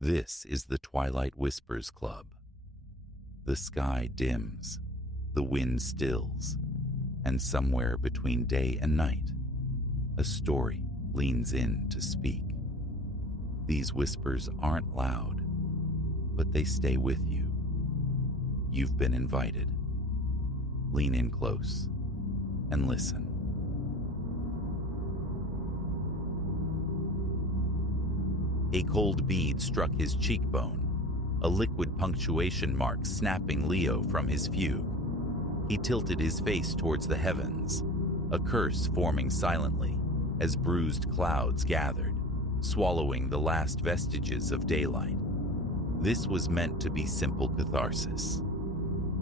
This is the Twilight Whispers Club. The sky dims, the wind stills, and somewhere between day and night, a story leans in to speak. These whispers aren't loud, but they stay with you. You've been invited. Lean in close and listen. A cold bead struck his cheekbone, a liquid punctuation mark snapping Leo from his fugue. He tilted his face towards the heavens, a curse forming silently as bruised clouds gathered, swallowing the last vestiges of daylight. This was meant to be simple catharsis,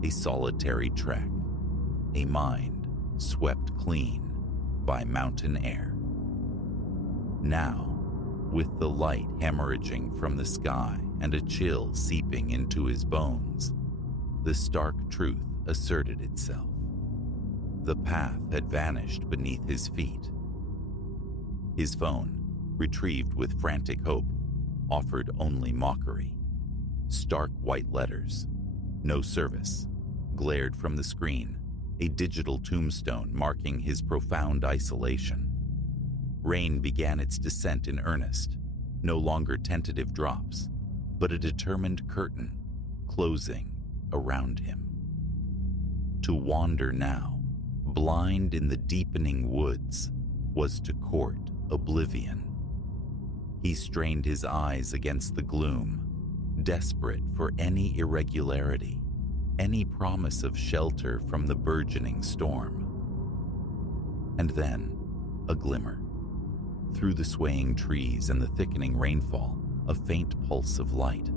a solitary trek, a mind swept clean by mountain air. Now, with the light hemorrhaging from the sky and a chill seeping into his bones, the stark truth asserted itself. The path had vanished beneath his feet. His phone, retrieved with frantic hope, offered only mockery. Stark white letters, "No service," glared from the screen, a digital tombstone marking his profound isolation. Rain began its descent in earnest, no longer tentative drops, but a determined curtain closing around him. To wander now, blind in the deepening woods, was to court oblivion. He strained his eyes against the gloom, desperate for any irregularity, any promise of shelter from the burgeoning storm. And then, a glimmer. Through the swaying trees and the thickening rainfall, a faint pulse of light,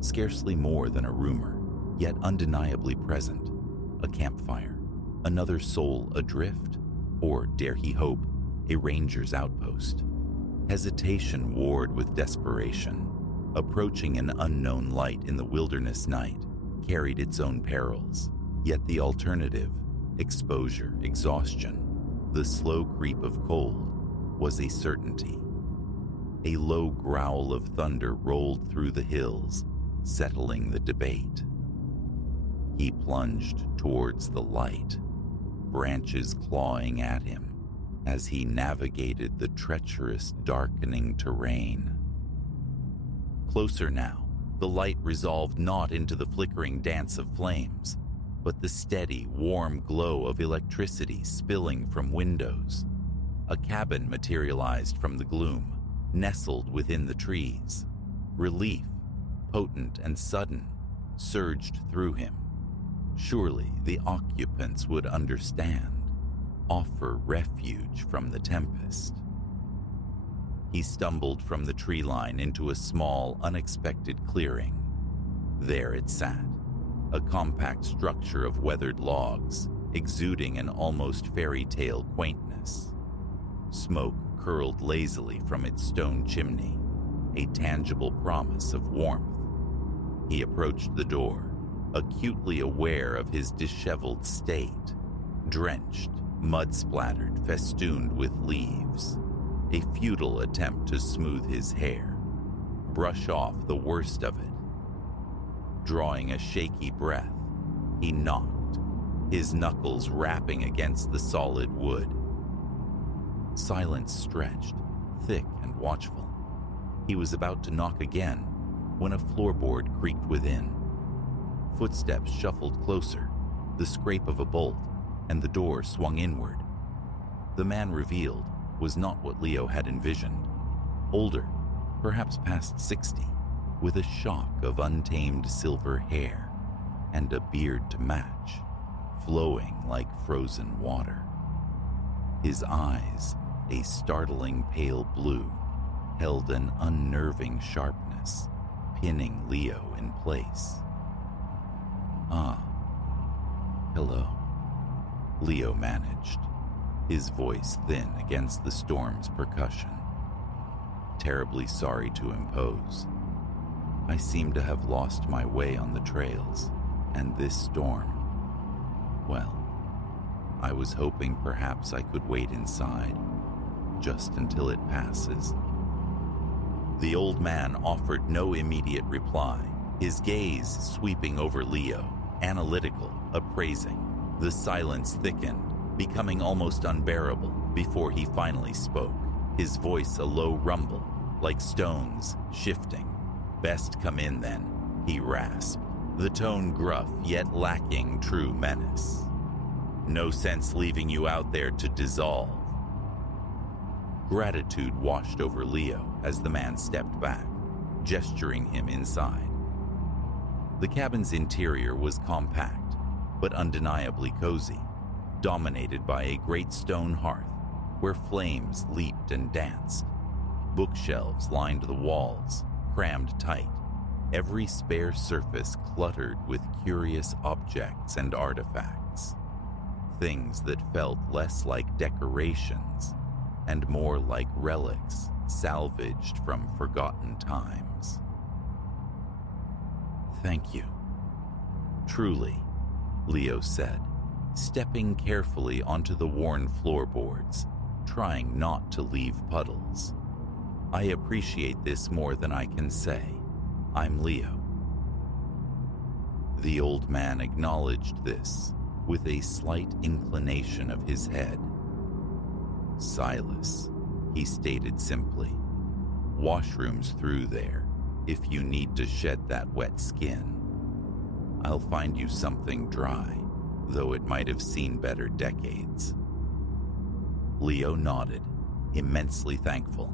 scarcely more than a rumor, yet undeniably present. A campfire, another soul adrift, or, dare he hope, a ranger's outpost. Hesitation warred with desperation. Approaching an unknown light in the wilderness night carried its own perils, yet the alternative, exposure, exhaustion, the slow creep of cold, was a certainty. A low growl of thunder rolled through the hills, settling the debate. He plunged towards the light, branches clawing at him as he navigated the treacherous, darkening terrain. Closer now, the light resolved not into the flickering dance of flames, but the steady, warm glow of electricity spilling from windows. A cabin materialized from the gloom, nestled within the trees. Relief, potent and sudden, surged through him. Surely the occupants would understand, offer refuge from the tempest. He stumbled from the tree line into a small, unexpected clearing. There it sat, a compact structure of weathered logs, exuding an almost fairy tale quaintness. Smoke curled lazily from its stone chimney, a tangible promise of warmth. He approached the door, acutely aware of his disheveled state, drenched, mud-splattered, festooned with leaves. A futile attempt to smooth his hair, brush off the worst of it. Drawing a shaky breath, he knocked, his knuckles rapping against the solid wood. Silence stretched, thick and watchful. He was about to knock again when a floorboard creaked within. Footsteps shuffled closer, the scrape of a bolt, and the door swung inward. The man revealed was not what Leo had envisioned. Older, perhaps past 60, with a shock of untamed silver hair and a beard to match, flowing like frozen water. His eyes, a startling pale blue, held an unnerving sharpness, pinning Leo in place. "Ah, hello," Leo managed, his voice thin against the storm's percussion. "Terribly sorry to impose. I seem to have lost my way on the trails, and this storm, well, I was hoping perhaps I could wait inside, just until it passes." The old man offered no immediate reply, his gaze sweeping over Leo, analytical, appraising. The silence thickened, becoming almost unbearable before he finally spoke, his voice a low rumble, like stones shifting. "Best come in then," he rasped, the tone gruff yet lacking true menace. "No sense leaving you out there to dissolve." Gratitude washed over Leo as the man stepped back, gesturing him inside. The cabin's interior was compact, but undeniably cozy, dominated by a great stone hearth where flames leaped and danced. Bookshelves lined the walls, crammed tight, every spare surface cluttered with curious objects and artifacts, things that felt less like decorations and more like relics salvaged from forgotten times. "Thank you. Truly," Leo said, stepping carefully onto the worn floorboards, trying not to leave puddles. "I appreciate this more than I can say. I'm Leo." The old man acknowledged this with a slight inclination of his head. "Silas," he stated simply. "Washrooms through there, if you need to shed that wet skin. I'll find you something dry, though it might have seen better decades." Leo nodded, immensely thankful,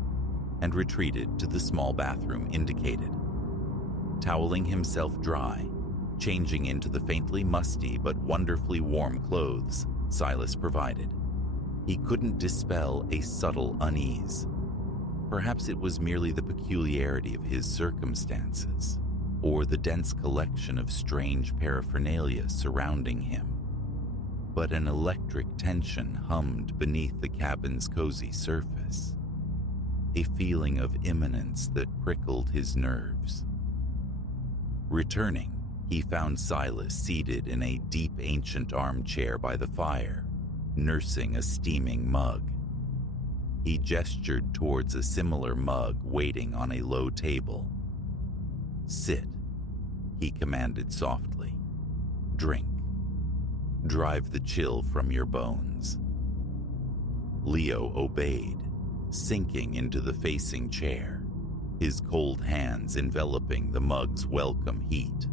and retreated to the small bathroom indicated. Toweling himself dry, changing into the faintly musty but wonderfully warm clothes Silas provided, he couldn't dispel a subtle unease. Perhaps it was merely the peculiarity of his circumstances, or the dense collection of strange paraphernalia surrounding him. But an electric tension hummed beneath the cabin's cozy surface, a feeling of imminence that prickled his nerves. Returning, he found Silas seated in a deep ancient armchair by the fire, nursing a steaming mug. He gestured towards a similar mug waiting on a low table. "Sit," he commanded softly. "Drink. Drive the chill from your bones." Leo obeyed, sinking into the facing chair, his cold hands enveloping the mug's welcome heat.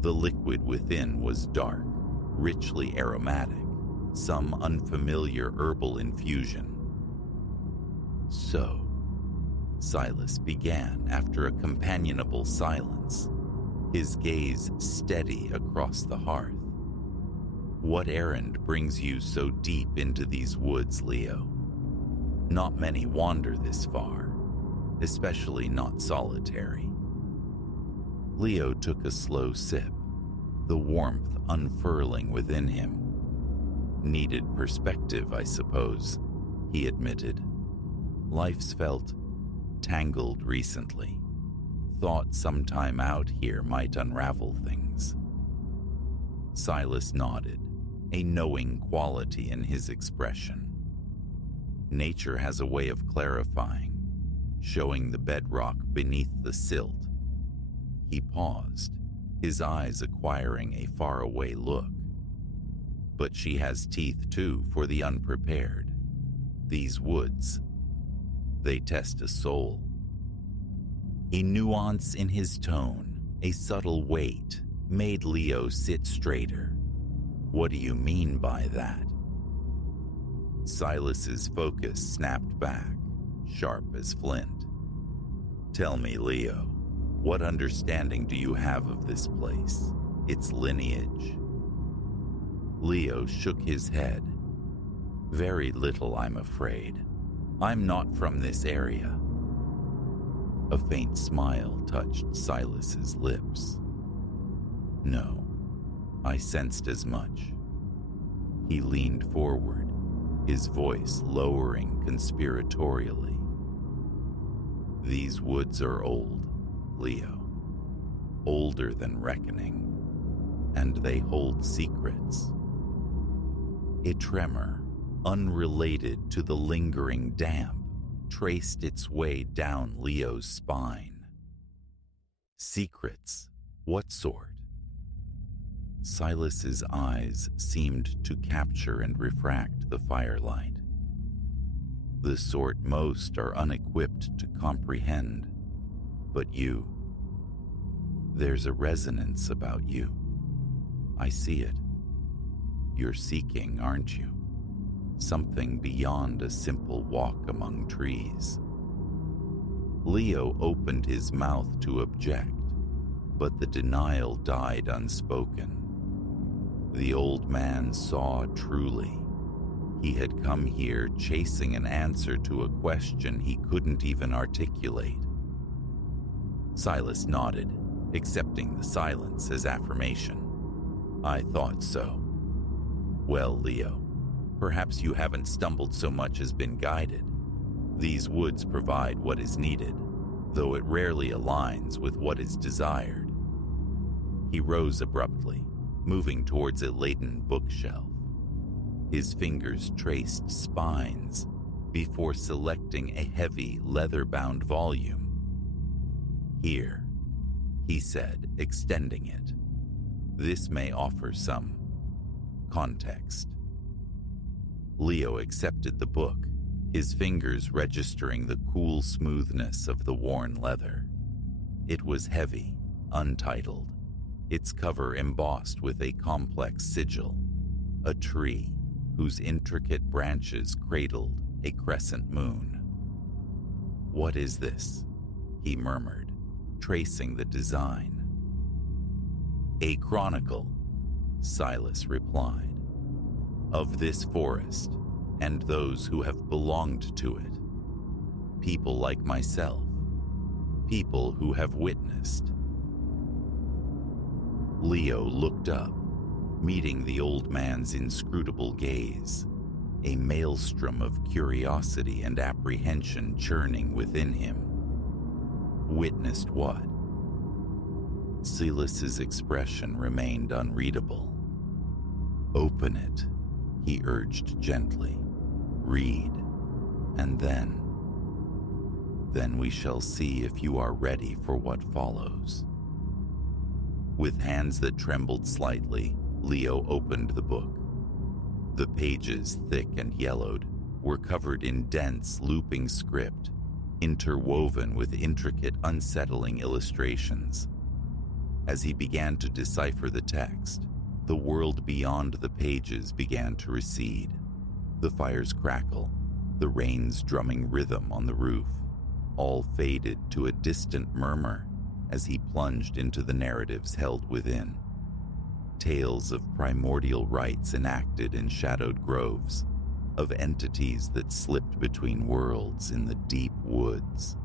The liquid within was dark, richly aromatic, some unfamiliar herbal infusion. "So," Silas began after a companionable silence, his gaze steady across the hearth. "What errand brings you so deep into these woods, Leo? Not many wander this far, especially not solitary." Leo took a slow sip, the warmth unfurling within him. "Needed perspective, I suppose," he admitted. "Life's felt tangled recently. Thought some time out here might unravel things." Silas nodded, a knowing quality in his expression. Nature has a way of clarifying, showing the bedrock beneath the silt. He paused, his eyes acquiring a faraway look. "But she has teeth too for the unprepared. These woods, they test a soul." A nuance in his tone, a subtle weight, made Leo sit straighter. "What do you mean by that?" Silas's focus snapped back, sharp as flint. "Tell me, Leo, what understanding do you have of this place, its lineage?" Leo shook his head. "Very little, I'm afraid. I'm not from this area." A faint smile touched Silas's lips. "No, I sensed as much." He leaned forward, his voice lowering conspiratorially. "These woods are old, Leo. Older than reckoning, and they hold secrets." A tremor, unrelated to the lingering damp, traced its way down Leo's spine. Secrets? What sort? Silas's eyes seemed to capture and refract the firelight. The sort most are unequipped to comprehend. But you, there's a resonance about you. I see it. You're seeking, aren't you? Something beyond a simple walk among trees. Leo opened his mouth to object, but the denial died unspoken. The old man saw truly. He had come here chasing an answer to a question he couldn't even articulate. Silas nodded, accepting the silence as affirmation. I thought so. Well, Leo, perhaps you haven't stumbled so much as been guided. These woods provide what is needed, though it rarely aligns with what is desired. He rose abruptly, moving towards a laden bookshelf. His fingers traced spines before selecting a heavy, leather-bound volume. Here, he said, extending it. This may offer some context. Leo accepted the book, his fingers registering the cool smoothness of the worn leather. It was heavy, untitled, its cover embossed with a complex sigil, a tree whose intricate branches cradled a crescent moon. What is this? He murmured, tracing the design. A chronicle, Silas replied, of this forest and those who have belonged to it. People like myself, people who have witnessed. Leo looked up, meeting the old man's inscrutable gaze, a maelstrom of curiosity and apprehension churning within him. Witnessed what? Silas's expression remained unreadable. Open it, he urged gently. Read, and then we shall see if you are ready for what follows. With hands that trembled slightly, Leo opened the book. The pages, thick and yellowed, were covered in dense, looping script, interwoven with intricate, unsettling illustrations. As he began to decipher the text, the world beyond the pages began to recede. The fire's crackle, the rain's drumming rhythm on the roof, all faded to a distant murmur as he plunged into the narratives held within. Tales of primordial rites enacted in shadowed groves, of entities that slipped between worlds in the deep woods,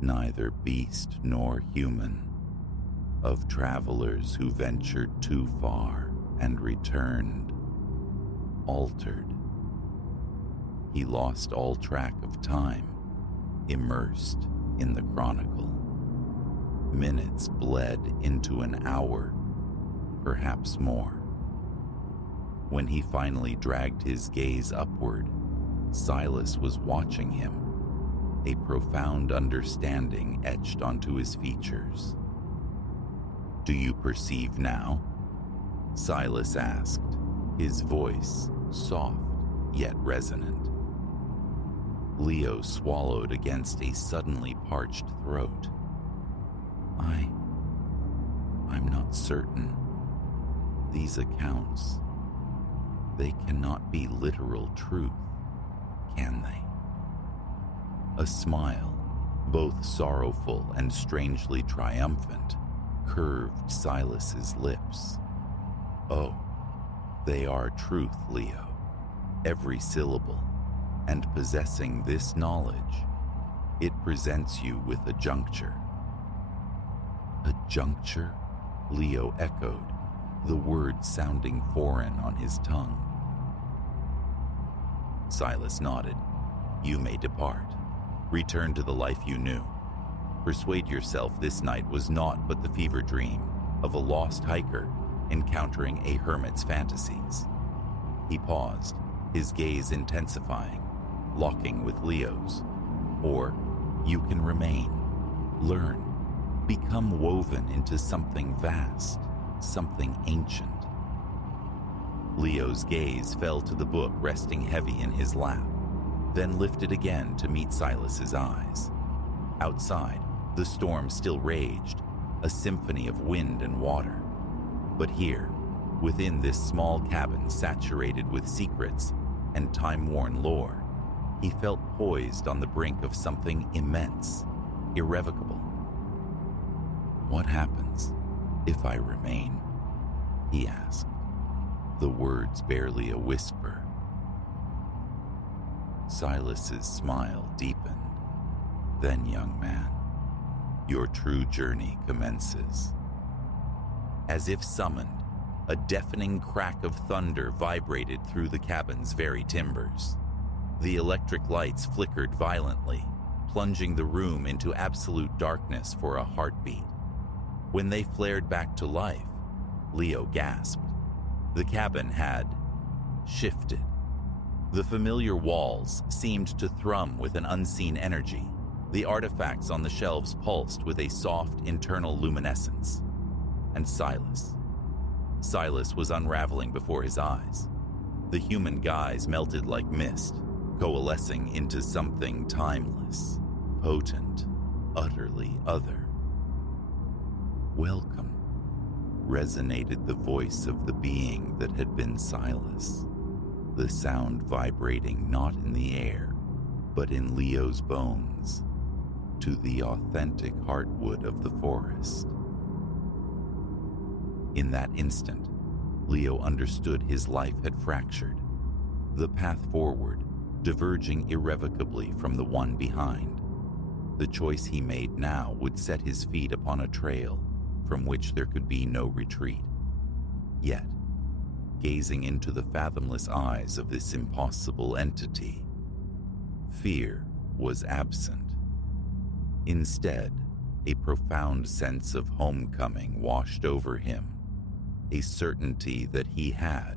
neither beast nor human, of travelers who ventured too far and returned, altered. He lost all track of time, immersed in the chronicle. Minutes bled into an hour, perhaps more. When he finally dragged his gaze upward, Silas was watching him, a profound understanding etched onto his features. Do you perceive now? Silas asked, his voice soft yet resonant. Leo swallowed against a suddenly parched throat. I'm not certain. These accounts, they cannot be literal truth, can they? A smile, both sorrowful and strangely triumphant, curved Silas's lips. Oh, they are truth, Leo, every syllable, and possessing this knowledge, it presents you with a juncture. A juncture? Leo echoed, the word sounding foreign on his tongue. Silas nodded. You may depart. Return to the life you knew. Persuade yourself this night was naught but the fever dream of a lost hiker encountering a hermit's fantasies. He paused, his gaze intensifying, locking with Leo's. Or you can remain, learn, become woven into something vast, something ancient. Leo's gaze fell to the book resting heavy in his lap, then lifted again to meet Silas's eyes. Outside, the storm still raged, a symphony of wind and water. But here, within this small cabin saturated with secrets and time-worn lore, he felt poised on the brink of something immense, irrevocable. "What happens if I remain?" he asked, the words barely a whisper. Silas's smile deepened. "Then, young man, your true journey commences." As if summoned, a deafening crack of thunder vibrated through the cabin's very timbers. The electric lights flickered violently, plunging the room into absolute darkness for a heartbeat. When they flared back to life, Leo gasped. The cabin had shifted. The familiar walls seemed to thrum with an unseen energy. The artifacts on the shelves pulsed with a soft internal luminescence. And Silas was unraveling before his eyes. The human guise melted like mist, coalescing into something timeless, potent, utterly other. "Welcome," resonated the voice of the being that had been Silas, the sound vibrating not in the air, but in Leo's bones, to the authentic heartwood of the forest. In that instant, Leo understood his life had fractured, the path forward diverging irrevocably from the one behind. The choice he made now would set his feet upon a trail from which there could be no retreat. Yet, gazing into the fathomless eyes of this impossible entity, fear was absent. Instead, a profound sense of homecoming washed over him, a certainty that he had,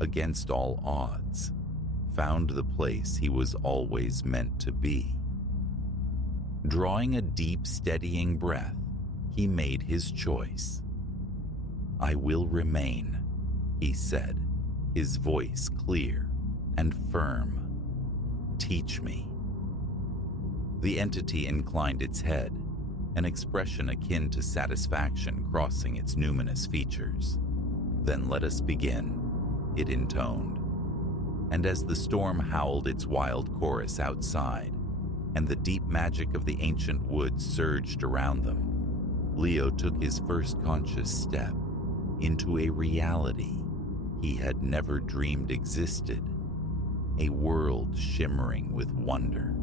against all odds, found the place he was always meant to be. Drawing a deep, steadying breath, he made his choice. "I will remain," he said, his voice clear and firm. "Teach me." The entity inclined its head, an expression akin to satisfaction crossing its numinous features. "Then let us begin," it intoned. And as the storm howled its wild chorus outside, and the deep magic of the ancient woods surged around them, Leo took his first conscious step into a reality he had never dreamed existed, a world shimmering with wonder,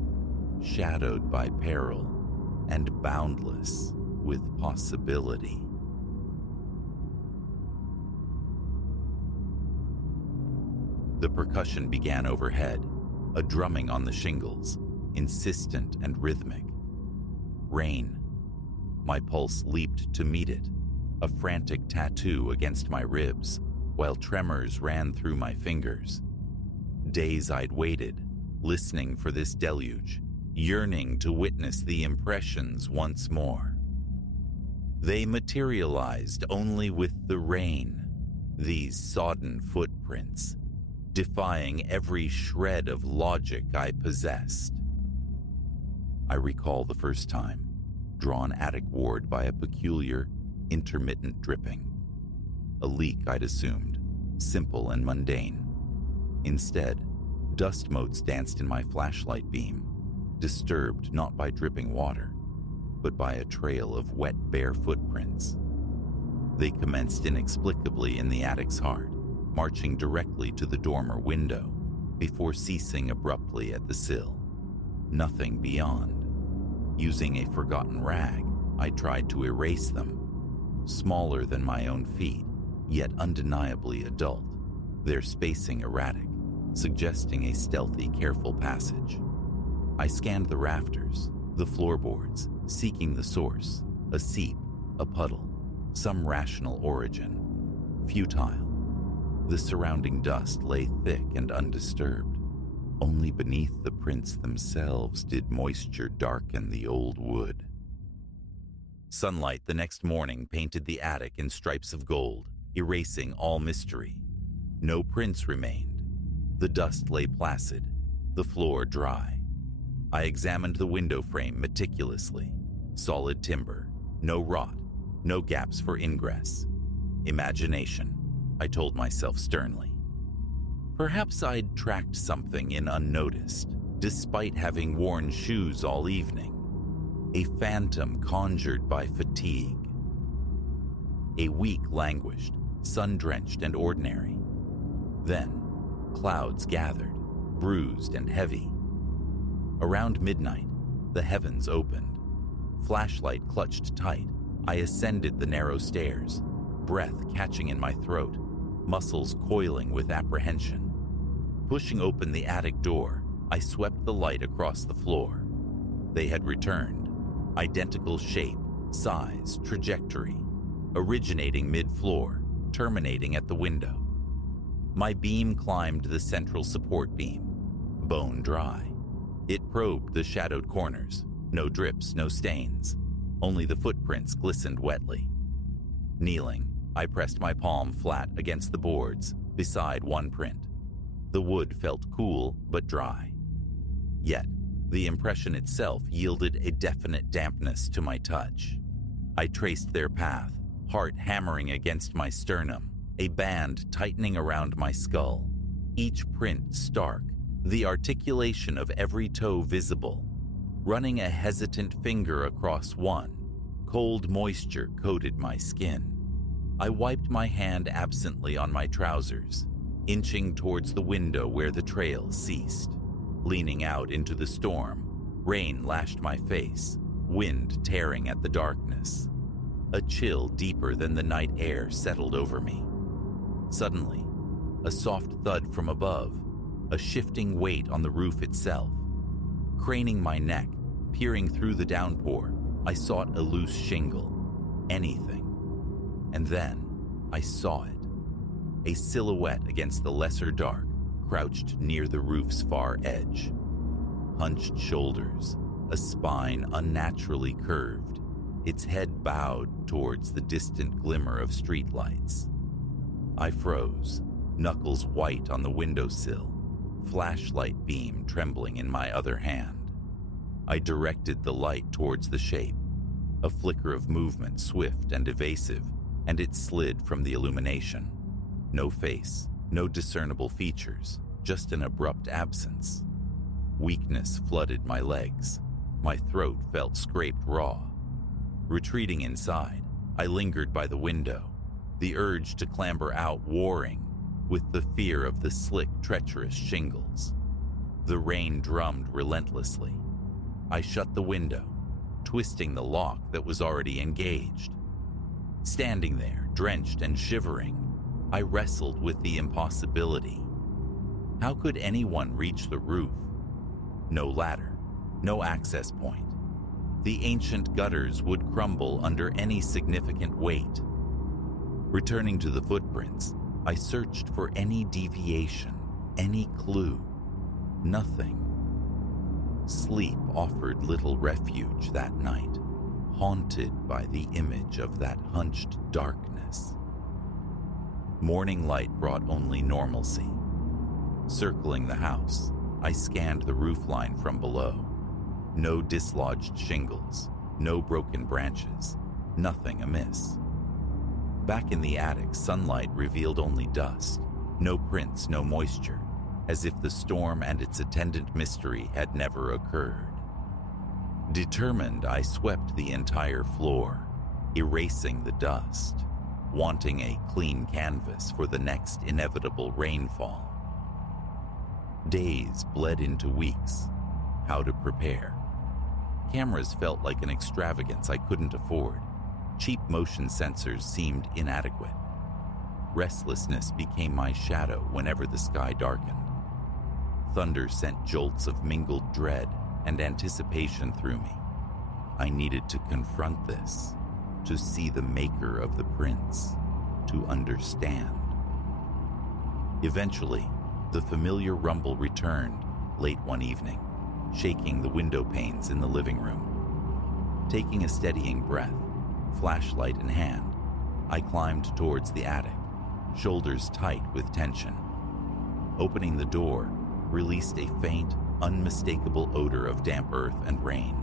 shadowed by peril, and boundless with possibility. The percussion began overhead, a drumming on the shingles, insistent and rhythmic. Rain. My pulse leaped to meet it, a frantic tattoo against my ribs, while tremors ran through my fingers. Days I'd waited, listening for this deluge, yearning to witness the impressions once more. They materialized only with the rain, these sodden footprints, defying every shred of logic I possessed. I recall the first time, drawn attic-ward by a peculiar, intermittent dripping. A leak, I'd assumed, simple and mundane. Instead, dust motes danced in my flashlight beam, disturbed not by dripping water, but by a trail of wet, bare footprints. They commenced inexplicably in the attic's heart, marching directly to the dormer window, before ceasing abruptly at the sill. Nothing beyond. Using a forgotten rag, I tried to erase them. Smaller than my own feet, yet undeniably adult, their spacing erratic, suggesting a stealthy, careful passage. I scanned the rafters, the floorboards, seeking the source, a seep, a puddle, some rational origin. Futile. The surrounding dust lay thick and undisturbed. Only beneath the prints themselves did moisture darken the old wood. Sunlight the next morning painted the attic in stripes of gold, erasing all mystery. No prints remained. The dust lay placid, the floor dry. I examined the window frame meticulously. Solid timber, no rot, no gaps for ingress. Imagination, I told myself sternly. Perhaps I'd tracked something in unnoticed, despite having worn shoes all evening. A phantom conjured by fatigue. A week languished, sun-drenched and ordinary. Then, clouds gathered, bruised and heavy. Around midnight, the heavens opened. Flashlight clutched tight, I ascended the narrow stairs, breath catching in my throat, muscles coiling with apprehension. Pushing open the attic door, I swept the light across the floor. They had returned, identical shape, size, trajectory, originating mid-floor, terminating at the window. My beam climbed the central support beam, bone dry. It probed the shadowed corners, no drips, no stains. Only the footprints glistened wetly. Kneeling, I pressed my palm flat against the boards, beside one print. The wood felt cool but dry. Yet, the impression itself yielded a definite dampness to my touch. I traced their path, heart hammering against my sternum, a band tightening around my skull. Each print stark, the articulation of every toe visible. Running a hesitant finger across one, cold moisture coated my skin. I wiped my hand absently on my trousers, inching towards the window where the trail ceased. Leaning out into the storm, rain lashed my face, wind tearing at the darkness. A chill deeper than the night air settled over me. Suddenly, a soft thud from above, a shifting weight on the roof itself. Craning my neck, peering through the downpour, I sought a loose shingle, anything. And then I saw it. A silhouette against the lesser dark, crouched near the roof's far edge. Hunched shoulders, a spine unnaturally curved, its head bowed towards the distant glimmer of streetlights. I froze, knuckles white on the windowsill, flashlight beam trembling in my other hand. I directed the light towards the shape, a flicker of movement swift and evasive, and it slid from the illumination. No face, no discernible features, just an abrupt absence. Weakness flooded my legs. My throat felt scraped raw. Retreating inside, I lingered by the window, the urge to clamber out warring with the fear of the slick, treacherous shingles. The rain drummed relentlessly. I shut the window, twisting the lock that was already engaged. Standing there, drenched and shivering, I wrestled with the impossibility. How could anyone reach the roof? No ladder, no access point. The ancient gutters would crumble under any significant weight. Returning to the footprints, I searched for any deviation, any clue. Nothing. Sleep offered little refuge that night, haunted by the image of that hunched darkness. Morning light brought only normalcy. Circling the house, I scanned the roofline from below. No dislodged shingles, no broken branches, nothing amiss. Back in the attic, sunlight revealed only dust, no prints, no moisture, as if the storm and its attendant mystery had never occurred. Determined, I swept the entire floor, erasing the dust, wanting a clean canvas for the next inevitable rainfall. Days bled into weeks. How to prepare? Cameras felt like an extravagance I couldn't afford. Cheap motion sensors seemed inadequate. Restlessness became my shadow whenever the sky darkened. Thunder sent jolts of mingled dread and anticipation through me. I needed to confront this, to see the maker of the prints, to understand. Eventually, the familiar rumble returned, late one evening, shaking the window panes in the living room. Taking a steadying breath, flashlight in hand, I climbed towards the attic, shoulders tight with tension. Opening the door released a faint, unmistakable odor of damp earth and rain.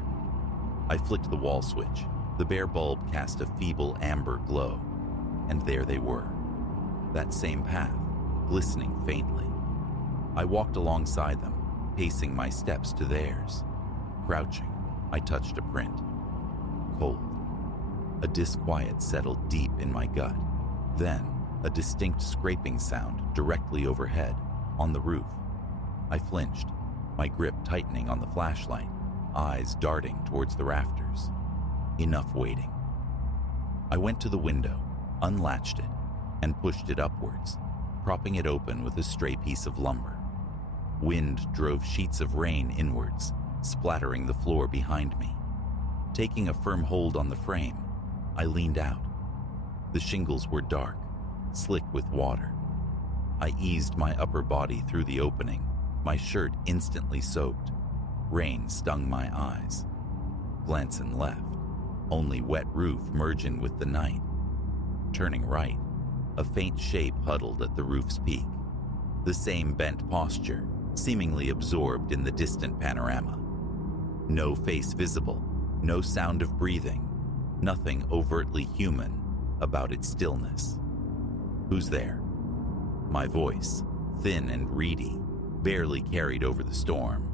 I flicked the wall switch. The bare bulb cast a feeble amber glow, and there they were. That same path, glistening faintly. I walked alongside them, pacing my steps to theirs. Crouching, I touched a print. Cold. A disquiet settled deep in my gut. Then, a distinct scraping sound directly overhead, on the roof. I flinched, my grip tightening on the flashlight, eyes darting towards the rafters. Enough waiting. I went to the window, unlatched it, and pushed it upwards, propping it open with a stray piece of lumber. Wind drove sheets of rain inwards, splattering the floor behind me. Taking a firm hold on the frame, I leaned out. The shingles were dark, slick with water. I eased my upper body through the opening, my shirt instantly soaked. Rain stung my eyes. Glancing left, only wet roof merging with the night. Turning right, a faint shape huddled at the roof's peak. The same bent posture, seemingly absorbed in the distant panorama. No face visible, no sound of breathing, nothing overtly human about its stillness. Who's there? My voice, thin and reedy, barely carried over the storm.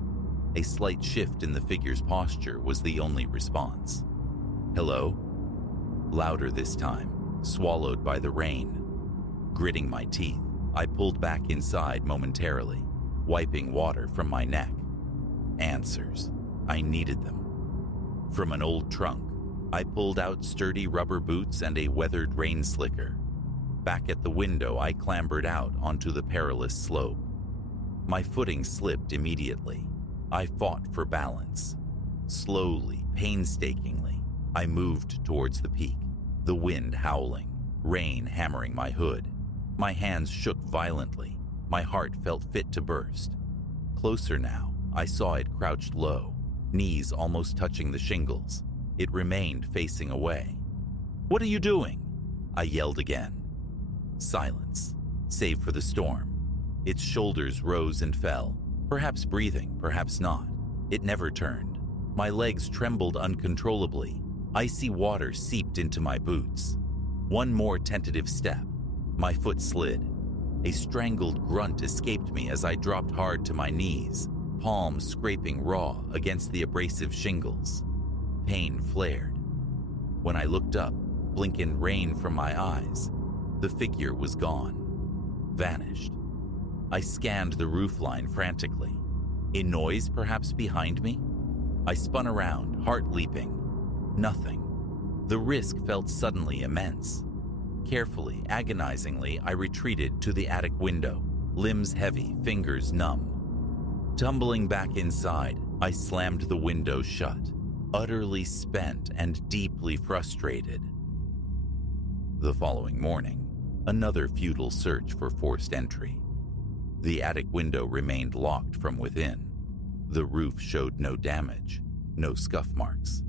A slight shift in the figure's posture was the only response. Hello? Louder this time, swallowed by the rain. Gritting my teeth, I pulled back inside momentarily, wiping water from my neck. Answers. I needed them. From an old trunk, I pulled out sturdy rubber boots and a weathered rain slicker. Back at the window, I clambered out onto the perilous slope. My footing slipped immediately. I fought for balance. Slowly, painstakingly, I moved towards the peak, the wind howling, rain hammering my hood. My hands shook violently. My heart felt fit to burst. Closer now, I saw it crouched low, knees almost touching the shingles. It remained facing away. "What are you doing?" I yelled again. Silence, save for the storm. Its shoulders rose and fell, perhaps breathing, perhaps not. It never turned. My legs trembled uncontrollably. Icy water seeped into my boots. One more tentative step. My foot slid. A strangled grunt escaped me as I dropped hard to my knees, palms scraping raw against the abrasive shingles. Pain flared. When I looked up, blinking rain from my eyes, the figure was gone. Vanished. I scanned the roofline frantically. A noise perhaps behind me? I spun around, heart leaping. Nothing. The risk felt suddenly immense. Carefully, agonizingly, I retreated to the attic window, limbs heavy, fingers numb. Tumbling back inside, I slammed the window shut, utterly spent and deeply frustrated. The following morning, another futile search for forced entry. The attic window remained locked from within. The roof showed no damage, no scuff marks.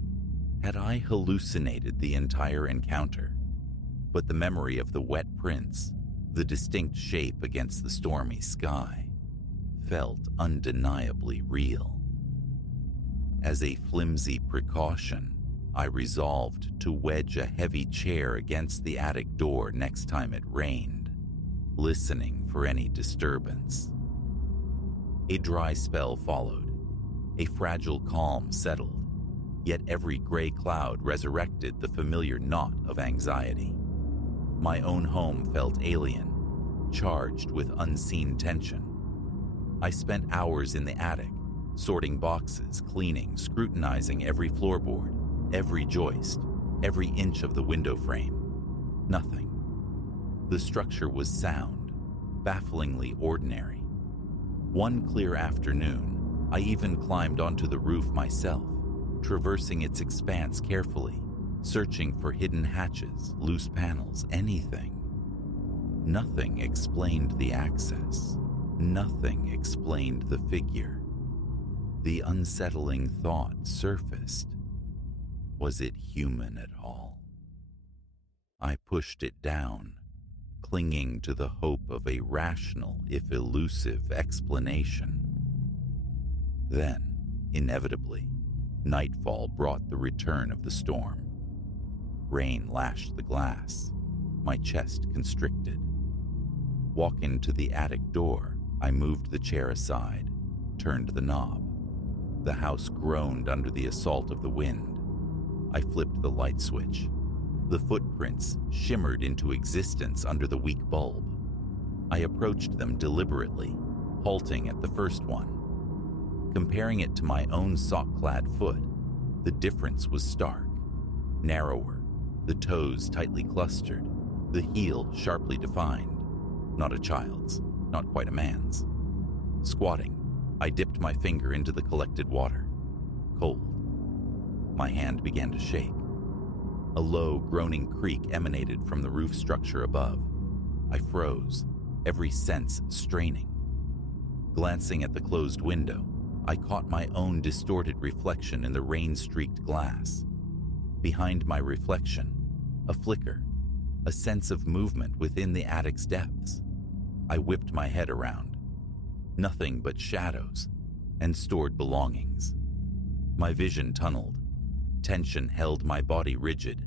Had I hallucinated the entire encounter? But the memory of the wet prints, the distinct shape against the stormy sky, felt undeniably real. As a flimsy precaution, I resolved to wedge a heavy chair against the attic door next time it rained, listening for any disturbance. A dry spell followed. A fragile calm settled, yet every gray cloud resurrected the familiar knot of anxiety. My own home felt alien, charged with unseen tension. I spent hours in the attic, sorting boxes, cleaning, scrutinizing every floorboard, every joist, every inch of the window frame. Nothing. The structure was sound, bafflingly ordinary. One clear afternoon, I even climbed onto the roof myself, traversing its expanse carefully, searching for hidden hatches, loose panels, anything. Nothing explained the access. Nothing explained the figure. The unsettling thought surfaced. Was it human at all? I pushed it down, clinging to the hope of a rational, if elusive, explanation. Then, inevitably, nightfall brought the return of the storm. Rain lashed the glass, my chest constricted. Walking to the attic door, I moved the chair aside, turned the knob. The house groaned under the assault of the wind. I flipped the light switch. The footprints shimmered into existence under the weak bulb. I approached them deliberately, halting at the first one. Comparing it to my own sock-clad foot, the difference was stark. Narrower, the toes tightly clustered, the heel sharply defined. Not a child's, not quite a man's. Squatting, I dipped my finger into the collected water. Cold. My hand began to shake. A low, groaning creak emanated from the roof structure above. I froze, every sense straining. Glancing at the closed window, I caught my own distorted reflection in the rain-streaked glass. Behind my reflection, a flicker, a sense of movement within the attic's depths. I whipped my head around. Nothing but shadows and stored belongings. My vision tunneled. Tension held my body rigid.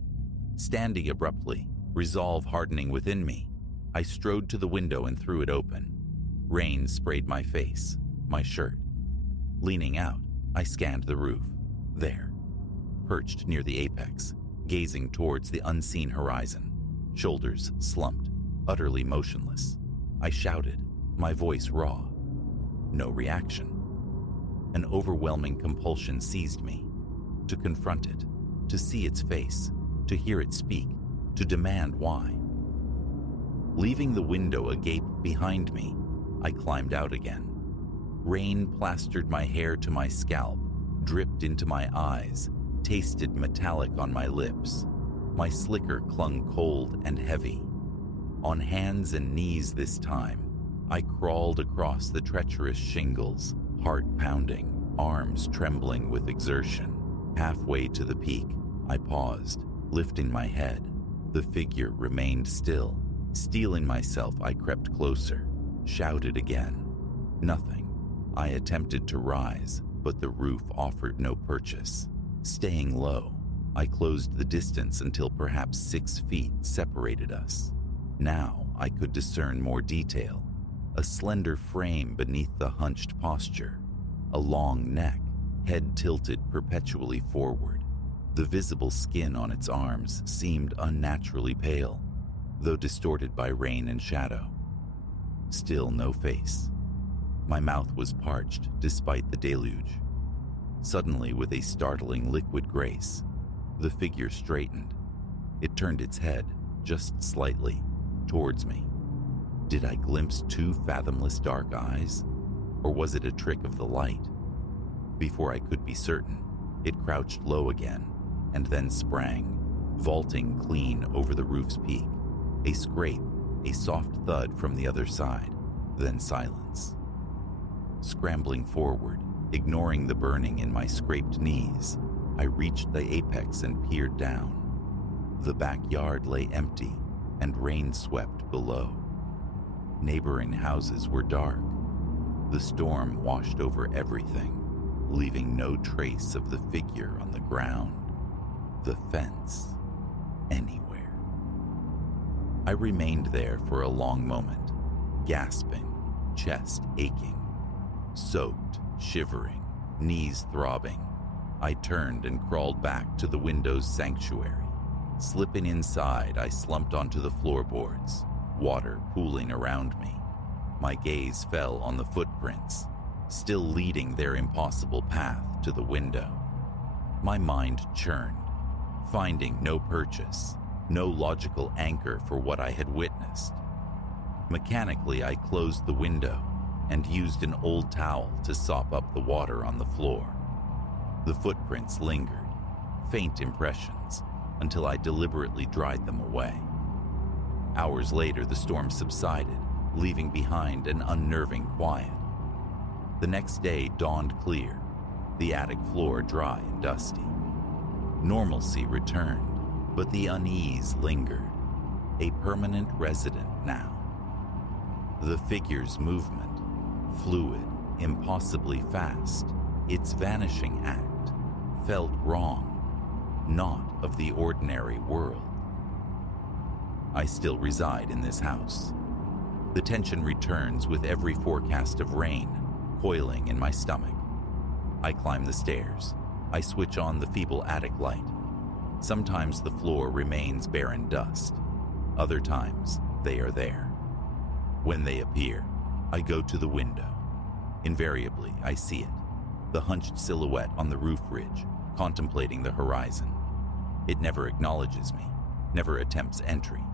Standing abruptly, resolve hardening within me, I strode to the window and threw it open. Rain sprayed my face, my shirt. Leaning out, I scanned the roof. There, perched near the apex, gazing towards the unseen horizon, shoulders slumped, utterly motionless. I shouted, my voice raw. No reaction. An overwhelming compulsion seized me. To confront it, to see its face, to hear it speak, to demand why. Leaving the window agape behind me, I climbed out again. Rain plastered my hair to my scalp, dripped into my eyes, tasted metallic on my lips. My slicker clung cold and heavy. On hands and knees this time, I crawled across the treacherous shingles, heart pounding, arms trembling with exertion. Halfway to the peak, I paused, lifting my head. The figure remained still. Steeling myself, I crept closer, shouted again. Nothing. I attempted to rise, but the roof offered no purchase. Staying low, I closed the distance until perhaps 6 feet separated us. Now I could discern more detail. A slender frame beneath the hunched posture. A long neck, head tilted perpetually forward. The visible skin on its arms seemed unnaturally pale, though distorted by rain and shadow. Still no face. My mouth was parched despite the deluge. Suddenly, with a startling liquid grace, the figure straightened. It turned its head, just slightly, towards me. Did I glimpse 2 fathomless dark eyes? Or was it a trick of the light? Before I could be certain, it crouched low again, and then sprang, vaulting clean over the roof's peak. A scrape, a soft thud from the other side, then silence. Scrambling forward, ignoring the burning in my scraped knees, I reached the apex and peered down. The backyard lay empty, and rain swept below. Neighboring houses were dark. The storm washed over everything, leaving no trace of the figure on the ground, the fence, anywhere. I remained there for a long moment, gasping, chest aching, soaked, shivering, knees throbbing. I turned and crawled back to the window's sanctuary. Slipping inside, I slumped onto the floorboards, water pooling around me. My gaze fell on the footprints, still leading their impossible path to the window. My mind churned, finding no purchase, no logical anchor for what I had witnessed. Mechanically, I closed the window and used an old towel to sop up the water on the floor. The footprints lingered, faint impressions, until I deliberately dried them away. Hours later, the storm subsided, leaving behind an unnerving quiet. The next day dawned clear, the attic floor dry and dusty. Normalcy returned, but the unease lingered, a permanent resident now. The figure's movement, fluid, impossibly fast, its vanishing act, felt wrong, not of the ordinary world. I still reside in this house. The tension returns with every forecast of rain, coiling in my stomach. I climb the stairs. I switch on the feeble attic light. Sometimes the floor remains barren dust. Other times, they are there. When they appear, I go to the window. Invariably, I see it, the hunched silhouette on the roof ridge, contemplating the horizon. It never acknowledges me, never attempts entry.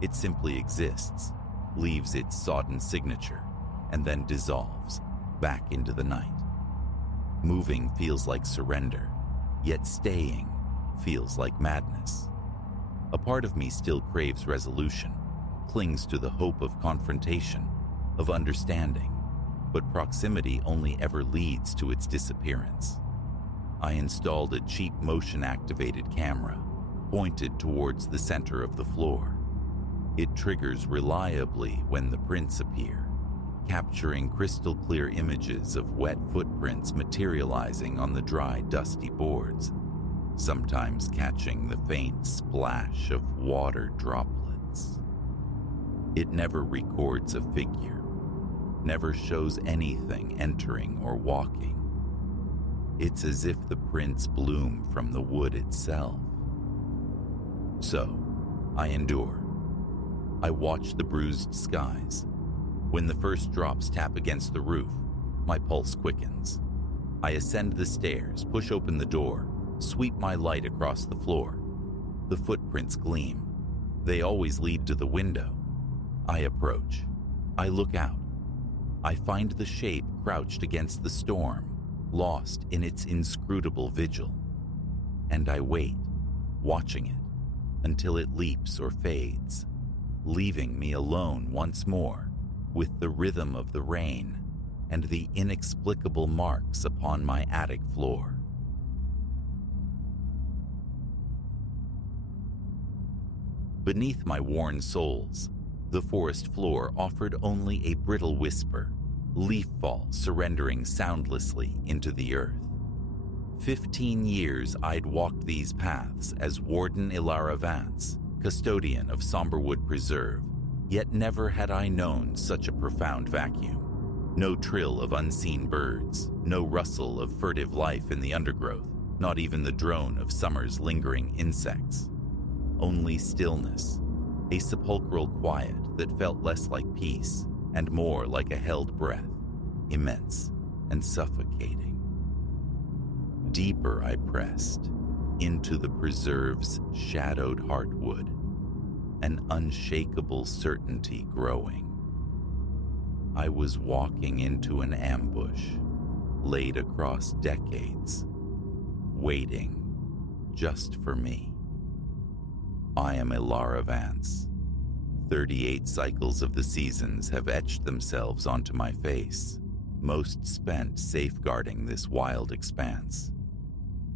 It simply exists, leaves its sodden signature, and then dissolves back into the night. Moving feels like surrender, yet staying feels like madness. A part of me still craves resolution, clings to the hope of confrontation, of understanding, but proximity only ever leads to its disappearance. I installed a cheap motion-activated camera, pointed towards the center of the floor. It triggers reliably when the prints appear, capturing crystal-clear images of wet footprints materializing on the dry, dusty boards, sometimes catching the faint splash of water droplets. It never records a figure, never shows anything entering or walking. It's as if the prints bloom from the wood itself. So, I endure. I watch the bruised skies. When the first drops tap against the roof, my pulse quickens. I ascend the stairs, push open the door, sweep my light across the floor. The footprints gleam. They always lead to the window. I approach. I look out. I find the shape crouched against the storm, lost in its inscrutable vigil. And I wait, watching it, until it leaps or fades, leaving me alone once more with the rhythm of the rain and the inexplicable marks upon my attic floor. Beneath my worn soles, the forest floor offered only a brittle whisper, leaf fall surrendering soundlessly into the earth. 15 years I'd walked these paths as Warden Ilara Vance, custodian of Somberwood Preserve, yet never had I known such a profound vacuum. No trill of unseen birds, no rustle of furtive life in the undergrowth, not even the drone of summer's lingering insects. Only stillness, a sepulchral quiet that felt less like peace and more like a held breath, immense and suffocating. Deeper I pressed, into the preserve's shadowed heartwood, an unshakable certainty growing. I was walking into an ambush, laid across decades, waiting just for me. I am Ilara Vance. 38 cycles of the seasons have etched themselves onto my face, most spent safeguarding this wild expanse.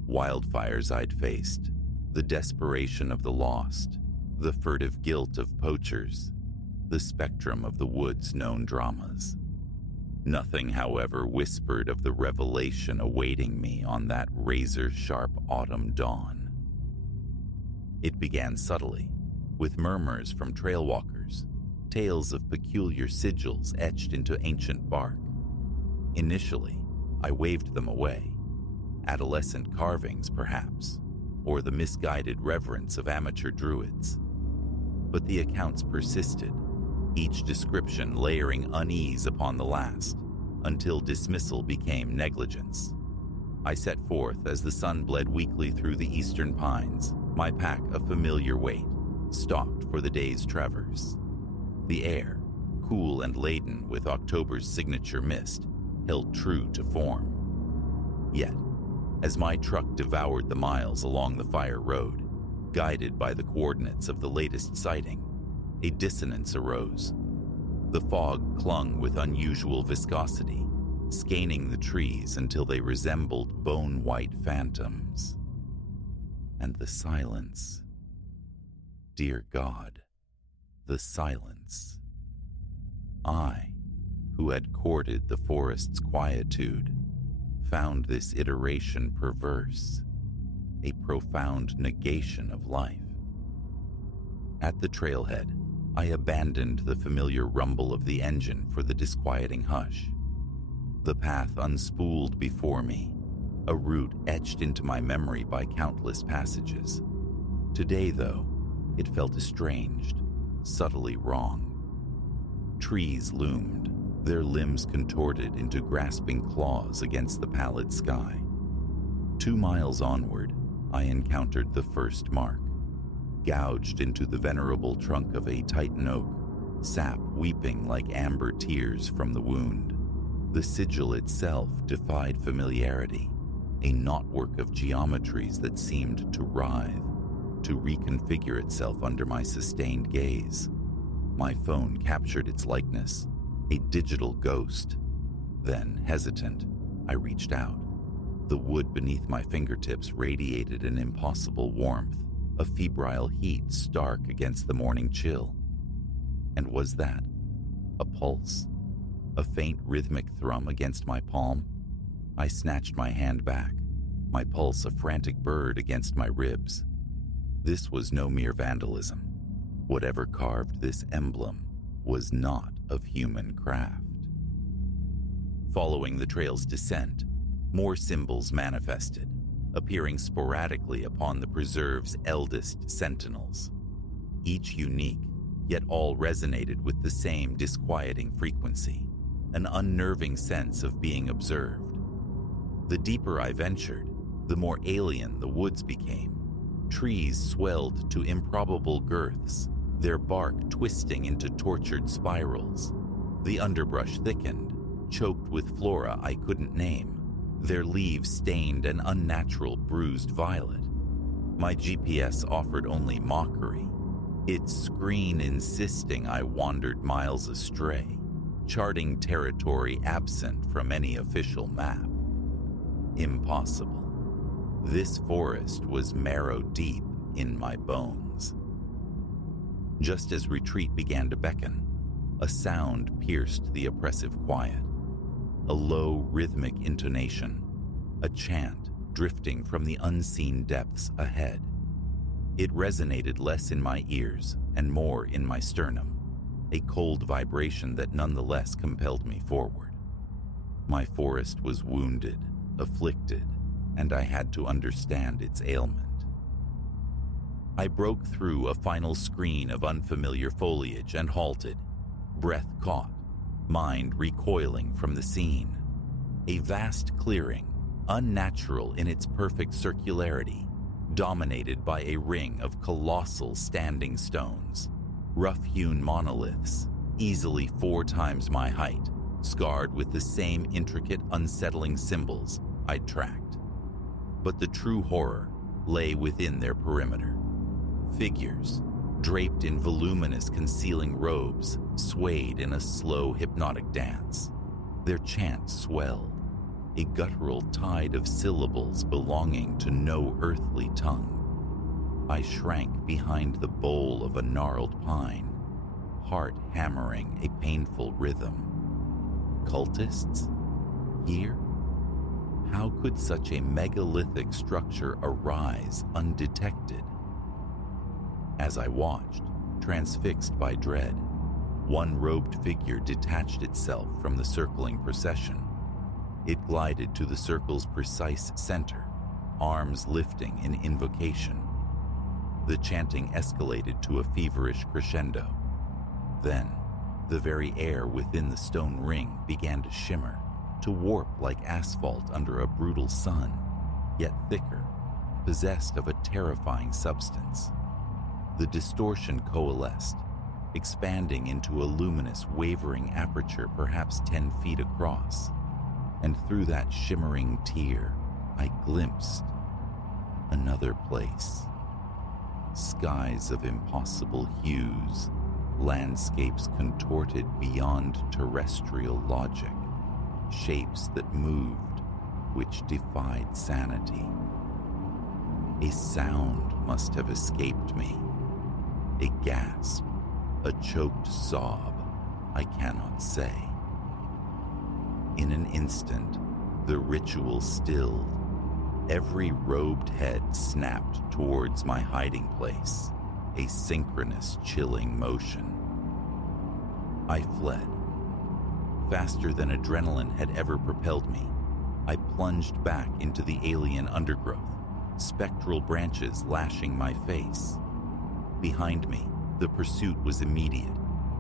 Wildfires I'd faced, the desperation of the lost, the furtive guilt of poachers, the spectrum of the wood's known dramas. Nothing, however, whispered of the revelation awaiting me on that razor-sharp autumn dawn. It began subtly, with murmurs from trailwalkers, tales of peculiar sigils etched into ancient bark. Initially, I waved them away. Adolescent carvings, perhaps, or the misguided reverence of amateur druids. But the accounts persisted, each description layering unease upon the last, until dismissal became negligence. I set forth as the sun bled weakly through the eastern pines, my pack a familiar weight, stocked for the day's traverse. The air, cool and laden with October's signature mist, held true to form. Yet, as my truck devoured the miles along the fire road, guided by the coordinates of the latest sighting, a dissonance arose. The fog clung with unusual viscosity, scanning the trees until they resembled bone-white phantoms. And the silence. Dear God, the silence. I, who had courted the forest's quietude, found this iteration perverse, a profound negation of life. At the trailhead, I abandoned the familiar rumble of the engine for the disquieting hush. The path unspooled before me, a route etched into my memory by countless passages. Today, though, it felt estranged, subtly wrong. Trees loomed, their limbs contorted into grasping claws against the pallid sky. 2 miles onward, I encountered the first mark. Gouged into the venerable trunk of a titan oak, sap weeping like amber tears from the wound. The sigil itself defied familiarity, a knotwork of geometries that seemed to writhe, to reconfigure itself under my sustained gaze. My phone captured its likeness, a digital ghost. Then, hesitant, I reached out. The wood beneath my fingertips radiated an impossible warmth, a febrile heat stark against the morning chill. And was that a pulse? A faint rhythmic thrum against my palm? I snatched my hand back, my pulse a frantic bird against my ribs. This was no mere vandalism. Whatever carved this emblem was not of human craft. Following the trail's descent, more symbols manifested, appearing sporadically upon the preserve's eldest sentinels. Each unique, yet all resonated with the same disquieting frequency, an unnerving sense of being observed. The deeper I ventured, the more alien the woods became. Trees swelled to improbable girths, their bark twisting into tortured spirals. The underbrush thickened, choked with flora I couldn't name, their leaves stained an unnatural bruised violet. My GPS offered only mockery, its screen insisting I wandered miles astray, charting territory absent from any official map. Impossible. This forest was marrow deep in my bones. Just as retreat began to beckon, a sound pierced the oppressive quiet. A low, rhythmic intonation, a chant drifting from the unseen depths ahead. It resonated less in my ears and more in my sternum, a cold vibration that nonetheless compelled me forward. My forest was wounded, afflicted, and I had to understand its ailment. I broke through a final screen of unfamiliar foliage and halted, breath caught, mind recoiling from the scene. A vast clearing, unnatural in its perfect circularity, dominated by a ring of colossal standing stones, rough-hewn monoliths, easily 4 times my height, scarred with the same intricate, unsettling symbols I'd tracked. But the true horror lay within their perimeter. Figures, draped in voluminous concealing robes, swayed in a slow hypnotic dance. Their chant swelled, a guttural tide of syllables belonging to no earthly tongue. I shrank behind the bole of a gnarled pine, heart hammering a painful rhythm. Cultists? Here? How could such a megalithic structure arise undetected? As I watched, transfixed by dread, one robed figure detached itself from the circling procession. It glided to the circle's precise center, arms lifting in invocation. The chanting escalated to a feverish crescendo. Then, the very air within the stone ring began to shimmer, to warp like asphalt under a brutal sun, yet thicker, possessed of a terrifying substance. The distortion coalesced, expanding into a luminous, wavering aperture perhaps 10 feet across, and through that shimmering tear, I glimpsed another place. Skies of impossible hues, landscapes contorted beyond terrestrial logic, shapes that moved, which defied sanity. A sound must have escaped me. A gasp, a choked sob, I cannot say. In an instant, the ritual stilled. Every robed head snapped towards my hiding place, a synchronous chilling motion. I fled. Faster than adrenaline had ever propelled me, I plunged back into the alien undergrowth, spectral branches lashing my face. Behind me, the pursuit was immediate,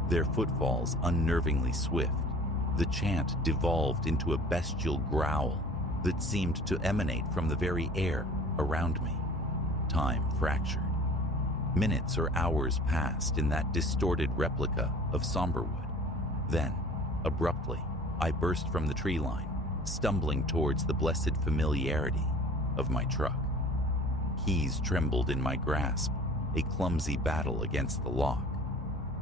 their footfalls unnervingly swift. The chant devolved into a bestial growl that seemed to emanate from the very air around me. Time fractured. Minutes or hours passed in that distorted replica of Somberwood. Then, abruptly, I burst from the tree line, stumbling towards the blessed familiarity of my truck. Keys trembled in my grasp, a clumsy battle against the lock.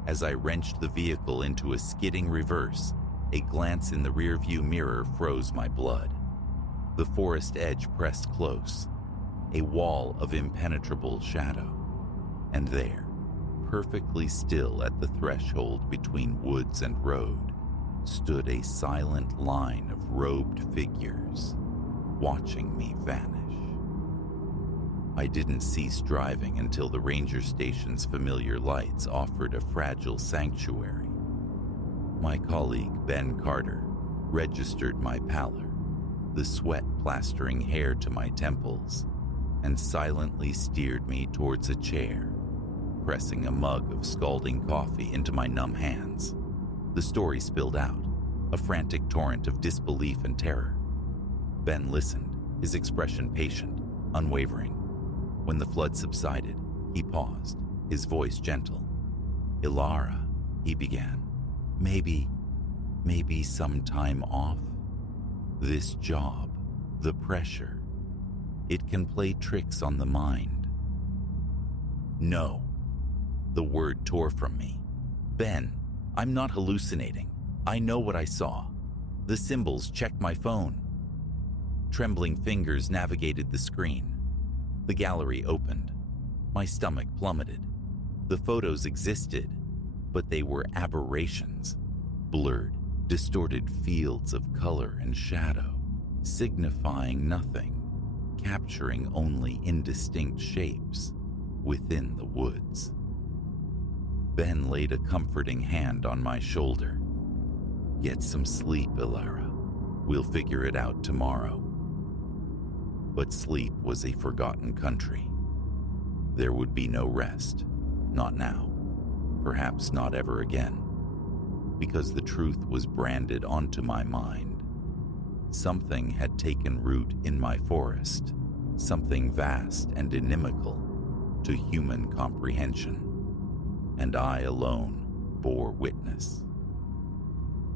As I wrenched the vehicle into a skidding reverse, a glance in the rearview mirror froze my blood. The forest edge pressed close, a wall of impenetrable shadow. And there, perfectly still at the threshold between woods and road, stood a silent line of robed figures, watching me vanish. I didn't cease driving until the ranger station's familiar lights offered a fragile sanctuary. My colleague, Ben Carter, registered my pallor, the sweat plastering hair to my temples, and silently steered me towards a chair, pressing a mug of scalding coffee into my numb hands. The story spilled out, a frantic torrent of disbelief and terror. Ben listened, his expression patient, unwavering. When the flood subsided, he paused, his voice gentle. "Ilara," he began, maybe some time off. This job, the pressure, it can play tricks on the mind. No. The word tore from me. Ben, I'm not hallucinating. I know what I saw. The symbols check my phone. Trembling fingers navigated the screen. The gallery opened. My stomach plummeted. The photos existed, but they were aberrations. Blurred, distorted fields of color and shadow, signifying nothing, capturing only indistinct shapes within the woods. Ben laid a comforting hand on my shoulder. "Get some sleep, Ilara. We'll figure it out tomorrow." But sleep was a forgotten country. There would be no rest, not now, perhaps not ever again, because the truth was branded onto my mind. Something had taken root in my forest, something vast and inimical to human comprehension, and I alone bore witness.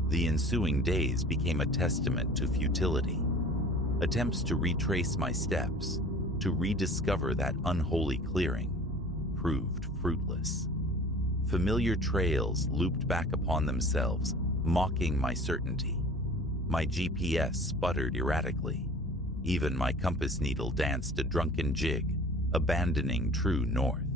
The ensuing days became a testament to futility. Attempts to retrace my steps, to rediscover that unholy clearing, proved fruitless. Familiar trails looped back upon themselves, mocking my certainty. My GPS sputtered erratically. Even my compass needle danced a drunken jig, abandoning true north.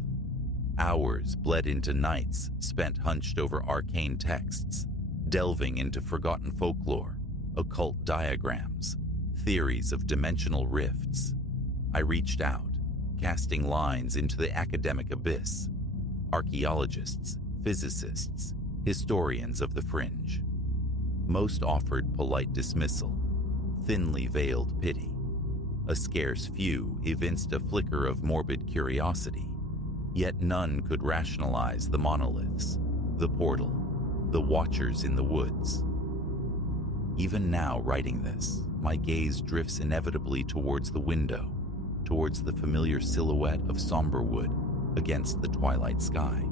Hours bled into nights spent hunched over arcane texts, delving into forgotten folklore, occult diagrams, theories of dimensional rifts. I reached out, casting lines into the academic abyss. Archaeologists, physicists, historians of the fringe. Most offered polite dismissal, thinly veiled pity. A scarce few evinced a flicker of morbid curiosity, yet none could rationalize the monoliths, the portal, the watchers in the woods. Even now, writing this, my gaze drifts inevitably towards the window, towards the familiar silhouette of Somberwood against the twilight sky.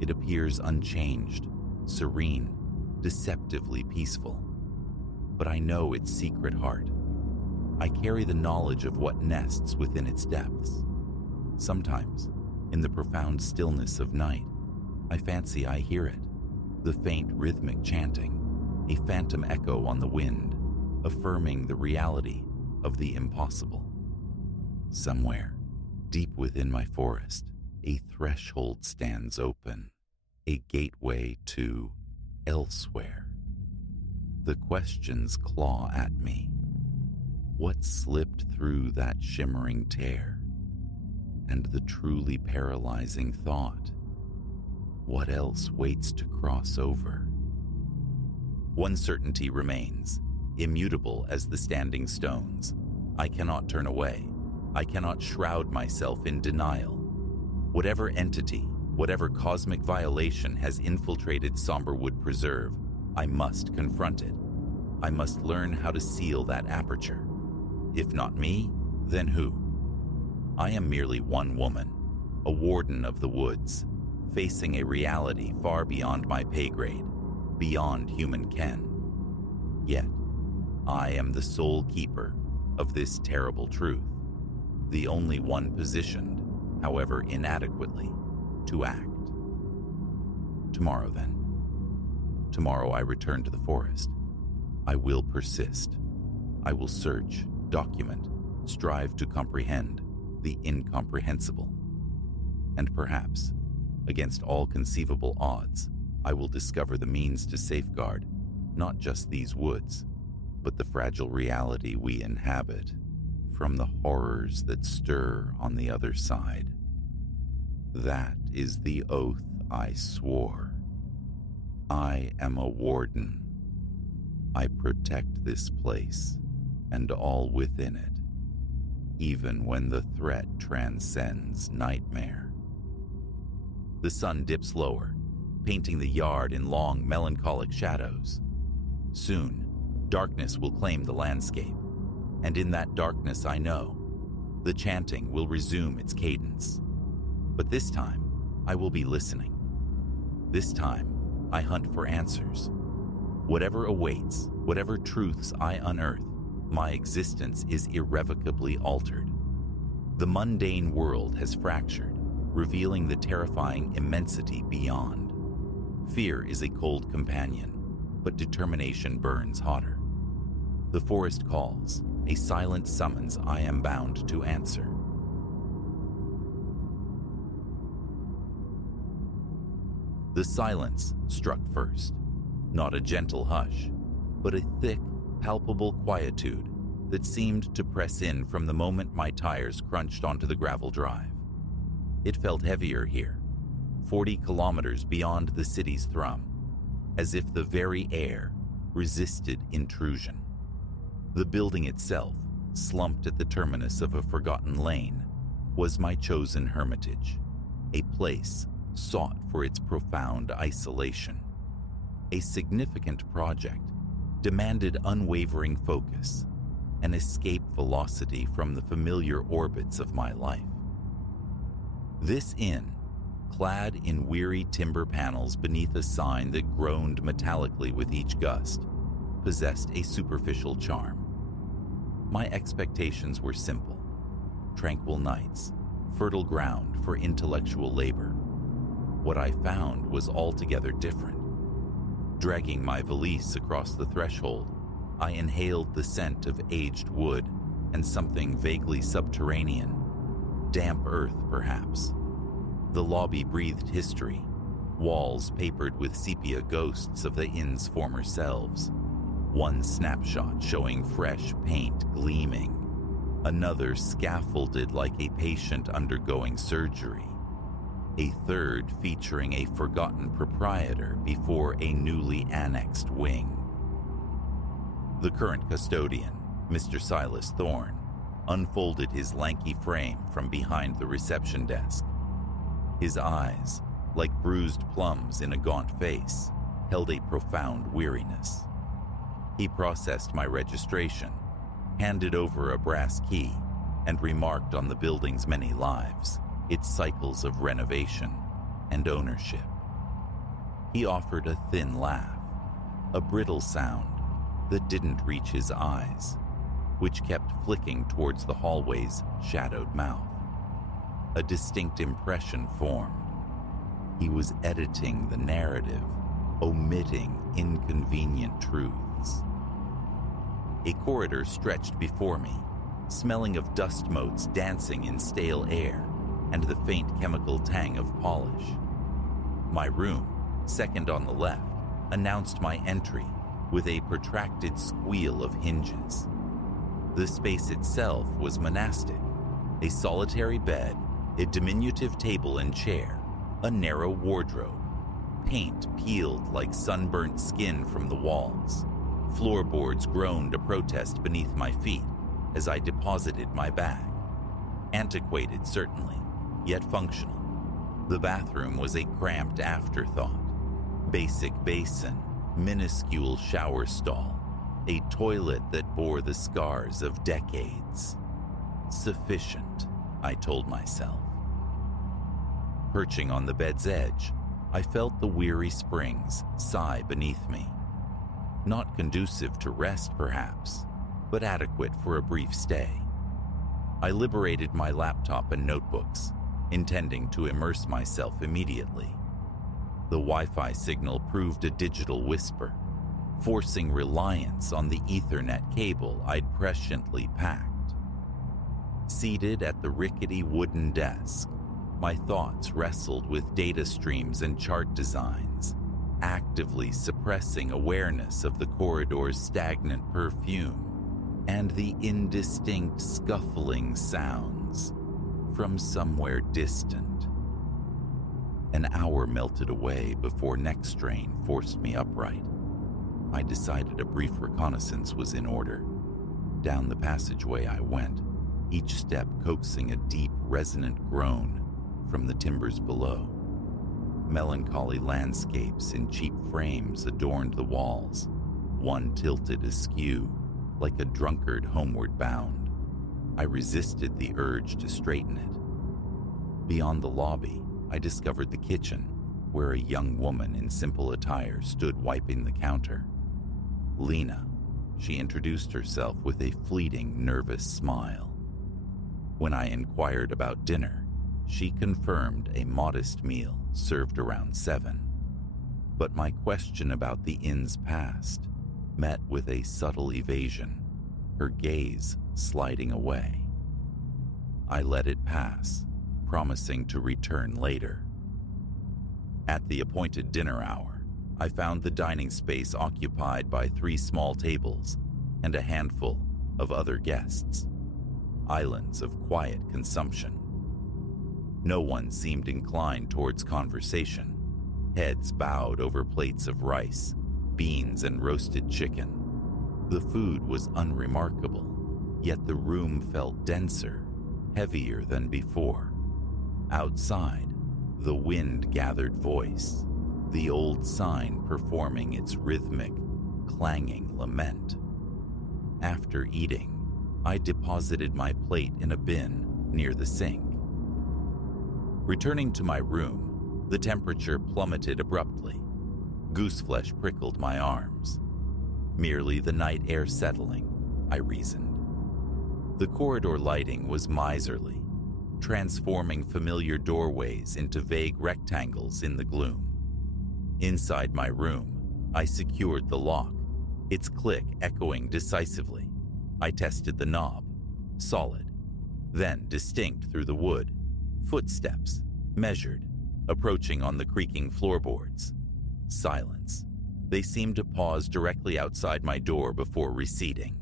It appears unchanged, serene, deceptively peaceful. But I know its secret heart. I carry the knowledge of what nests within its depths. Sometimes, in the profound stillness of night, I fancy I hear it, the faint rhythmic chanting, a phantom echo on the wind, affirming the reality of the impossible. Somewhere, deep within my forest, a threshold stands open, a gateway to elsewhere. The questions claw at me. What slipped through that shimmering tear? And the truly paralyzing thought, what else waits to cross over? One certainty remains, immutable as the standing stones. I cannot turn away. I cannot shroud myself in denial. Whatever entity, whatever cosmic violation has infiltrated Somberwood Preserve, I must confront it. I must learn how to seal that aperture. If not me, then who? I am merely one woman, a warden of the woods, facing a reality far beyond my pay grade, beyond human ken. Yet, I am the sole keeper of this terrible truth, the only one positioned, however inadequately, to act. Tomorrow, then. Tomorrow I return to the forest. I will persist. I will search, document, strive to comprehend the incomprehensible. And perhaps, against all conceivable odds, I will discover the means to safeguard not just these woods, but the fragile reality we inhabit from the horrors that stir on the other side. That is the oath I swore. I am a warden. I protect this place and all within it, even when the threat transcends nightmare. The sun dips lower, painting the yard in long, melancholic shadows. Soon, darkness will claim the landscape, and in that darkness I know, the chanting will resume its cadence. But this time, I will be listening. This time, I hunt for answers. Whatever awaits, whatever truths I unearth, my existence is irrevocably altered. The mundane world has fractured, revealing the terrifying immensity beyond. Fear is a cold companion, but determination burns hotter. The forest calls, a silent summons I am bound to answer. The silence struck first, not a gentle hush, but a thick, palpable quietude that seemed to press in from the moment my tires crunched onto the gravel drive. It felt heavier here, 40 kilometers beyond the city's thrum, as if the very air resisted intrusion. The building itself, slumped at the terminus of a forgotten lane, was my chosen hermitage, a place sought for its profound isolation. A significant project demanded unwavering focus, an escape velocity from the familiar orbits of my life. This inn, clad in weary timber panels beneath a sign that groaned metallically with each gust, possessed a superficial charm. My expectations were simple: tranquil nights, fertile ground for intellectual labor. What I found was altogether different. Dragging my valise across the threshold, I inhaled the scent of aged wood and something vaguely subterranean, damp earth perhaps. The lobby breathed history, walls papered with sepia ghosts of the inn's former selves. One snapshot showing fresh paint gleaming, another scaffolded like a patient undergoing surgery, a third featuring a forgotten proprietor before a newly annexed wing. The current custodian, Mr. Silas Thorne, unfolded his lanky frame from behind the reception desk. His eyes, like bruised plums in a gaunt face, held a profound weariness. He processed my registration, handed over a brass key, and remarked on the building's many lives, its cycles of renovation and ownership. He offered a thin laugh, a brittle sound that didn't reach his eyes, which kept flicking towards the hallway's shadowed mouth. A distinct impression formed. He was editing the narrative, omitting inconvenient truths. A corridor stretched before me, smelling of dust motes dancing in stale air and the faint chemical tang of polish. My room, second on the left, announced my entry with a protracted squeal of hinges. The space itself was monastic: a solitary bed, a diminutive table and chair, a narrow wardrobe, paint peeled like sunburnt skin from the walls. Floorboards groaned a protest beneath my feet as I deposited my bag. Antiquated, certainly, yet functional. The bathroom was a cramped afterthought. Basic basin, minuscule shower stall, a toilet that bore the scars of decades. Sufficient, I told myself. Perching on the bed's edge, I felt the weary springs sigh beneath me. Not conducive to rest, perhaps, but adequate for a brief stay. I liberated my laptop and notebooks, intending to immerse myself immediately. The Wi-Fi signal proved a digital whisper, forcing reliance on the Ethernet cable I'd presciently packed. Seated at the rickety wooden desk, my thoughts wrestled with data streams and chart designs, actively suppressing awareness of the corridor's stagnant perfume and the indistinct scuffling sounds from somewhere distant. An hour melted away before neck strain forced me upright. I decided a brief reconnaissance was in order. Down the passageway I went, each step coaxing a deep, resonant groan from the timbers below. Melancholy landscapes in cheap frames adorned the walls, one tilted askew, like a drunkard homeward bound. I resisted the urge to straighten it. Beyond the lobby, I discovered the kitchen, where a young woman in simple attire stood wiping the counter. Lena, she introduced herself with a fleeting, nervous smile. When I inquired about dinner, she confirmed a modest meal served around 7. But my question about the inn's past met with a subtle evasion, her gaze sliding away. I let it pass, promising to return later. At the appointed dinner hour, I found the dining space occupied by 3 small tables and a handful of other guests, islands of quiet consumption. No one seemed inclined towards conversation, heads bowed over plates of rice, beans, and roasted chicken. The food was unremarkable, yet the room felt denser, heavier than before. Outside, the wind-gathered voice, the old sign performing its rhythmic, clanging lament. After eating, I deposited my plate in a bin near the sink. Returning to my room, the temperature plummeted abruptly. Gooseflesh prickled my arms. Merely the night air settling, I reasoned. The corridor lighting was miserly, transforming familiar doorways into vague rectangles in the gloom. Inside my room, I secured the lock, its click echoing decisively. I tested the knob, solid, then distinct through the wood. Footsteps, measured, approaching on the creaking floorboards. Silence. They seemed to pause directly outside my door before receding.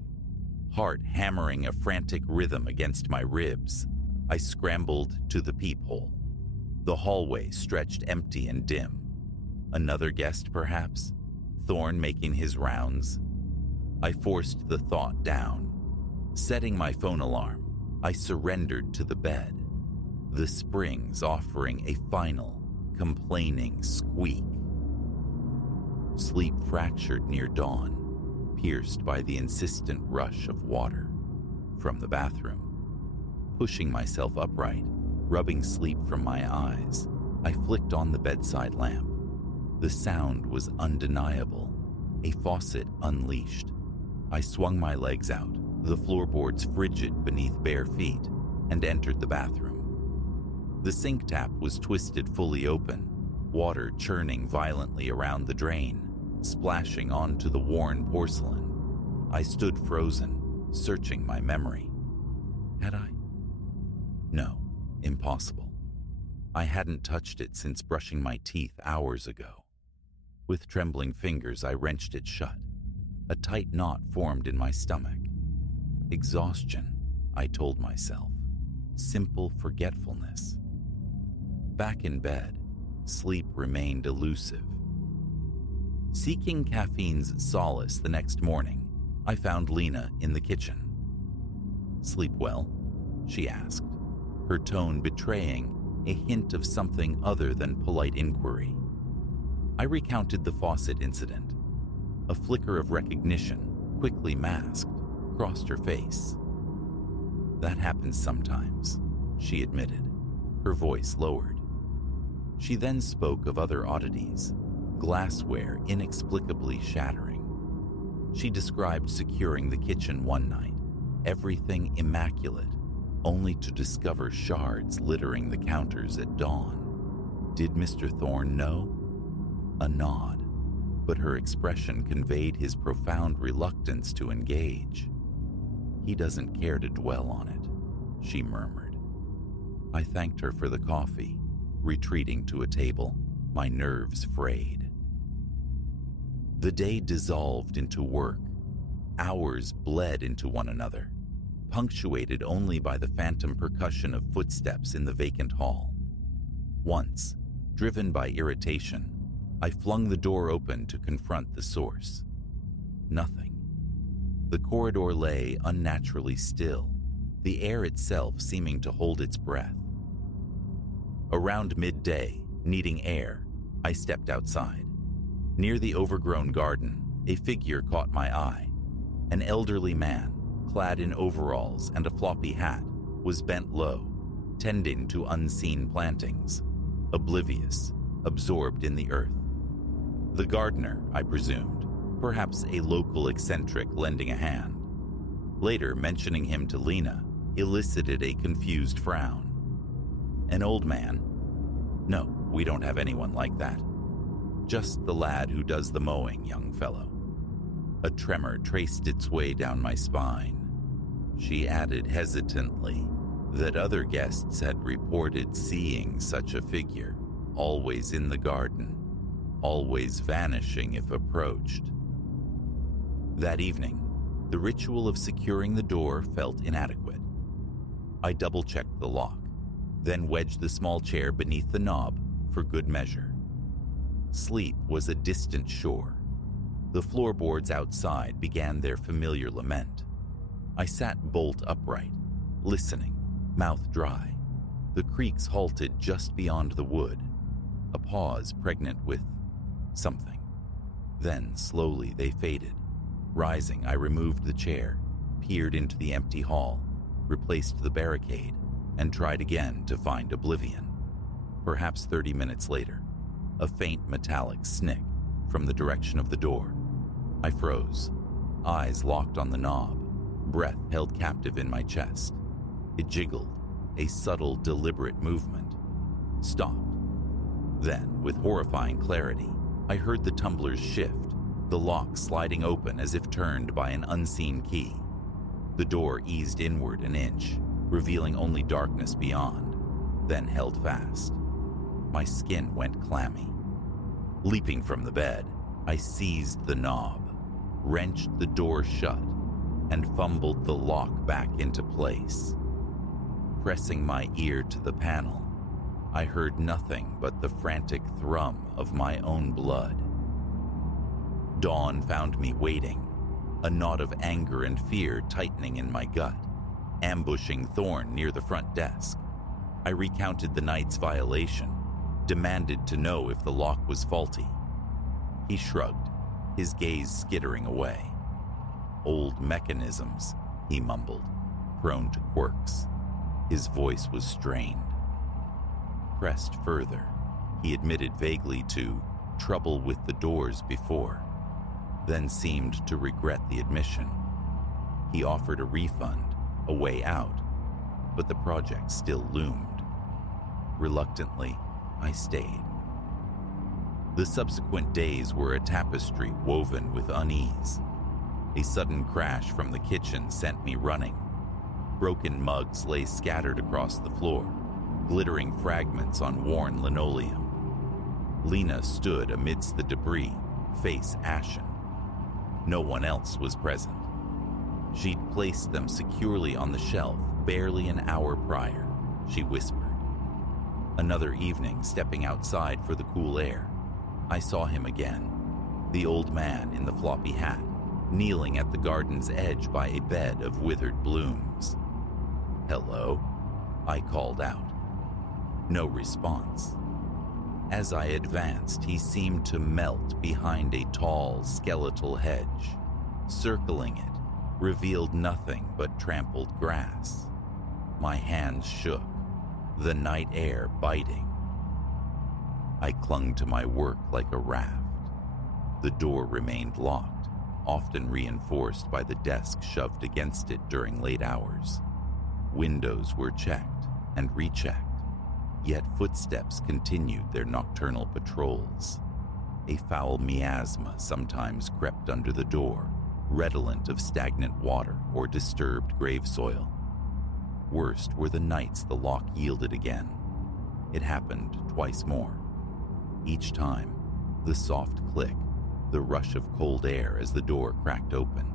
Heart hammering a frantic rhythm against my ribs, I scrambled to the peephole. The hallway stretched empty and dim. Another guest, perhaps? Thorn making his rounds? I forced the thought down. Setting my phone alarm, I surrendered to the bed, the springs offering a final, complaining squeak. Sleep fractured near dawn, pierced by the insistent rush of water from the bathroom. Pushing myself upright, rubbing sleep from my eyes, I flicked on the bedside lamp. The sound was undeniable, a faucet unleashed. I swung my legs out, the floorboards frigid beneath bare feet, and entered the bathroom. The sink tap was twisted fully open, water churning violently around the drain, splashing onto the worn porcelain. I stood frozen, searching my memory. Had I? No, impossible. I hadn't touched it since brushing my teeth hours ago. With trembling fingers, I wrenched it shut. A tight knot formed in my stomach. Exhaustion, I told myself. Simple forgetfulness. Back in bed, sleep remained elusive. Seeking caffeine's solace the next morning, I found Lena in the kitchen. "Sleep well?" she asked, her tone betraying a hint of something other than polite inquiry. I recounted the faucet incident. A flicker of recognition, quickly masked, crossed her face. "That happens sometimes," she admitted, her voice lowered. She then spoke of other oddities, glassware inexplicably shattering. She described securing the kitchen one night, everything immaculate, only to discover shards littering the counters at dawn. Did Mr. Thorne know? A nod, but her expression conveyed his profound reluctance to engage. "He doesn't care to dwell on it," she murmured. I thanked her for the coffee, retreating to a table, my nerves frayed. The day dissolved into work. Hours bled into one another, punctuated only by the phantom percussion of footsteps in the vacant hall. Once, driven by irritation, I flung the door open to confront the source. Nothing. The corridor lay unnaturally still, the air itself seeming to hold its breath. Around midday, needing air, I stepped outside. Near the overgrown garden, a figure caught my eye. An elderly man, clad in overalls and a floppy hat, was bent low, tending to unseen plantings, oblivious, absorbed in the earth. The gardener, I presumed, perhaps a local eccentric lending a hand. Later, mentioning him to Lena elicited a confused frown. "An old man?" "No, we don't have anyone like that. Just the lad who does the mowing, young fellow." A tremor traced its way down my spine. She added hesitantly that other guests had reported seeing such a figure, always in the garden, always vanishing if approached. That evening, the ritual of securing the door felt inadequate. I double-checked the lock, then wedged the small chair beneath the knob for good measure. Sleep was a distant shore. The floorboards outside began their familiar lament. I sat bolt upright, listening, mouth dry. The creaks halted just beyond the wood, a pause pregnant with something. Then, slowly, they faded. Rising, I removed the chair, peered into the empty hall, replaced the barricade, and tried again to find oblivion. Perhaps 30 minutes later, a faint metallic snick from the direction of the door. I froze, eyes locked on the knob, breath held captive in my chest. It jiggled, a subtle, deliberate movement. Stopped. Then, with horrifying clarity, I heard the tumblers shift, the lock sliding open as if turned by an unseen key. The door eased inward an inch, revealing only darkness beyond, then held fast. My skin went clammy. Leaping from the bed, I seized the knob, wrenched the door shut, and fumbled the lock back into place. Pressing my ear to the panel, I heard nothing but the frantic thrum of my own blood. Dawn found me waiting, a knot of anger and fear tightening in my gut, ambushing Thorne near the front desk. I recounted the night's violation, demanded to know if the lock was faulty. He shrugged, his gaze skittering away. "Old mechanisms," he mumbled, prone to quirks. His voice was strained. Pressed further, he admitted vaguely to trouble with the doors before, then seemed to regret the admission. He offered a refund, a way out, but the project still loomed. Reluctantly, I stayed. The subsequent days were a tapestry woven with unease. A sudden crash from the kitchen sent me running. Broken mugs lay scattered across the floor, glittering fragments on worn linoleum. Lena stood amidst the debris, face ashen. No one else was present. She'd placed them securely on the shelf barely an hour prior, she whispered. Another evening, stepping outside for the cool air, I saw him again, the old man in the floppy hat, kneeling at the garden's edge by a bed of withered blooms. "Hello?" I called out. No response. As I advanced, he seemed to melt behind a tall, skeletal hedge. Circling it revealed nothing but trampled grass. My hands shook, the night air biting. I clung to my work like a raft. The door remained locked, often reinforced by the desk shoved against it during late hours. Windows were checked and rechecked, yet footsteps continued their nocturnal patrols. A foul miasma sometimes crept under the door, redolent of stagnant water or disturbed grave soil. Worst were the nights the lock yielded again. It happened twice more. Each time, the soft click, the rush of cold air as the door cracked open.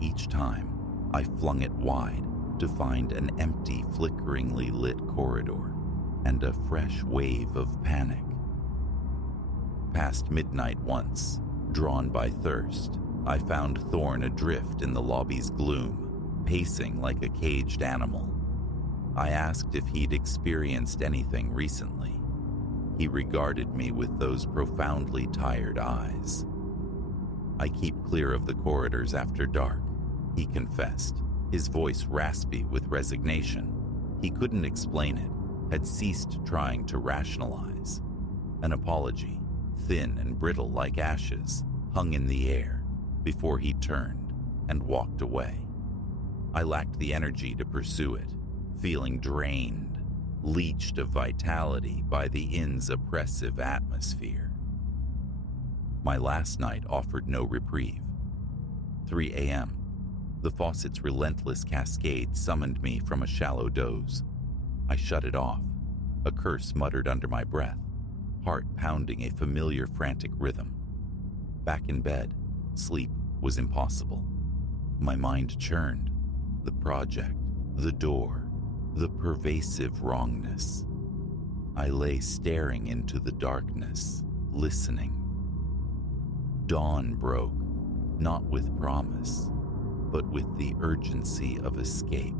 Each time, I flung it wide to find an empty, flickeringly lit corridor and a fresh wave of panic. Past midnight once, drawn by thirst, I found Thorne adrift in the lobby's gloom, pacing like a caged animal. I asked if he'd experienced anything recently. He regarded me with those profoundly tired eyes. "I keep clear of the corridors after dark," he confessed, his voice raspy with resignation. He couldn't explain it, had ceased trying to rationalize. An apology, thin and brittle like ashes, hung in the air before he turned and walked away. I lacked the energy to pursue it, feeling drained, leached of vitality by the inn's oppressive atmosphere. My last night offered no reprieve. 3 a.m. The faucet's relentless cascade summoned me from a shallow doze. I shut it off, a curse muttered under my breath, heart pounding a familiar frantic rhythm. Back in bed, sleep was impossible. My mind churned. The project, the door, the pervasive wrongness. I lay staring into the darkness, listening. Dawn broke, not with promise, but with the urgency of escape.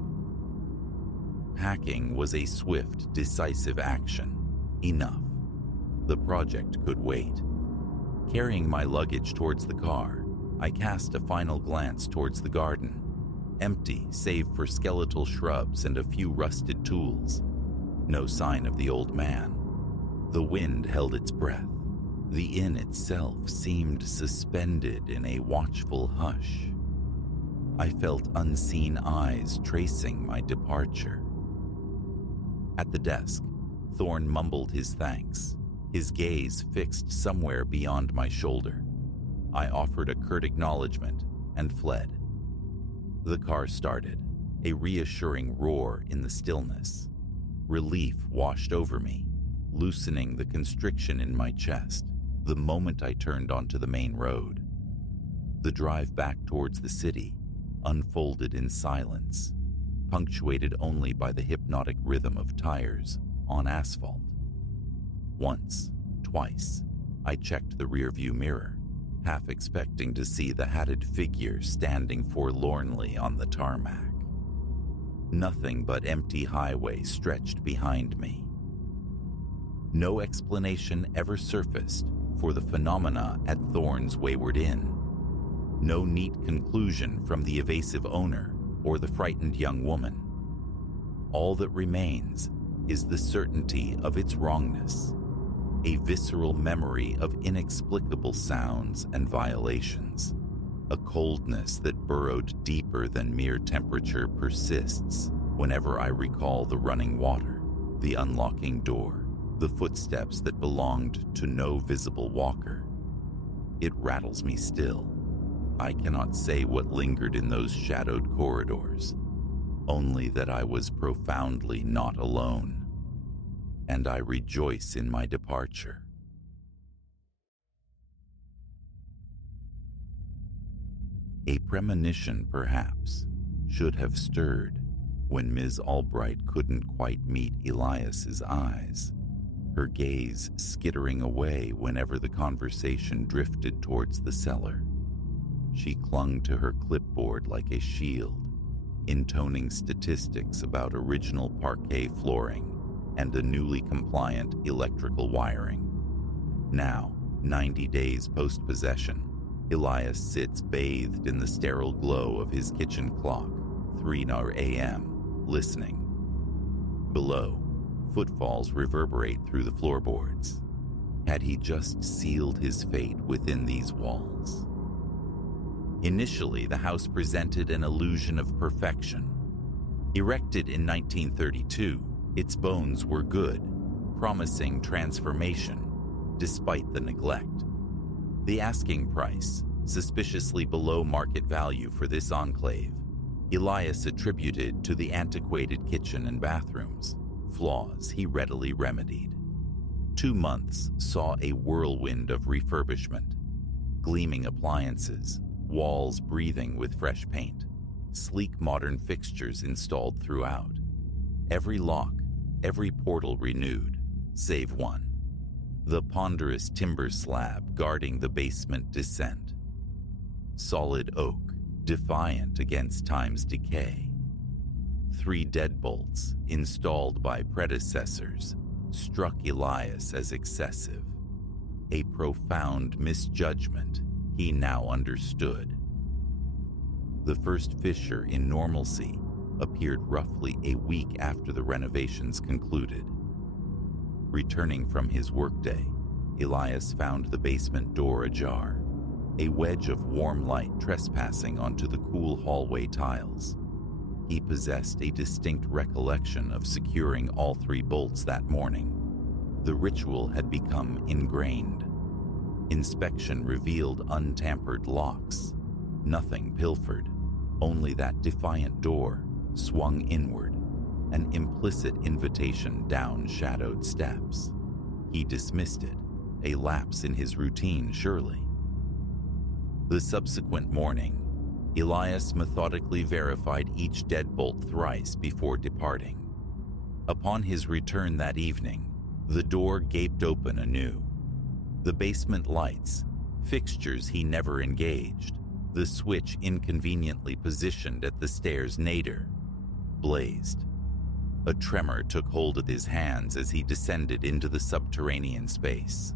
Packing was a swift, decisive action. Enough. The project could wait. Carrying my luggage towards the car, I cast a final glance towards the garden, empty save for skeletal shrubs and a few rusted tools. No sign of the old man. The wind held its breath. The inn itself seemed suspended in a watchful hush. I felt unseen eyes tracing my departure. At the desk, Thorne mumbled his thanks, his gaze fixed somewhere beyond my shoulder. I offered a curt acknowledgement and fled. The car started, a reassuring roar in the stillness. Relief washed over me, loosening the constriction in my chest the moment I turned onto the main road. The drive back towards the city unfolded in silence, punctuated only by the hypnotic rhythm of tires on asphalt. Once, twice, I checked the rearview mirror, half expecting to see the hatted figure standing forlornly on the tarmac. Nothing but empty highway stretched behind me. No explanation ever surfaced for the phenomena at Thorne's wayward inn. No neat conclusion from the evasive owner or the frightened young woman. All that remains is the certainty of its wrongness, a visceral memory of inexplicable sounds and violations. A coldness that burrowed deeper than mere temperature persists whenever I recall the running water, the unlocking door, the footsteps that belonged to no visible walker. It rattles me still. I cannot say what lingered in those shadowed corridors, only that I was profoundly not alone, and I rejoice in my departure. A premonition, perhaps, should have stirred when Ms. Albright couldn't quite meet Elias's eyes, her gaze skittering away whenever the conversation drifted towards the cellar. She clung to her clipboard like a shield, intoning statistics about original parquet flooring and a newly compliant electrical wiring. Now, 90 days post-possession, Elias sits bathed in the sterile glow of his kitchen clock, 3 a.m., listening. Below, footfalls reverberate through the floorboards. Had he just sealed his fate within these walls? Initially, the house presented an illusion of perfection. Erected in 1932, its bones were good, promising transformation, despite the neglect. The asking price, suspiciously below market value for this enclave, Elias attributed to the antiquated kitchen and bathrooms, flaws he readily remedied. 2 months saw a whirlwind of refurbishment, gleaming appliances, walls breathing with fresh paint, sleek modern fixtures installed throughout. Every lock, every portal renewed, save one. The ponderous timber slab guarding the basement descent. Solid oak, defiant against time's decay. 3 deadbolts, installed by predecessors, struck Elias as excessive. A profound misjudgment he now understood. The first fissure in normalcy appeared roughly a week after the renovations concluded. Returning from his workday, Elias found the basement door ajar, a wedge of warm light trespassing onto the cool hallway tiles. He possessed a distinct recollection of securing all 3 bolts that morning. The ritual had become ingrained. Inspection revealed untampered locks. Nothing pilfered, only that defiant door swung inward, an implicit invitation down shadowed steps. He dismissed it, a lapse in his routine surely. The subsequent morning, Elias methodically verified each deadbolt thrice before departing. Upon his return that evening, the door gaped open anew. The basement lights, fixtures he never engaged, the switch inconveniently positioned at the stairs' nadir, blazed. A tremor took hold of his hands as he descended into the subterranean space.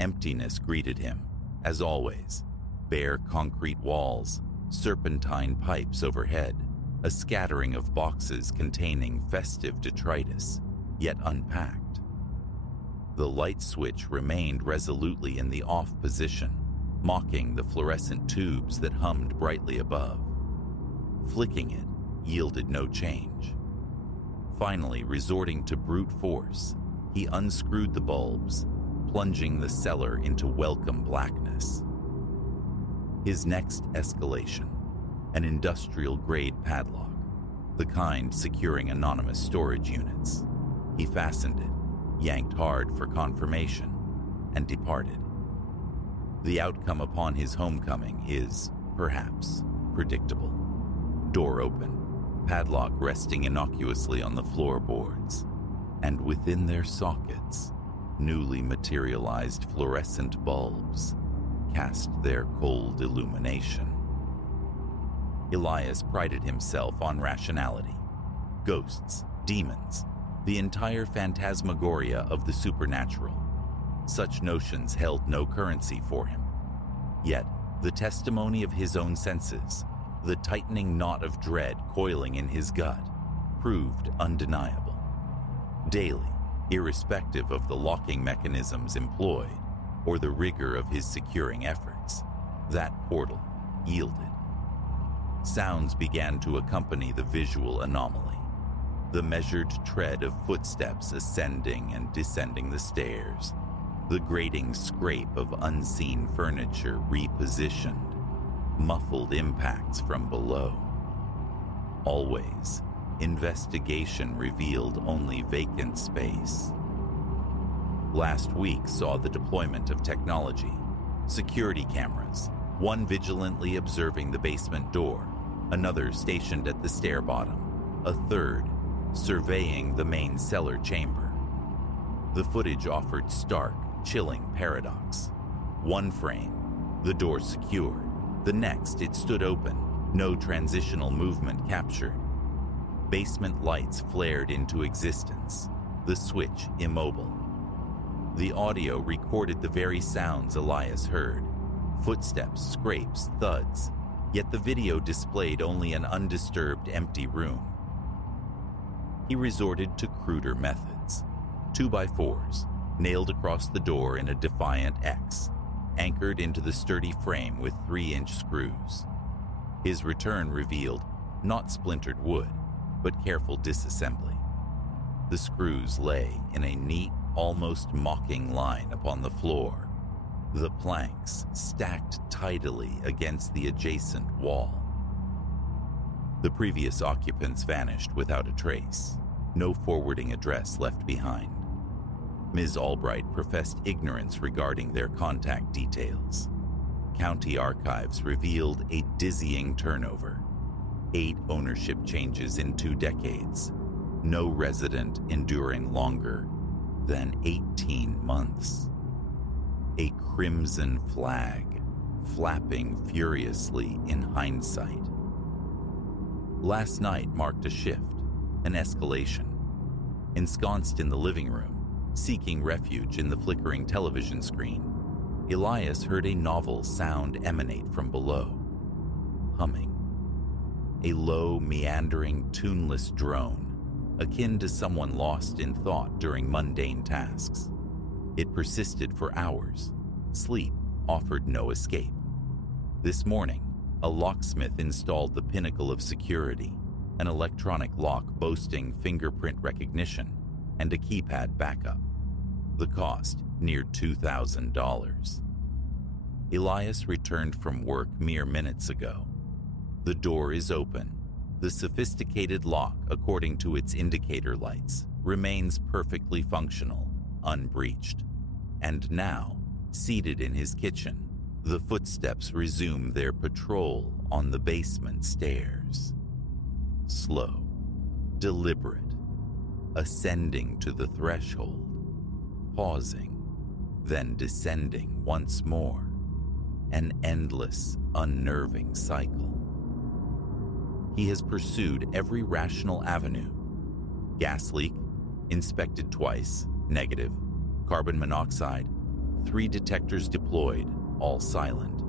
Emptiness greeted him, as always. Bare concrete walls, serpentine pipes overhead, a scattering of boxes containing festive detritus, yet unpacked. The light switch remained resolutely in the off position, mocking the fluorescent tubes that hummed brightly above. Flicking it yielded no change. Finally, resorting to brute force, he unscrewed the bulbs, plunging the cellar into welcome blackness. His next escalation, an industrial-grade padlock, the kind securing anonymous storage units. He fastened it, yanked hard for confirmation, and departed. The outcome upon his homecoming is, perhaps, predictable. Door open, padlock resting innocuously on the floorboards, and within their sockets, newly materialized fluorescent bulbs cast their cold illumination. Elias prided himself on rationality. Ghosts, demons, the entire phantasmagoria of the supernatural. Such notions held no currency for him. Yet, the testimony of his own senses, the tightening knot of dread coiling in his gut, proved undeniable. Daily, irrespective of the locking mechanisms employed or the rigor of his securing efforts, that portal yielded. Sounds began to accompany the visual anomaly. The measured tread of footsteps ascending and descending the stairs, the grating scrape of unseen furniture repositioned, muffled impacts from below. Always, investigation revealed only vacant space. Last week saw the deployment of technology, security cameras, one vigilantly observing the basement door, another stationed at the stair bottom, a third surveying the main cellar chamber. The footage offered stark, chilling paradox. One frame, the door secured. The next, it stood open, no transitional movement captured. Basement lights flared into existence, the switch immobile. The audio recorded the very sounds Elias heard. Footsteps, scrapes, thuds. Yet the video displayed only an undisturbed empty room. He resorted to cruder methods. 2x4s, nailed across the door in a defiant X, anchored into the sturdy frame with 3-inch screws. His return revealed not splintered wood, but careful disassembly. The screws lay in a neat, almost mocking line upon the floor, the planks stacked tidily against the adjacent wall. The previous occupants vanished without a trace, no forwarding address left behind. Ms. Albright professed ignorance regarding their contact details. County archives revealed a dizzying turnover. 8 ownership changes in 2 decades. No resident enduring longer than 18 months. A crimson flag flapping furiously in hindsight. Last night marked a shift, an escalation. Ensconced in the living room, seeking refuge in the flickering television screen, Elias heard a novel sound emanate from below. Humming. A low, meandering, tuneless drone, akin to someone lost in thought during mundane tasks. It persisted for hours. Sleep offered no escape. This morning, a locksmith installed the pinnacle of security, an electronic lock boasting fingerprint recognition and a keypad backup. The cost neared $2,000. Elias returned from work mere minutes ago. The door is open. The sophisticated lock, according to its indicator lights, remains perfectly functional, unbreached. And now, seated in his kitchen, the footsteps resume their patrol on the basement stairs. Slow, deliberate, ascending to the threshold, pausing, then descending once more, an endless, unnerving cycle. He has pursued every rational avenue. Gas leak, inspected twice, negative. Carbon monoxide, 3 detectors deployed, all silent.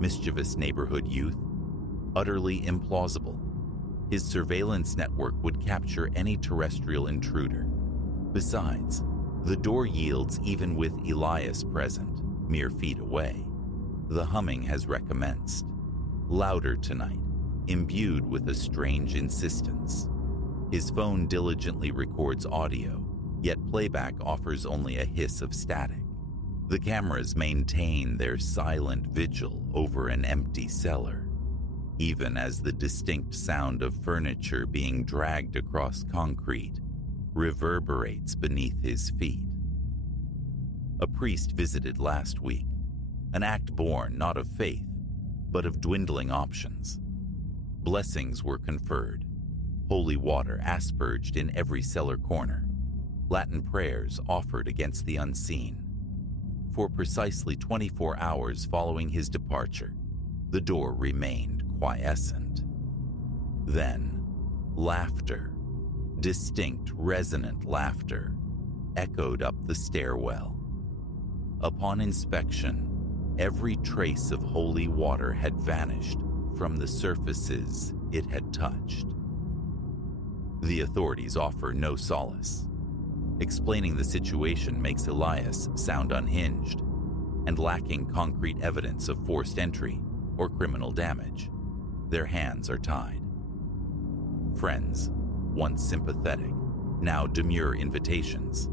Mischievous neighborhood youth, utterly implausible. His surveillance network would capture any terrestrial intruder. Besides, the door yields even with Elias present, mere feet away. The humming has recommenced. Louder tonight, imbued with a strange insistence. His phone diligently records audio, yet playback offers only a hiss of static. The cameras maintain their silent vigil over an empty cellar, even as the distinct sound of furniture being dragged across concrete reverberates beneath his feet. A priest visited last week, an act born not of faith, but of dwindling options. Blessings were conferred, holy water asperged in every cellar corner, Latin prayers offered against the unseen. For precisely 24 hours following his departure, the door remained quiescent. Then, laughter, distinct, resonant laughter, echoed up the stairwell. Upon inspection, every trace of holy water had vanished from the surfaces it had touched. The authorities offer no solace. Explaining the situation makes Elias sound unhinged and lacking concrete evidence of forced entry or criminal damage. Their hands are tied. Friends, once sympathetic, now demure invitations.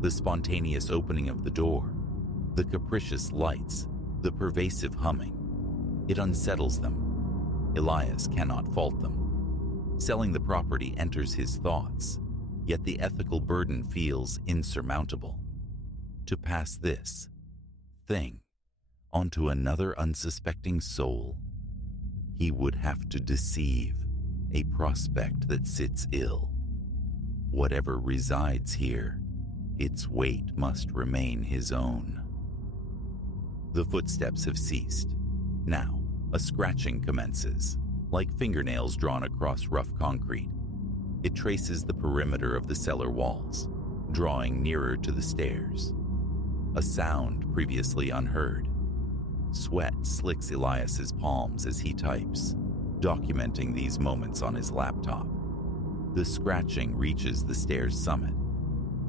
The spontaneous opening of the door, the capricious lights, the pervasive humming. It unsettles them. Elias cannot fault them. Selling the property enters his thoughts, yet the ethical burden feels insurmountable. To pass this thing onto another unsuspecting soul, he would have to deceive a prospect that sits ill. Whatever resides here, its weight must remain his own. The footsteps have ceased. Now, a scratching commences, like fingernails drawn across rough concrete. It traces the perimeter of the cellar walls, drawing nearer to the stairs. A sound previously unheard. Sweat slicks Elias's palms as he types, documenting these moments on his laptop. The scratching reaches the stairs' summit.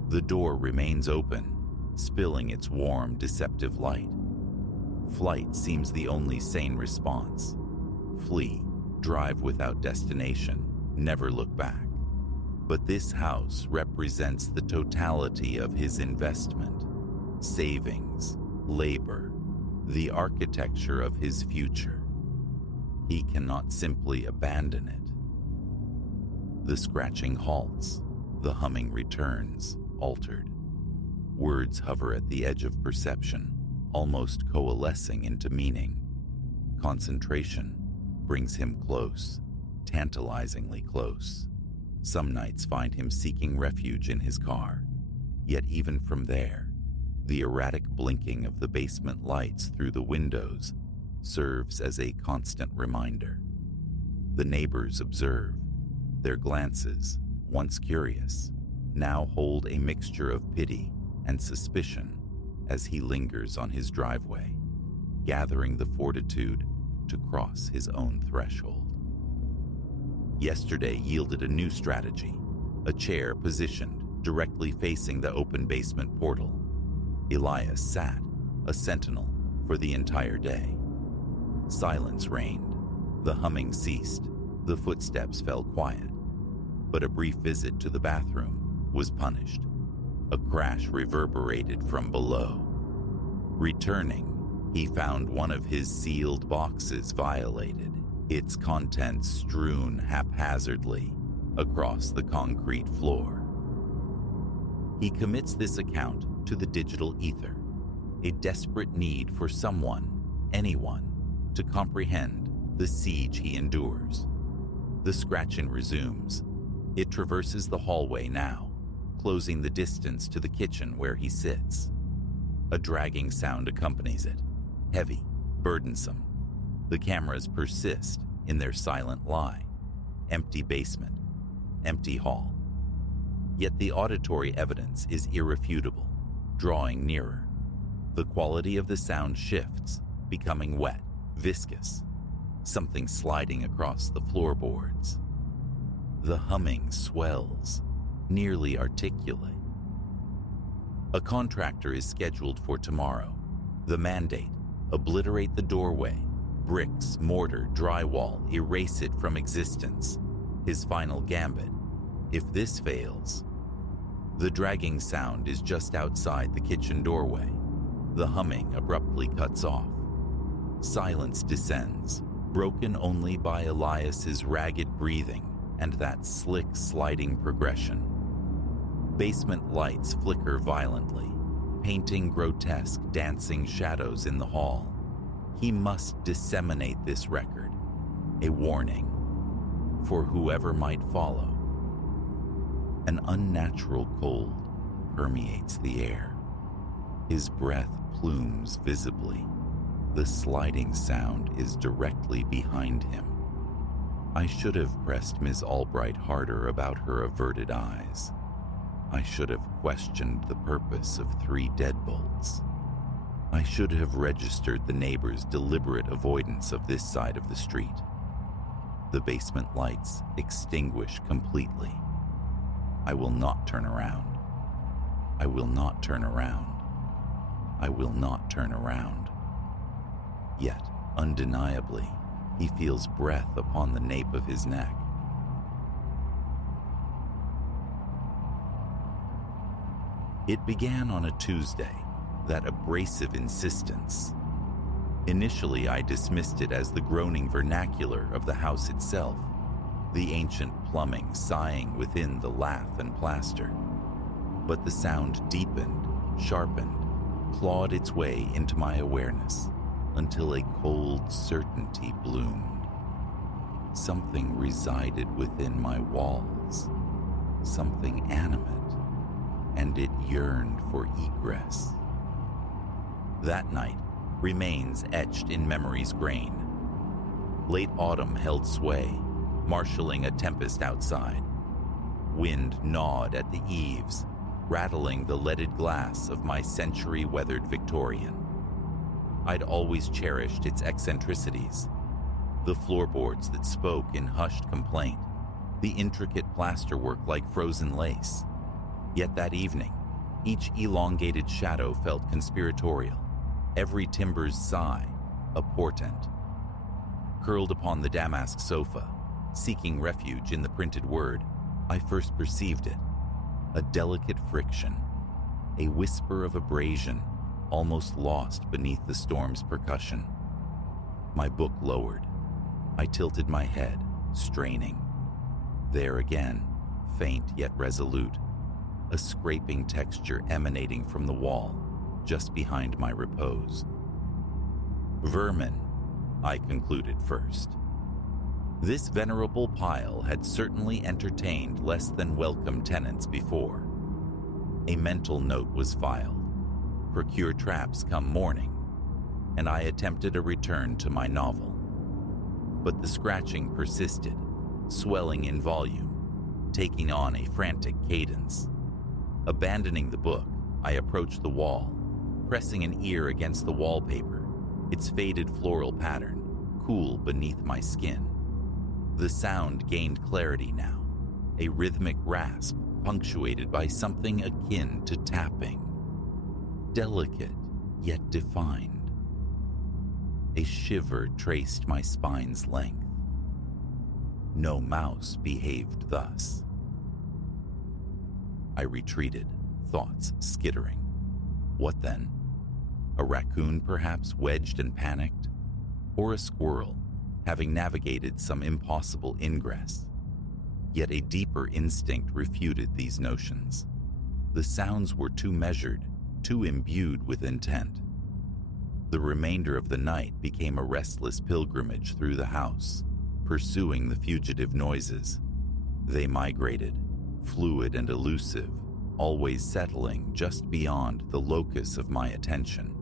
The door remains open, spilling its warm, deceptive light. Flight seems the only sane response. Flee, drive without destination, never look back. But this house represents the totality of his investment, savings, labor, the architecture of his future. He cannot simply abandon it. The scratching halts, the humming returns, altered. Words hover at the edge of perception, almost coalescing into meaning. Concentration brings him close, tantalizingly close. Some nights find him seeking refuge in his car, yet even from there, the erratic blinking of the basement lights through the windows serves as a constant reminder. The neighbors observe. Their glances, once curious, now hold a mixture of pity and suspicion as he lingers on his driveway, gathering the fortitude to cross his own threshold. Yesterday yielded a new strategy, a chair positioned directly facing the open basement portal. Elias sat, a sentinel, for the entire day. Silence reigned. The humming ceased. The footsteps fell quiet. But a brief visit to the bathroom was punished. A crash reverberated from below. Returning, he found one of his sealed boxes violated, its contents strewn haphazardly across the concrete floor. He commits this account to the digital ether, a desperate need for someone, anyone, to comprehend the siege he endures. The scratching resumes. It traverses the hallway now, closing the distance to the kitchen where he sits. A dragging sound accompanies it, heavy, burdensome. The cameras persist in their silent lie. Empty basement, empty hall. Yet the auditory evidence is irrefutable, drawing nearer. The quality of the sound shifts, becoming wet, viscous, something sliding across the floorboards. The humming swells, nearly articulate. A contractor is scheduled for tomorrow. The mandate: obliterate the doorway, bricks, mortar, drywall, erase it from existence. His final gambit: if this fails. The dragging sound is just outside the kitchen doorway. The humming abruptly cuts off. Silence descends, broken only by Elias's ragged breathing and that slick sliding progression. Basement lights flicker violently, painting grotesque dancing shadows in the hall. He must disseminate this record, a warning for whoever might follow. An unnatural cold permeates the air. His breath plumes visibly. The sliding sound is directly behind him. I should have pressed Ms. Albright harder about her averted eyes. I should have questioned the purpose of 3 deadbolts. I should have registered the neighbors' deliberate avoidance of this side of the street. The basement lights extinguish completely. I will not turn around. I will not turn around. I will not turn around. Yet, undeniably, he feels breath upon the nape of his neck. It began on a Tuesday, that abrasive insistence. Initially, I dismissed it as the groaning vernacular of the house itself, the ancient plumbing sighing within the lath and plaster. But the sound deepened, sharpened, clawed its way into my awareness until a cold certainty bloomed. Something resided within my walls, something animate, and it yearned for egress. That night remains etched in memory's grain. Late autumn held sway, marshalling a tempest outside. Wind gnawed at the eaves, rattling the leaded glass of my century-weathered Victorian. I'd always cherished its eccentricities. The floorboards that spoke in hushed complaint, the intricate plasterwork like frozen lace. Yet that evening, each elongated shadow felt conspiratorial, every timber's sigh a portent. Curled upon the damask sofa, seeking refuge in the printed word, I first perceived it. A delicate friction, a whisper of abrasion, almost lost beneath the storm's percussion. My book lowered. I tilted my head, straining. There again, faint yet resolute, a scraping texture emanating from the wall, just behind my repose. Vermin, I concluded first. This venerable pile had certainly entertained less than welcome tenants before. A mental note was filed. Procure traps come morning, and I attempted a return to my novel. But the scratching persisted, swelling in volume, taking on a frantic cadence. Abandoning the book, I approached the wall, pressing an ear against the wallpaper, its faded floral pattern, cool beneath my skin. The sound gained clarity now, a rhythmic rasp punctuated by something akin to tapping. Delicate, yet defined. A shiver traced my spine's length. No mouse behaved thus. I retreated, thoughts skittering. What then? A raccoon perhaps wedged and panicked? Or a squirrel, having navigated some impossible ingress? Yet a deeper instinct refuted these notions. The sounds were too measured, too imbued with intent. The remainder of the night became a restless pilgrimage through the house, pursuing the fugitive noises. They migrated, fluid and elusive, always settling just beyond the locus of my attention.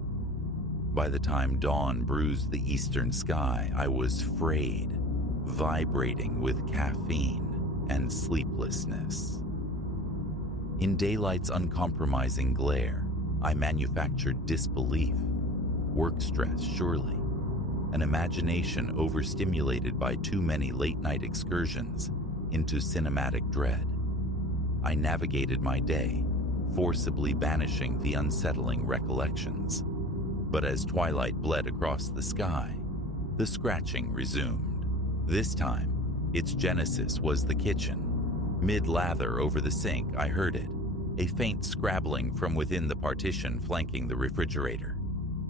By the time dawn bruised the eastern sky, I was frayed, vibrating with caffeine and sleeplessness. In daylight's uncompromising glare, I manufactured disbelief. Work stress, surely. An imagination overstimulated by too many late-night excursions into cinematic dread. I navigated my day, forcibly banishing the unsettling recollections. But as twilight bled across the sky, the scratching resumed. This time, its genesis was the kitchen. Mid-lather over the sink, I heard it, a faint scrabbling from within the partition flanking the refrigerator.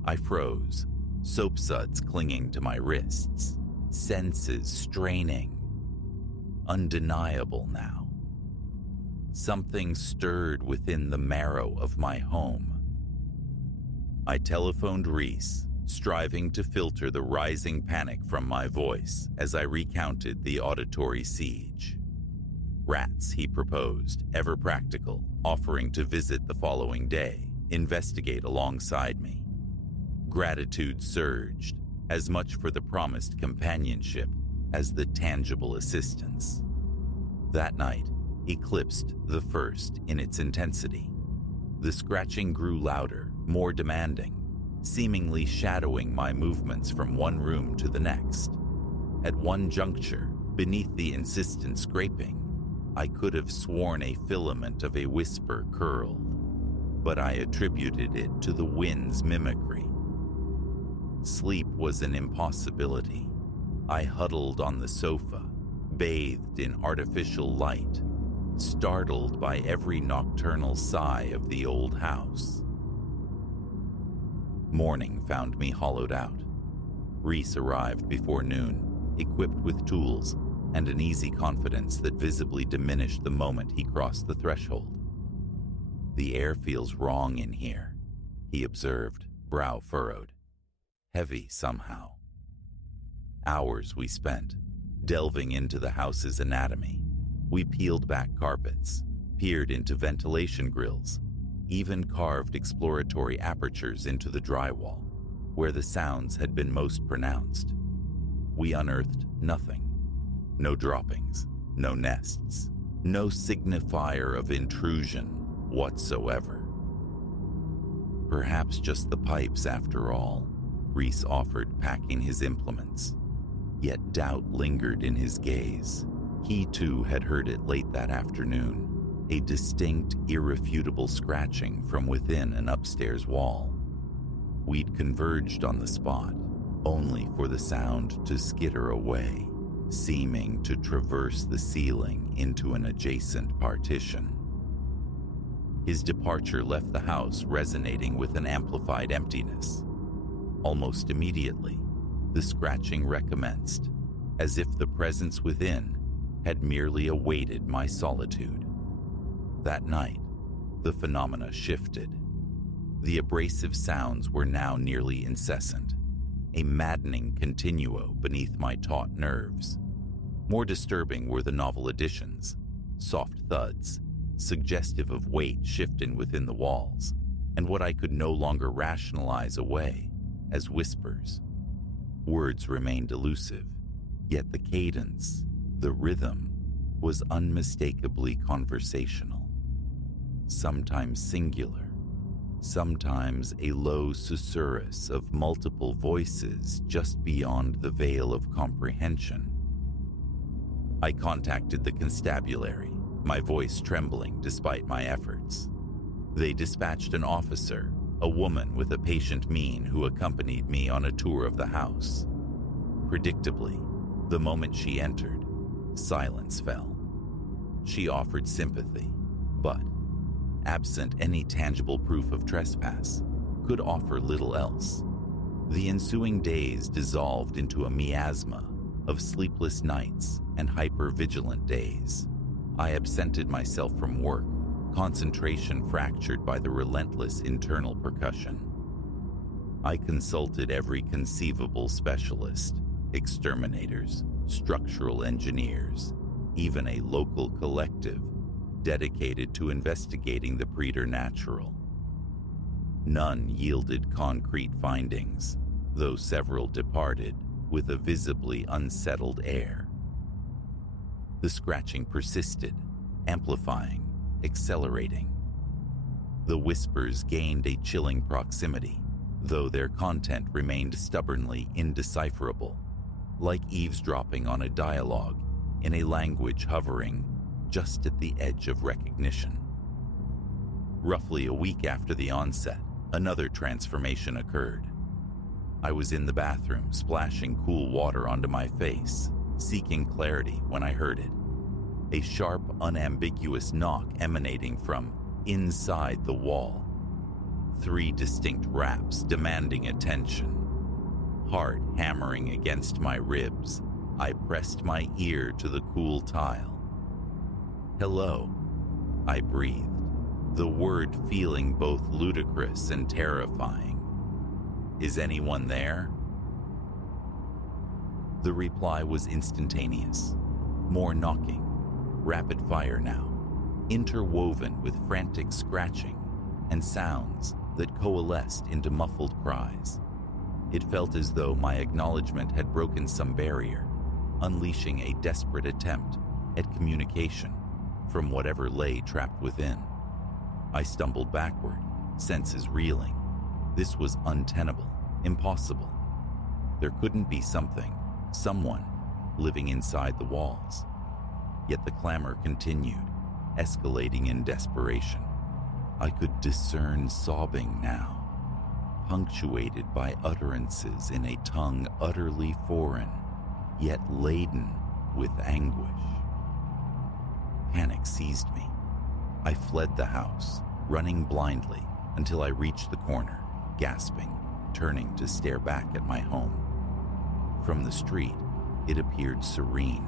I froze, soap suds clinging to my wrists, senses straining. Undeniable now. Something stirred within the marrow of my home. I telephoned Reese, striving to filter the rising panic from my voice as I recounted the auditory siege. Rats, he proposed, ever practical, offering to visit the following day, investigate alongside me. Gratitude surged, as much for the promised companionship as the tangible assistance. That night eclipsed the first in its intensity. The scratching grew louder, more demanding, seemingly shadowing my movements from one room to the next. At one juncture, beneath the insistent scraping, I could have sworn a filament of a whisper curled, but I attributed it to the wind's mimicry. Sleep was an impossibility. I huddled on the sofa, bathed in artificial light, startled by every nocturnal sigh of the old house. Morning found me hollowed out. Reese arrived before noon, equipped with tools and an easy confidence that visibly diminished the moment he crossed the threshold. "The air feels wrong in here," he observed, brow furrowed. "Heavy somehow." Hours we spent, delving into the house's anatomy. We peeled back carpets, peered into ventilation grills, even carved exploratory apertures into the drywall, where the sounds had been most pronounced. We unearthed nothing. No droppings, no nests, no signifier of intrusion whatsoever. "Perhaps just the pipes after all," Reese offered, packing his implements. Yet doubt lingered in his gaze. He too had heard it late that afternoon, a distinct, irrefutable scratching from within an upstairs wall. We'd converged on the spot, only for the sound to skitter away, seeming to traverse the ceiling into an adjacent partition. His departure left the house resonating with an amplified emptiness. Almost immediately, the scratching recommenced, as if the presence within had merely awaited my solitude. That night, the phenomena shifted. The abrasive sounds were now nearly incessant, a maddening continuo beneath my taut nerves. More disturbing were the novel additions, soft thuds, suggestive of weight shifting within the walls, and what I could no longer rationalize away as whispers. Words remained elusive, yet the cadence, the rhythm, was unmistakably conversational. Sometimes singular, sometimes a low susurrus of multiple voices just beyond the veil of comprehension. I contacted the constabulary, my voice trembling despite my efforts. They dispatched an officer, a woman with a patient mien who accompanied me on a tour of the house. Predictably, the moment she entered, silence fell. She offered sympathy, but, absent any tangible proof of trespass, could offer little else. The ensuing days dissolved into a miasma of sleepless nights and hyper-vigilant days. I absented myself from work, concentration fractured by the relentless internal percussion. I consulted every conceivable specialist, exterminators, structural engineers, even a local collective dedicated to investigating the preternatural. None yielded concrete findings, though several departed with a visibly unsettled air. The scratching persisted, amplifying, accelerating. The whispers gained a chilling proximity, though their content remained stubbornly indecipherable, like eavesdropping on a dialogue in a language hovering just at the edge of recognition. Roughly a week after the onset, another transformation occurred. I was in the bathroom, splashing cool water onto my face, seeking clarity when I heard it. A sharp, unambiguous knock emanating from inside the wall. 3 distinct raps demanding attention. Heart hammering against my ribs, I pressed my ear to the cool tile. "Hello," I breathed, the word feeling both ludicrous and terrifying. "Is anyone there?" The reply was instantaneous. More knocking, rapid fire now, interwoven with frantic scratching and sounds that coalesced into muffled cries. It felt as though my acknowledgement had broken some barrier, unleashing a desperate attempt at communication from whatever lay trapped within. I stumbled backward, senses reeling. This was untenable, impossible. There couldn't be someone, living inside the walls. Yet the clamor continued, escalating in desperation. I could discern sobbing now, punctuated by utterances in a tongue utterly foreign, yet laden with anguish. Panic seized me. I fled the house, running blindly until I reached the corner, gasping, turning to stare back at my home. From the street, it appeared serene,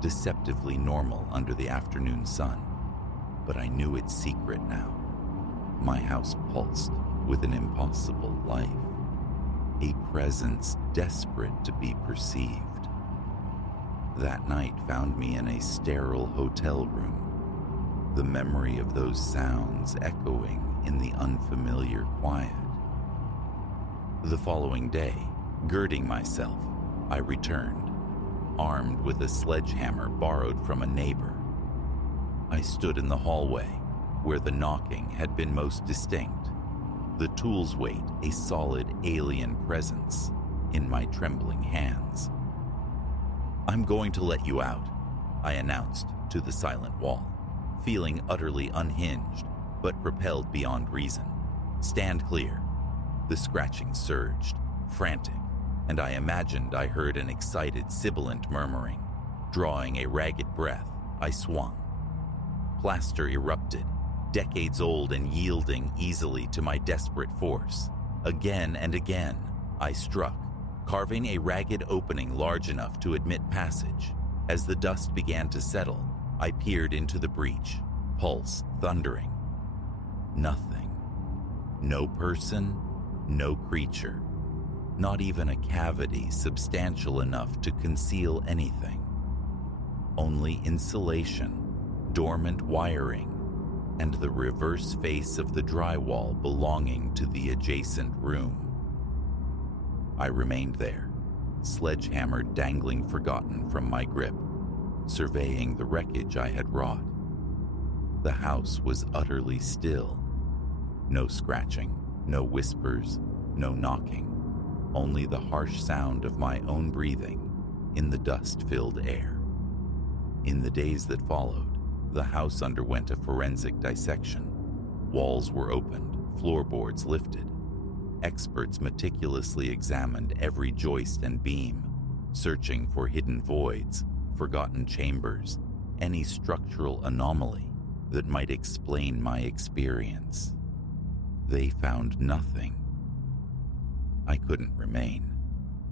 deceptively normal under the afternoon sun, but I knew its secret now. My house pulsed with an impossible life, a presence desperate to be perceived. That night found me in a sterile hotel room, the memory of those sounds echoing in the unfamiliar quiet. The following day, girding myself, I returned, armed with a sledgehammer borrowed from a neighbor. I stood in the hallway, where the knocking had been most distinct, the tool's weight a solid alien presence in my trembling hands. "I'm going to let you out," I announced to the silent wall, feeling utterly unhinged but propelled beyond reason. "Stand clear." The scratching surged, frantic, and I imagined I heard an excited, sibilant murmuring. Drawing a ragged breath, I swung. Plaster erupted, decades old and yielding easily to my desperate force. Again and again, I struck, carving a ragged opening large enough to admit passage. As the dust began to settle, I peered into the breach, pulse thundering. Nothing. No person, no creature. Not even a cavity substantial enough to conceal anything. Only insulation, dormant wiring, and the reverse face of the drywall belonging to the adjacent room. I remained there, sledgehammer dangling forgotten from my grip, surveying the wreckage I had wrought. The house was utterly still. No scratching, no whispers, no knocking, only the harsh sound of my own breathing in the dust-filled air. In the days that followed, the house underwent a forensic dissection. Walls were opened, floorboards lifted. Experts meticulously examined every joist and beam, searching for hidden voids, forgotten chambers, any structural anomaly that might explain my experience. They found nothing. I couldn't remain.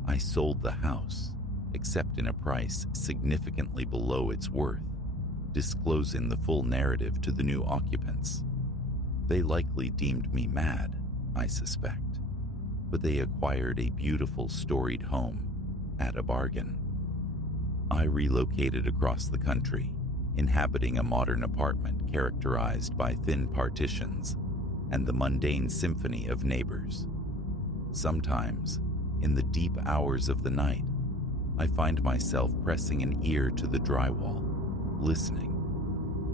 I sold the house, except in a price significantly below its worth, disclosing the full narrative to the new occupants. They likely deemed me mad, I suspect, but they acquired a beautiful storied home at a bargain. I relocated across the country, inhabiting a modern apartment characterized by thin partitions and the mundane symphony of neighbors. Sometimes, in the deep hours of the night, I find myself pressing an ear to the drywall, listening,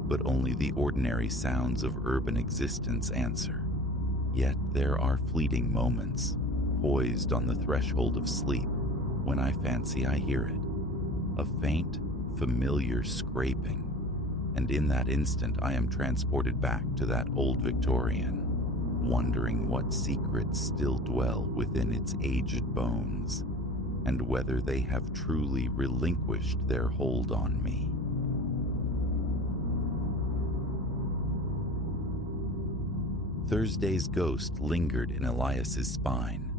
but only the ordinary sounds of urban existence answer. Yet there are fleeting moments, poised on the threshold of sleep, when I fancy I hear it, a faint, familiar scraping, and in that instant I am transported back to that old Victorian, wondering what secrets still dwell within its aged bones, and whether they have truly relinquished their hold on me. Thursday's ghost lingered in Elias's spine,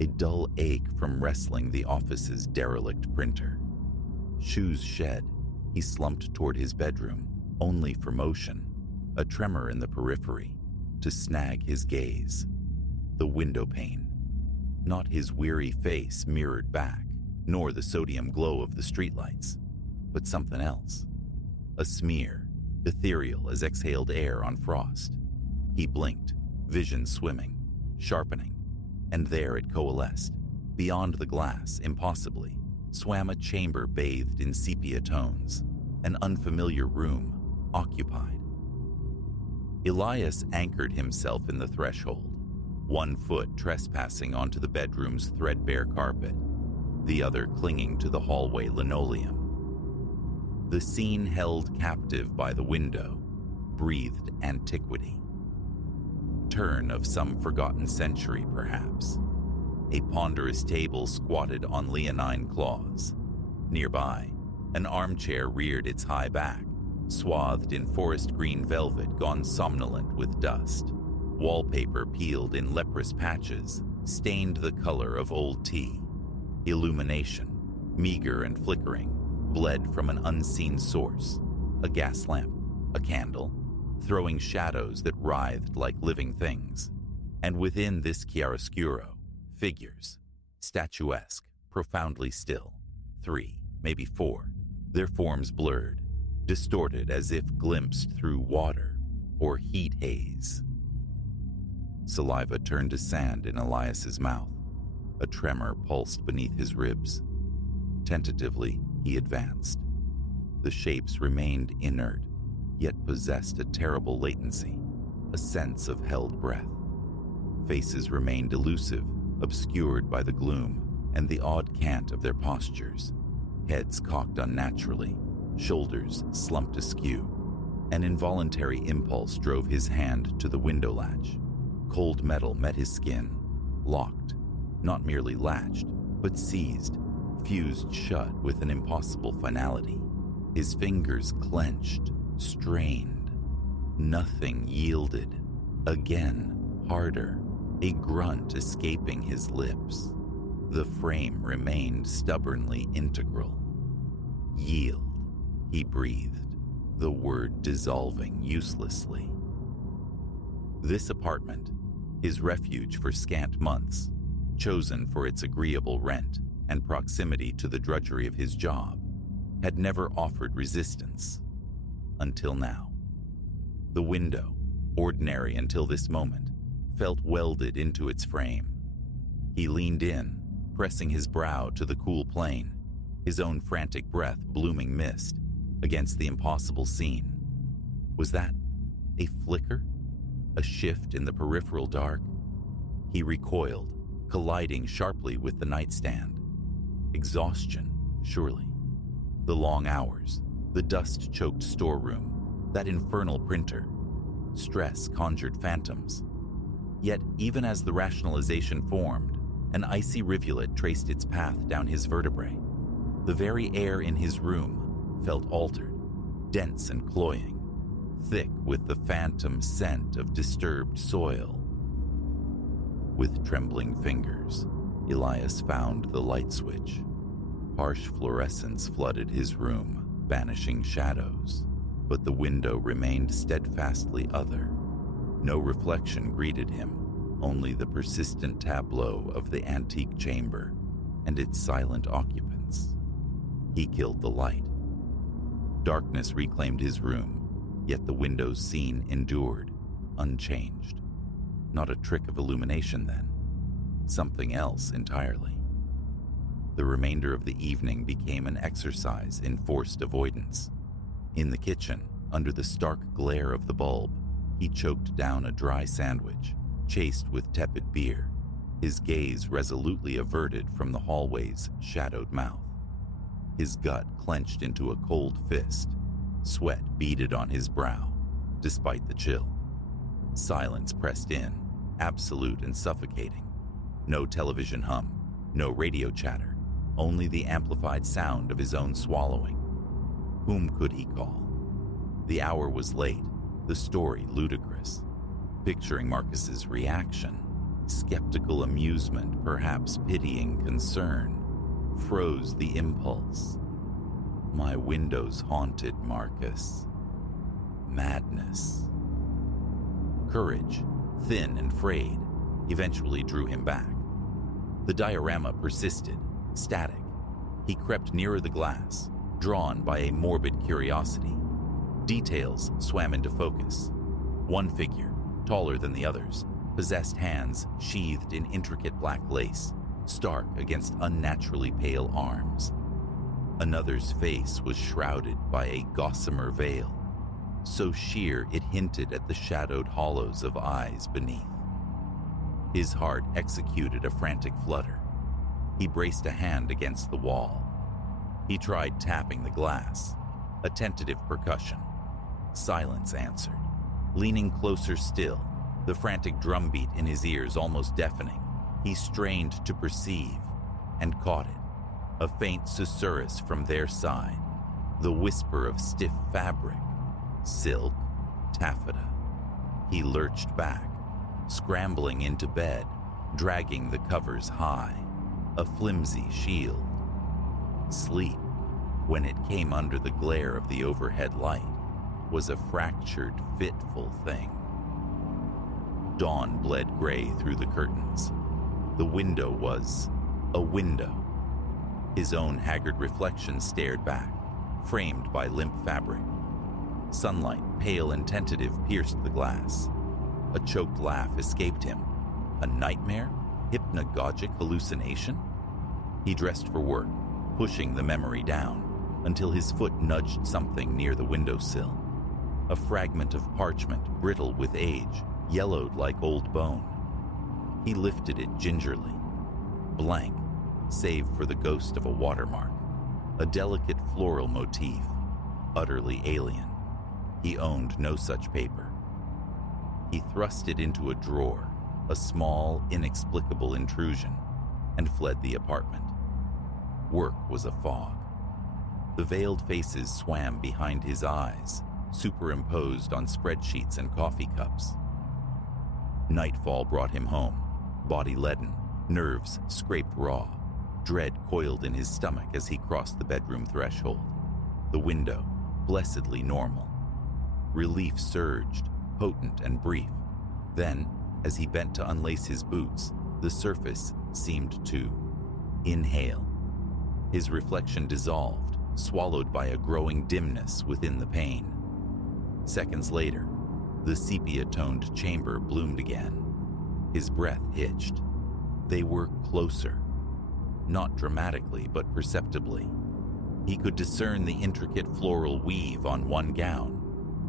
a dull ache from wrestling the office's derelict printer. Shoes shed, he slumped toward his bedroom, only for motion, a tremor in the periphery, to snag his gaze. The window pane. Not his weary face mirrored back, nor the sodium glow of the streetlights, but something else. A smear, ethereal as exhaled air on frost. He blinked, vision swimming, sharpening, and there it coalesced. Beyond the glass, impossibly, swam a chamber bathed in sepia tones, an unfamiliar room, occupied. Elias anchored himself in the threshold, one foot trespassing onto the bedroom's threadbare carpet, the other clinging to the hallway linoleum. The scene held captive by the window breathed antiquity. Turn of some forgotten century, perhaps. A ponderous table squatted on leonine claws. Nearby, an armchair reared its high back, swathed in forest green velvet gone somnolent with dust. Wallpaper peeled in leprous patches, stained the color of old tea. Illumination, meager and flickering, bled from an unseen source, a gas lamp, a candle, throwing shadows that writhed like living things. And within this chiaroscuro, figures, statuesque, profoundly still, 3, maybe 4, their forms blurred, distorted as if glimpsed through water or heat haze. Saliva turned to sand in Elias's mouth. A tremor pulsed beneath his ribs. Tentatively, he advanced. The shapes remained inert, yet possessed a terrible latency, a sense of held breath. Faces remained elusive, obscured by the gloom and the odd cant of their postures. Heads cocked unnaturally, shoulders slumped askew. An involuntary impulse drove his hand to the window latch. Cold metal met his skin, locked, not merely latched, but seized, fused shut with an impossible finality. His fingers clenched, strained. Nothing yielded. Again, harder, a grunt escaping his lips. The frame remained stubbornly integral. Yield, he breathed, the word dissolving uselessly. This apartment, his refuge for scant months, chosen for its agreeable rent and proximity to the drudgery of his job, had never offered resistance. Until now. The window, ordinary until this moment, felt welded into its frame. He leaned in, pressing his brow to the cool plane, his own frantic breath blooming mist against the impossible scene. Was that a flicker? A shift in the peripheral dark? He recoiled, colliding sharply with the nightstand. Exhaustion, surely. The long hours, the dust-choked storeroom, that infernal printer. Stress conjured phantoms. Yet, even as the rationalization formed, an icy rivulet traced its path down his vertebrae. The very air in his room felt altered, dense and cloying, thick with the phantom scent of disturbed soil. With trembling fingers, Elias found the light switch. Harsh fluorescence flooded his room, banishing shadows, but the window remained steadfastly other. No reflection greeted him, only the persistent tableau of the antique chamber and its silent occupants. He killed the light. Darkness reclaimed his room, yet the window's scene endured, unchanged. Not a trick of illumination, then. Something else entirely. The remainder of the evening became an exercise in forced avoidance. In the kitchen, under the stark glare of the bulb, he choked down a dry sandwich, chased with tepid beer, his gaze resolutely averted from the hallway's shadowed mouth. His gut clenched into a cold fist. Sweat beaded on his brow, despite the chill. Silence pressed in, absolute and suffocating. No television hum, no radio chatter, only the amplified sound of his own swallowing. Whom could he call? The hour was late, the story ludicrous. Picturing Marcus's reaction, skeptical amusement, perhaps pitying concern, froze the impulse. My windows haunted Marcus. Madness. Courage, thin and frayed, eventually drew him back. The diorama persisted, static. He crept nearer the glass, drawn by a morbid curiosity. Details swam into focus. One figure, taller than the others, possessed hands sheathed in intricate black lace, stark against unnaturally pale arms. Another's face was shrouded by a gossamer veil, so sheer it hinted at the shadowed hollows of eyes beneath. His heart executed a frantic flutter. He braced a hand against the wall. He tried tapping the glass, a tentative percussion. Silence answered. Leaning closer still, the frantic drumbeat in his ears almost deafening, he strained to perceive and caught it. A faint susurrus from their side, the whisper of stiff fabric, Silk, taffeta. He lurched back, scrambling into bed, dragging the covers high, a flimsy shield. Sleep, when it came under the glare of the overhead light, was a fractured, fitful thing. Dawn bled gray through the curtains. The window was a window. His own haggard reflection stared back, framed by limp fabric. Sunlight, pale and tentative, pierced the glass. A choked laugh escaped him. A nightmare? Hypnagogic hallucination? He dressed for work, pushing the memory down, until his foot nudged something near the windowsill. A fragment of parchment, brittle with age, yellowed like old bone. He lifted it gingerly. Blank, save for the ghost of a watermark. A delicate floral motif, utterly alien. He owned no such paper. He thrust it into a drawer, a small, inexplicable intrusion, and fled the apartment. Work was a fog. The veiled faces swam behind his eyes, superimposed on spreadsheets and coffee cups. Nightfall brought him home, body leaden, nerves scraped raw. Dread coiled in his stomach as he crossed the bedroom threshold. The window, blessedly normal. Relief surged, potent and brief. Then, as he bent to unlace his boots, the surface seemed to inhale. His reflection dissolved, swallowed by a growing dimness within the pane. Seconds later, the sepia-toned chamber bloomed again. His breath hitched. They were closer. Not dramatically, but perceptibly. He could discern the intricate floral weave on one gown,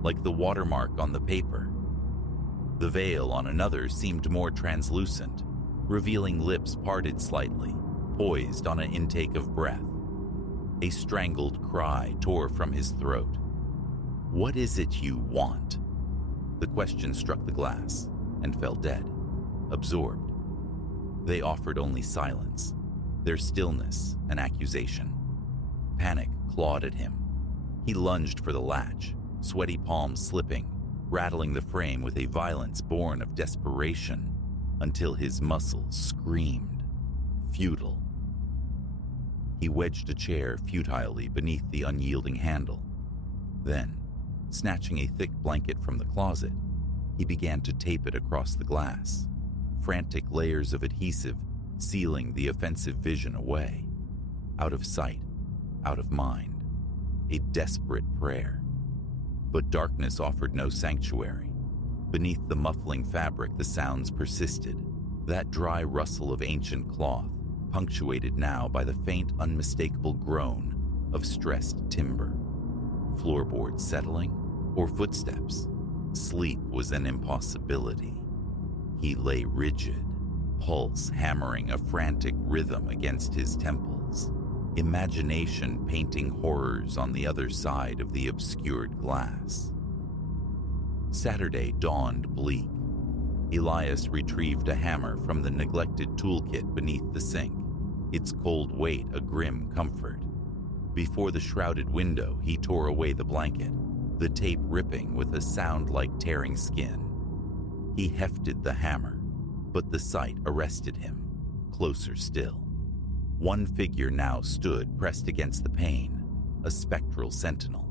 like the watermark on the paper. The veil on another seemed more translucent, revealing lips parted slightly, poised on an intake of breath. A strangled cry tore from his throat. "What is it you want?" The question struck the glass and fell dead, absorbed. They offered only silence, their stillness an accusation. Panic clawed at him. He lunged for the latch, sweaty palms slipping, rattling the frame with a violence born of desperation, until his muscles screamed, futile. He wedged a chair futilely beneath the unyielding handle. Then, snatching a thick blanket from the closet, he began to tape it across the glass, frantic layers of adhesive sealing the offensive vision away. Out of sight, out of mind. A desperate prayer. But darkness offered no sanctuary. Beneath the muffling fabric, the sounds persisted. That dry rustle of ancient cloth, punctuated now by the faint, unmistakable groan of stressed timber. Floorboards settling, or footsteps. Sleep was an impossibility. He lay rigid, pulse hammering a frantic rhythm against his temples, imagination painting horrors on the other side of the obscured glass. Saturday dawned bleak. Elias retrieved a hammer from the neglected toolkit beneath the sink, its cold weight a grim comfort. Before the shrouded window, he tore away the blanket, the tape ripping with a sound like tearing skin. He hefted the hammer, but the sight arrested him, closer still. One figure now stood pressed against the pane, a spectral sentinel.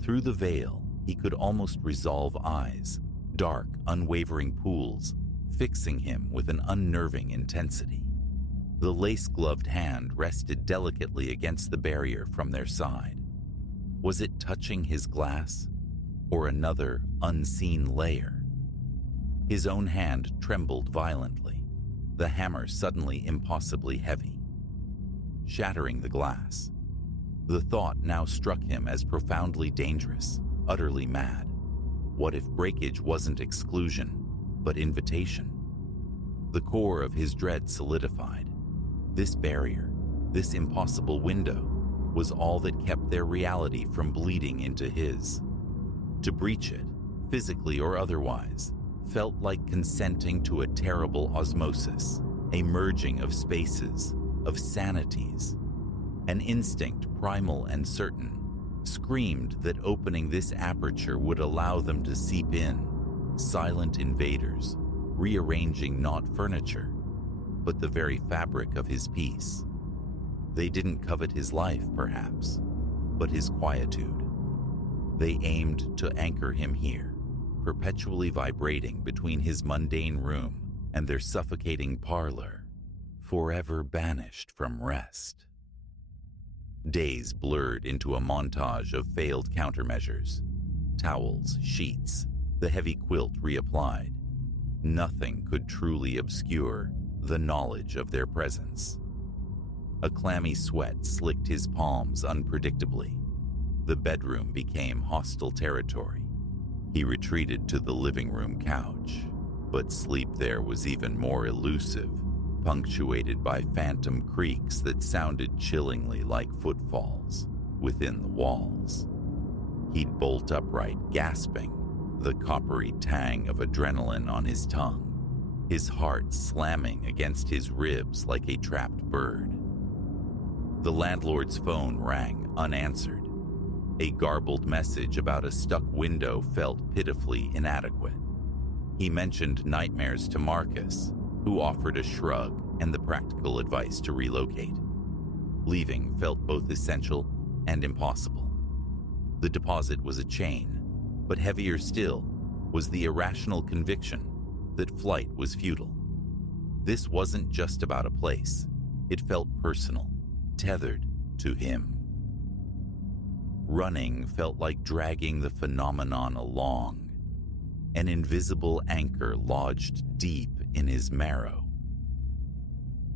Through the veil, he could almost resolve eyes, dark, unwavering pools, fixing him with an unnerving intensity. The lace-gloved hand rested delicately against the barrier from their side. Was it touching his glass, or another unseen layer? His own hand trembled violently, the hammer suddenly impossibly heavy, shattering the glass. The thought now struck him as profoundly dangerous, utterly mad. What if breakage wasn't exclusion, but invitation? The core of his dread solidified. This barrier, this impossible window, was all that kept their reality from bleeding into his. To breach it, physically or otherwise, felt like consenting to a terrible osmosis, a merging of spaces, of sanities. An instinct primal and certain, screamed that opening this aperture would allow them to seep in, silent invaders, rearranging not furniture, but the very fabric of his peace. They didn't covet his life, perhaps, but his quietude. They aimed to anchor him here, perpetually vibrating between his mundane room and their suffocating parlor, forever banished from rest. Days blurred into a montage of failed countermeasures. Towels, sheets, the heavy quilt reapplied. Nothing could truly obscure the knowledge of their presence. A clammy sweat slicked his palms unpredictably. The bedroom became hostile territory. He retreated to the living room couch, but sleep there was even more elusive, punctuated by phantom creaks that sounded chillingly like footfalls within the walls. He'd bolt upright, gasping, the coppery tang of adrenaline on his tongue, his heart slamming against his ribs like a trapped bird. The landlord's phone rang unanswered. A garbled message about a stuck window felt pitifully inadequate. He mentioned nightmares to Marcus, who offered a shrug and the practical advice to relocate. Leaving felt both essential and impossible. The deposit was a chain, but heavier still was the irrational conviction that flight was futile. This wasn't just about a place. It felt personal, tethered to him. Running felt like dragging the phenomenon along, an invisible anchor lodged deep in his marrow.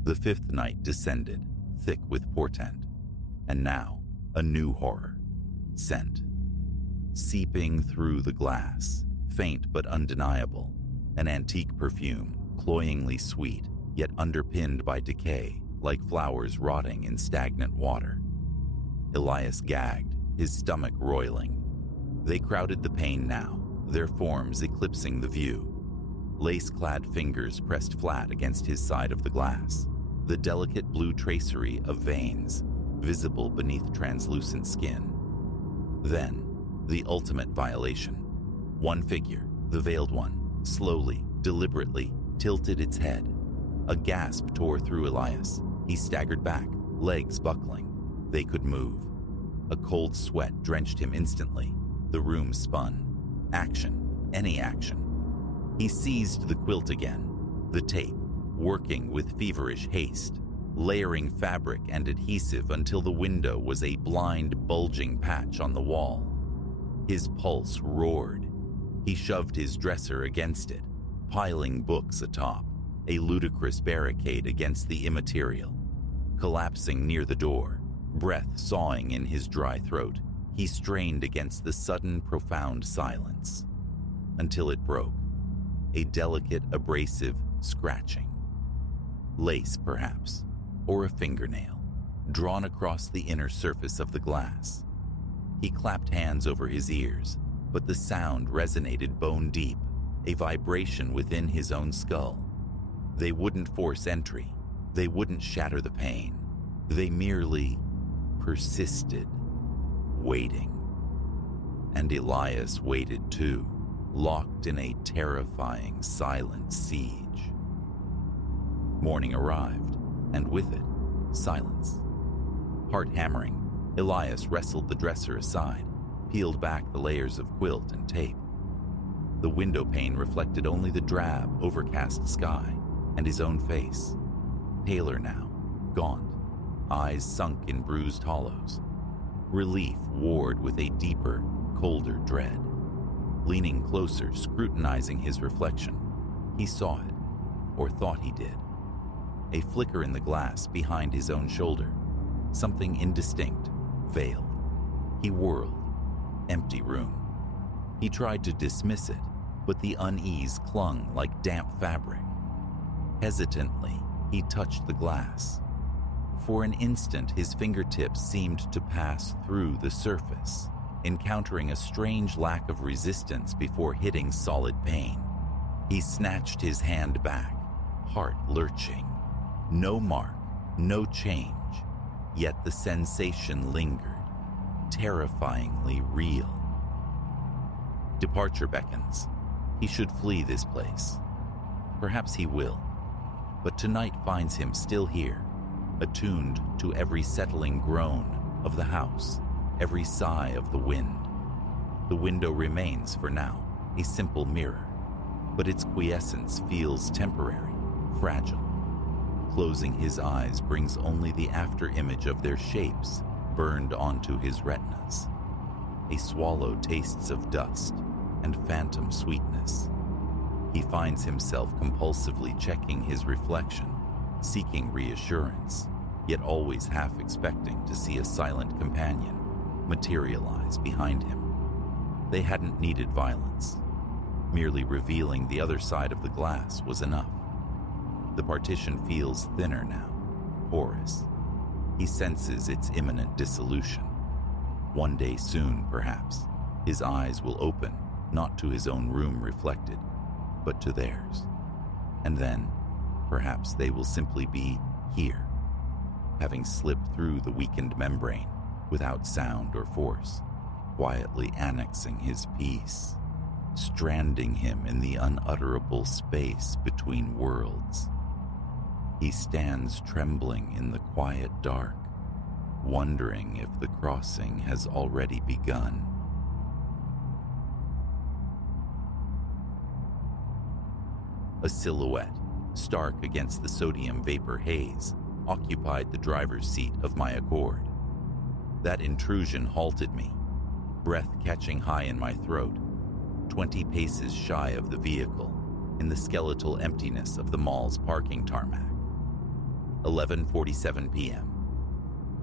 The fifth night descended, thick with portent, and now a new horror, scent. Seeping through the glass, faint but undeniable, an antique perfume, cloyingly sweet, yet underpinned by decay, like flowers rotting in stagnant water. Elias gagged, his stomach roiling. They crowded the pane now, their forms eclipsing the view. Lace-clad fingers pressed flat against his side of the glass, the delicate blue tracery of veins visible beneath translucent skin. Then, the ultimate violation. One figure, the veiled one, slowly, deliberately tilted its head. A gasp tore through Elias. He staggered back, legs buckling. They could move. A cold sweat drenched him instantly. The room spun. Action, any action. He seized the quilt again, the tape, working with feverish haste, layering fabric and adhesive until the window was a blind, bulging patch on the wall. His pulse roared. He shoved his dresser against it, piling books atop, a ludicrous barricade against the immaterial. Collapsing near the door, breath sawing in his dry throat, he strained against the sudden, profound silence, until it broke. A delicate, abrasive scratching. Lace, perhaps, or a fingernail, drawn across the inner surface of the glass. He clapped hands over his ears, but the sound resonated bone deep, a vibration within his own skull. They wouldn't force entry. They wouldn't shatter the pain. They merely persisted, waiting. And Elias waited too, locked in a terrifying, silent siege. Morning arrived, and with it, silence. Heart hammering, Elias wrestled the dresser aside, peeled back the layers of quilt and tape. The window pane reflected only the drab, overcast sky and his own face, paler now, gaunt, eyes sunk in bruised hollows. Relief warred with a deeper, colder dread. Leaning closer, scrutinizing his reflection, he saw it, or thought he did. A flicker in the glass behind his own shoulder, something indistinct, veiled. He whirled. Empty room. He tried to dismiss it, but the unease clung like damp fabric. Hesitantly, he touched the glass. For an instant, his fingertips seemed to pass through the surface, encountering a strange lack of resistance before hitting solid pane. He snatched his hand back, heart lurching. No mark, no change, yet the sensation lingered. terrifyingly real. Departure beckons. He should flee this place. Perhaps he will, but tonight finds him still here, attuned to every settling groan of the house, every sigh of the wind. The window remains, for now, a simple mirror, but its quiescence feels temporary, fragile. Closing his eyes brings only the after-image of their shapes burned onto his retinas. A swallow tastes of dust and phantom sweetness. He finds himself compulsively checking his reflection, seeking reassurance, yet always half expecting to see a silent companion materialize behind him. They hadn't needed violence. Merely revealing the other side of the glass was enough. The partition feels thinner now, porous. He senses its imminent dissolution. One day soon, perhaps, his eyes will open, not to his own room reflected, but to theirs. And then, perhaps they will simply be here, having slipped through the weakened membrane without sound or force, quietly annexing his peace, stranding him in the unutterable space between worlds. He stands trembling in the quiet dark, wondering if the crossing has already begun. A silhouette, stark against the sodium vapor haze, occupied the driver's seat of my Accord. That intrusion halted me, breath catching high in my throat, 20 paces shy of the vehicle, in the skeletal emptiness of the mall's parking tarmac. 11:47 p.m.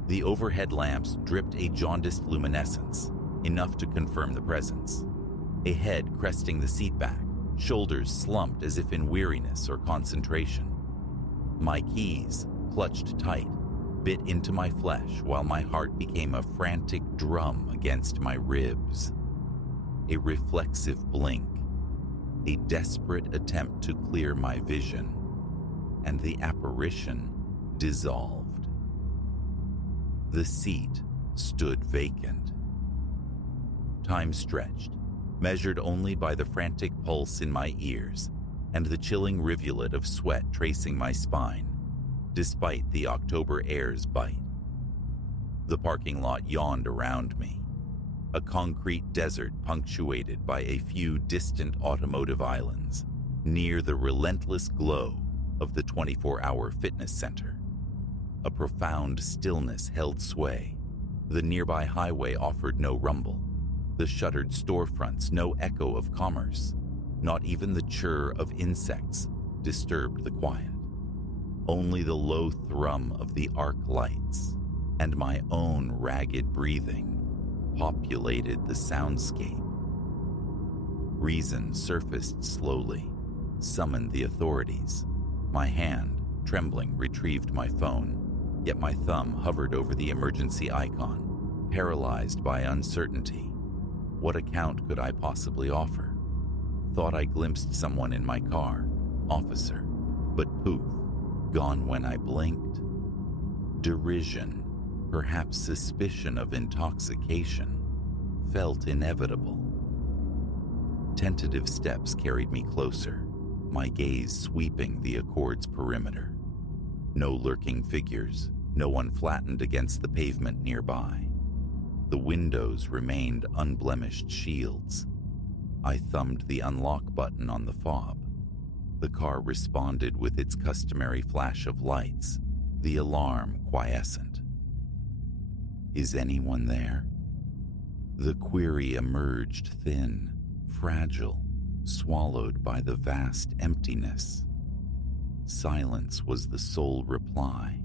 The overhead lamps dripped a jaundiced luminescence, enough to confirm the presence. A head cresting the seatback, shoulders slumped as if in weariness or concentration. My keys, clutched tight, bit into my flesh while my heart became a frantic drum against my ribs. A reflexive blink, a desperate attempt to clear my vision, and the apparition dissolved. The seat stood vacant. Time stretched, measured only by the frantic pulse in my ears and the chilling rivulet of sweat tracing my spine, despite the October air's bite. The parking lot yawned around me, a concrete desert punctuated by a few distant automotive islands near the relentless glow of the 24-hour fitness center. A profound stillness held sway. The nearby highway offered no rumble. The shuttered storefronts no echo of commerce. Not even the chirr of insects disturbed the quiet. Only the low thrum of the arc lights and my own ragged breathing populated the soundscape. Reason surfaced slowly, summoned the authorities. My hand, trembling, retrieved my phone, yet my thumb hovered over the emergency icon, paralyzed by uncertainty. What account could I possibly offer? Thought I glimpsed someone in my car, officer, but poof, gone when I blinked. Derision, perhaps suspicion of intoxication, felt inevitable. Tentative steps carried me closer, my gaze sweeping the Accord's perimeter. No lurking figures, no one flattened against the pavement nearby. The windows remained unblemished shields. I thumbed the unlock button on the fob. The car responded with its customary flash of lights, the alarm quiescent. Is anyone there? The query emerged thin, fragile, swallowed by the vast emptiness. Silence was the sole reply.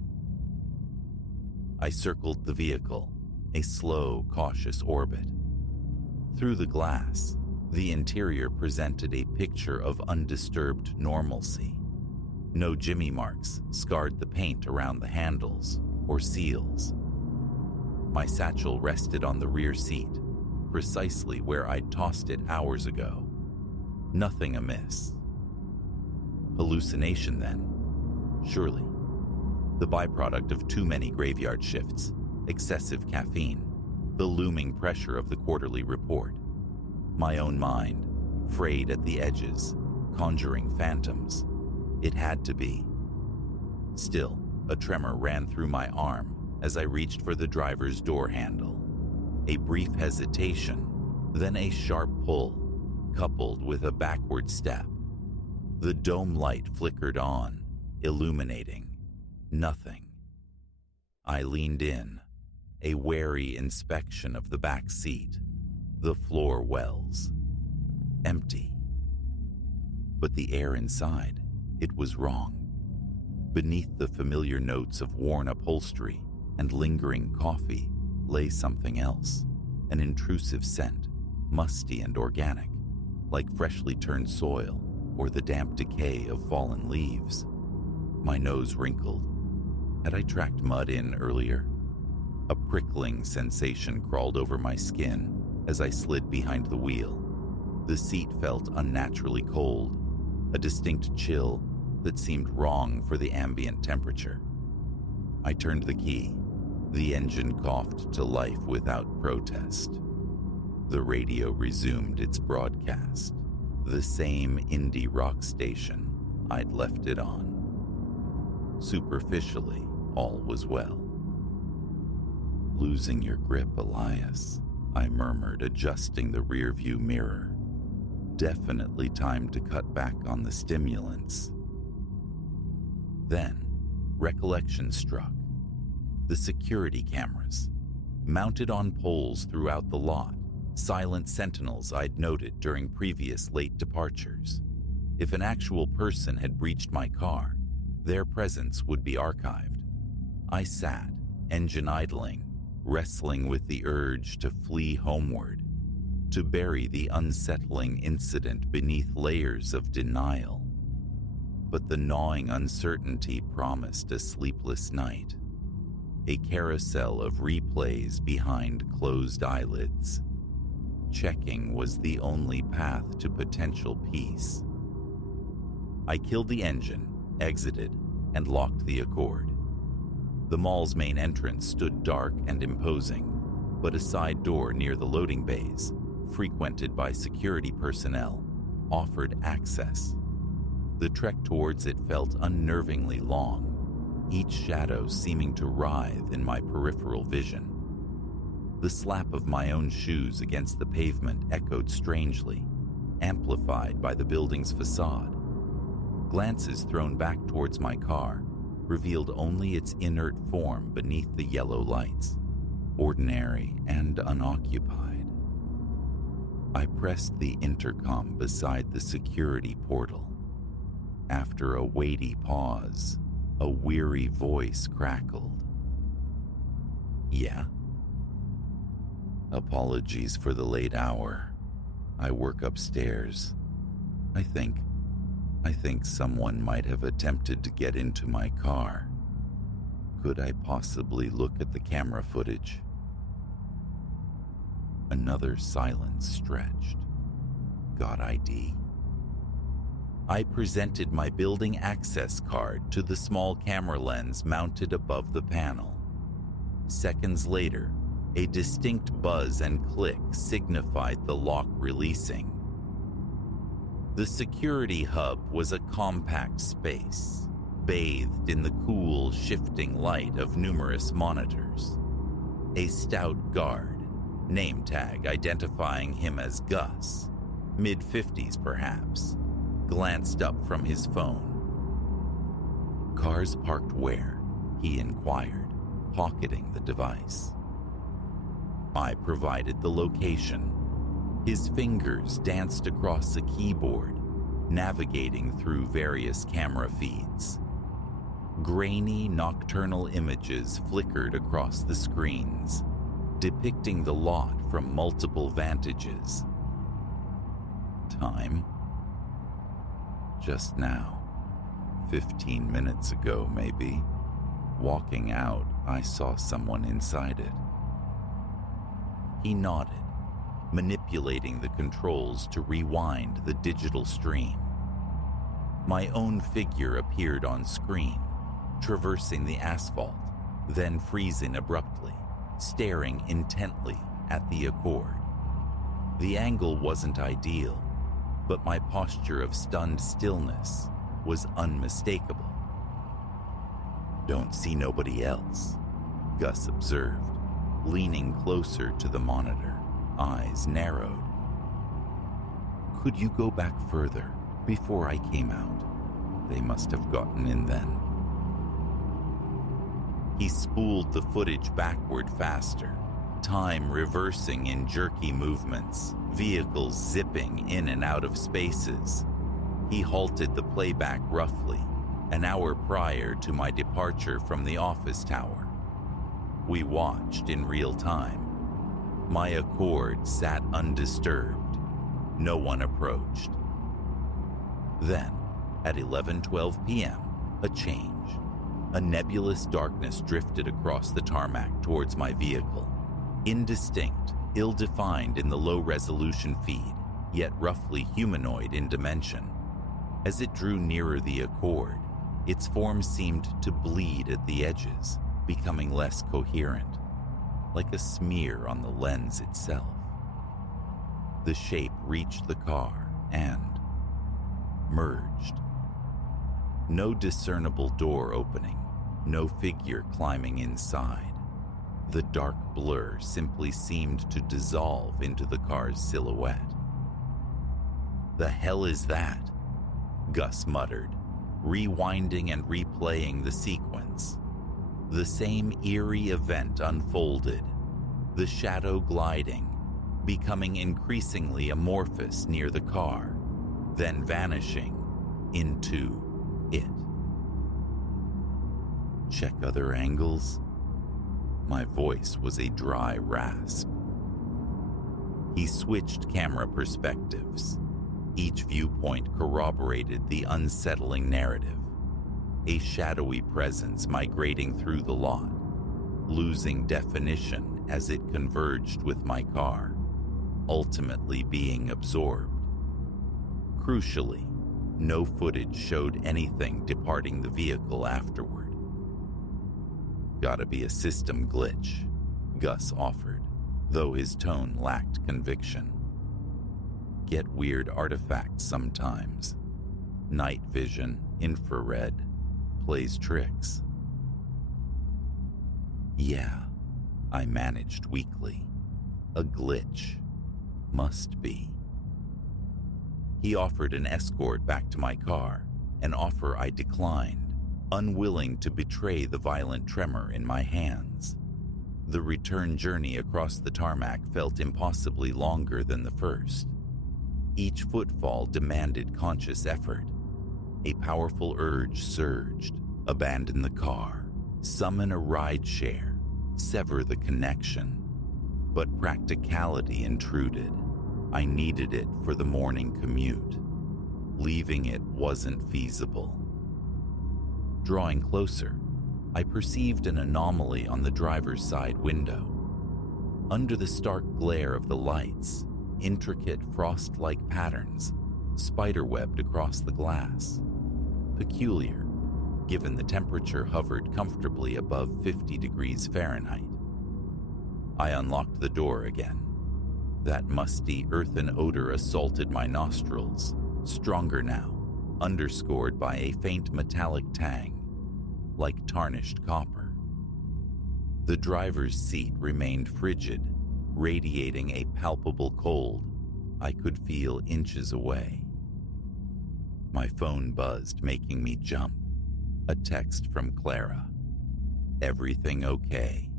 I circled the vehicle, a slow, cautious orbit. Through the glass, the interior presented a picture of undisturbed normalcy. No jimmy marks scarred the paint around the handles or seals. My satchel rested on the rear seat, precisely where I'd tossed it hours ago. Nothing amiss. Hallucination, then? Surely. The byproduct of too many graveyard shifts, excessive caffeine, the looming pressure of the quarterly report. My own mind, frayed at the edges, conjuring phantoms. It had to be. Still, a tremor ran through my arm as I reached for the driver's door handle. A brief hesitation, then a sharp pull, coupled with a backward step. The dome light flickered on, illuminating nothing. I leaned in, a wary inspection of the back seat, the floor wells. Empty. But the air inside, it was wrong. Beneath the familiar notes of worn upholstery and lingering coffee lay something else, an intrusive scent, musty and organic, like freshly turned soil or the damp decay of fallen leaves. My nose wrinkled. Had I tracked mud in earlier? A prickling sensation crawled over my skin as I slid behind the wheel. The seat felt unnaturally cold, a distinct chill that seemed wrong for the ambient temperature. I turned the key. The engine coughed to life without protest. The radio resumed its broadcast, the same indie rock station I'd left it on. Superficially, all was well. "Losing your grip, Elias," I murmured, adjusting the rearview mirror. Definitely time to cut back on the stimulants. Then, recollection struck. The security cameras, mounted on poles throughout the lot, silent sentinels I'd noted during previous late departures. If an actual person had breached my car, their presence would be archived. I sat, engine idling, wrestling with the urge to flee homeward, to bury the unsettling incident beneath layers of denial. But the gnawing uncertainty promised a sleepless night, a carousel of replays behind closed eyelids. Checking was the only path to potential peace. I killed the engine, exited, and locked the Accord. The mall's main entrance stood dark and imposing, but a side door near the loading bays, frequented by security personnel, offered access. The trek towards it felt unnervingly long, each shadow seeming to writhe in my peripheral vision. The slap of my own shoes against the pavement echoed strangely, amplified by the building's facade. Glances thrown back towards my car revealed only its inert form beneath the yellow lights, ordinary and unoccupied. I pressed the intercom beside the security portal. After a weighty pause, a weary voice crackled. "Yeah?" "Apologies for the late hour. I work upstairs. I think someone might have attempted to get into my car. Could I possibly look at the camera footage?" Another silence stretched. "Got ID?" I presented my building access card to the small camera lens mounted above the panel. Seconds later, a distinct buzz and click signified the lock releasing. The security hub was a compact space, bathed in the cool, shifting light of numerous monitors. A stout guard, name tag identifying him as Gus, mid-50s perhaps, glanced up from his phone. "Cars parked where?" he inquired, pocketing the device. I provided the location. His fingers danced across a keyboard, navigating through various camera feeds. Grainy, nocturnal images flickered across the screens, depicting the lot from multiple vantages. Time? Just now. 15 minutes ago, maybe. Walking out, I saw someone inside it. He nodded, manipulating the controls to rewind the digital stream. My own figure appeared on screen, traversing the asphalt, then freezing abruptly, staring intently at the Accord. The angle wasn't ideal, but my posture of stunned stillness was unmistakable. "Don't see nobody else," Gus observed, leaning closer to the monitor, eyes narrowed. "Could you go back further before I came out? They must have gotten in then." He spooled the footage backward faster, time reversing in jerky movements, vehicles zipping in and out of spaces. He halted the playback roughly, an hour prior to my departure from the office tower. We watched in real time. My Accord sat undisturbed. No one approached. Then, at 11:12 p.m., a change. A nebulous darkness drifted across the tarmac towards my vehicle. Indistinct, ill-defined in the low-resolution feed, yet roughly humanoid in dimension. As it drew nearer the Accord, its form seemed to bleed at the edges, becoming less coherent, like a smear on the lens itself. The shape reached the car and merged. No discernible door opening, no figure climbing inside. The dark blur simply seemed to dissolve into the car's silhouette. "The hell is that?" Gus muttered, rewinding and replaying the sequence. The same eerie event unfolded, the shadow gliding, becoming increasingly amorphous near the car, then vanishing into it. "Check other angles?" My voice was a dry rasp. He switched camera perspectives. Each viewpoint corroborated the unsettling narrative. A shadowy presence migrating through the lot, losing definition as it converged with my car, ultimately being absorbed. Crucially, no footage showed anything departing the vehicle afterward. "Gotta be a system glitch," Gus offered, though his tone lacked conviction. "Get weird artifacts sometimes. Night vision, infrared, plays tricks." "Yeah," I managed weakly. "A glitch. Must be." He offered an escort back to my car, an offer I declined, unwilling to betray the violent tremor in my hands. The return journey across the tarmac felt impossibly longer than the first. Each footfall demanded conscious effort. A powerful urge surged. Abandon the car, summon a ride share, sever the connection. But practicality intruded. I needed it for the morning commute. Leaving it wasn't feasible. Drawing closer, I perceived an anomaly on the driver's side window. Under the stark glare of the lights, intricate frost-like patterns spiderwebbed across the glass. Peculiar, given the temperature hovered comfortably above 50 degrees Fahrenheit. I unlocked the door again. That musty earthen odor assaulted my nostrils, stronger now, underscored by a faint metallic tang, like tarnished copper. The driver's seat remained frigid, radiating a palpable cold I could feel inches away. My phone buzzed, making me jump. A text from Clara. "Everything okay?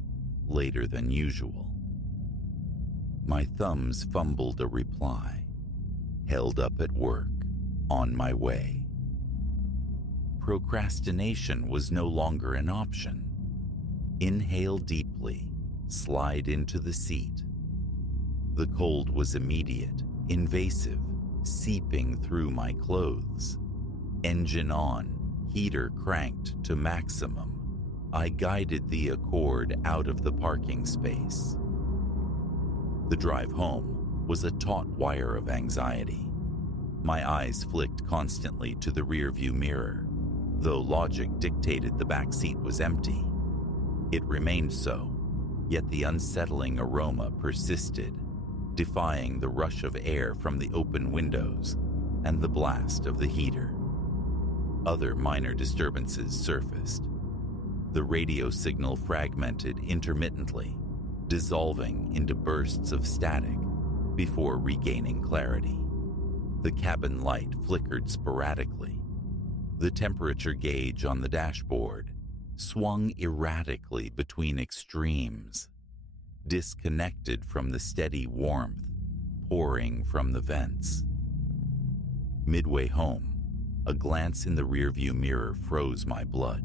Later than usual." My thumbs fumbled a reply. "Held up at work. On my way." Procrastination was no longer an option. Inhale deeply, slide into the seat. The cold was immediate, invasive, seeping through my clothes. Engine on, heater cranked to maximum. I guided the Accord out of the parking space. The drive home was a taut wire of anxiety. My eyes flicked constantly to the rearview mirror, though logic dictated the back seat was empty. It remained so, Yet the unsettling aroma persisted, defying the rush of air from the open windows and the blast of the heater. Other minor disturbances surfaced. The radio signal fragmented intermittently, dissolving into bursts of static before regaining clarity. The cabin light flickered sporadically. The temperature gauge on the dashboard swung erratically between extremes, disconnected from the steady warmth pouring from the vents. Midway home, a glance in the rearview mirror froze my blood.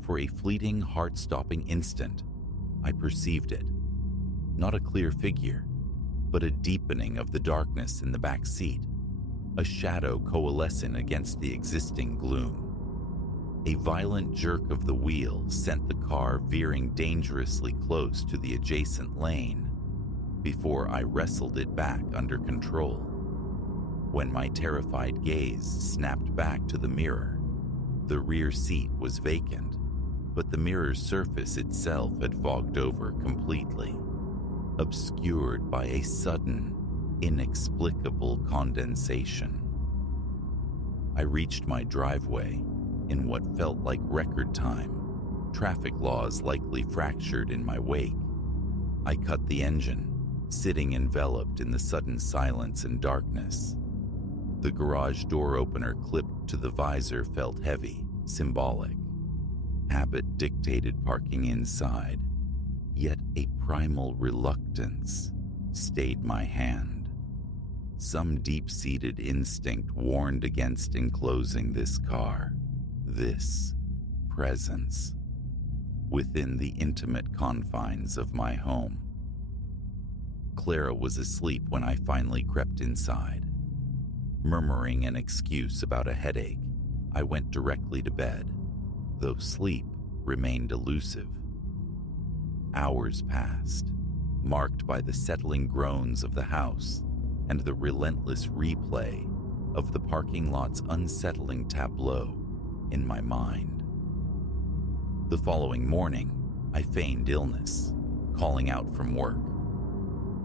For a fleeting, heart-stopping instant, I perceived it. Not a clear figure, but a deepening of the darkness in the back seat, a shadow coalescing against the existing gloom. A violent jerk of the wheel sent the car veering dangerously close to the adjacent lane before I wrestled it back under control. When my terrified gaze snapped back to the mirror, the rear seat was vacant, but the mirror's surface itself had fogged over completely, obscured by a sudden, inexplicable condensation. I reached my driveway in what felt like record time, traffic laws likely fractured in my wake. I cut the engine, sitting enveloped in the sudden silence and darkness. The garage door opener clipped to the visor felt heavy, symbolic. Habit dictated parking inside, yet a primal reluctance stayed my hand. Some deep-seated instinct warned against enclosing this car, this presence, within the intimate confines of my home. Clara was asleep when I finally crept inside. Murmuring an excuse about a headache, I went directly to bed, though sleep remained elusive. Hours passed, marked by the settling groans of the house and the relentless replay of the parking lot's unsettling tableau in my mind. The following morning, I feigned illness, calling out from work.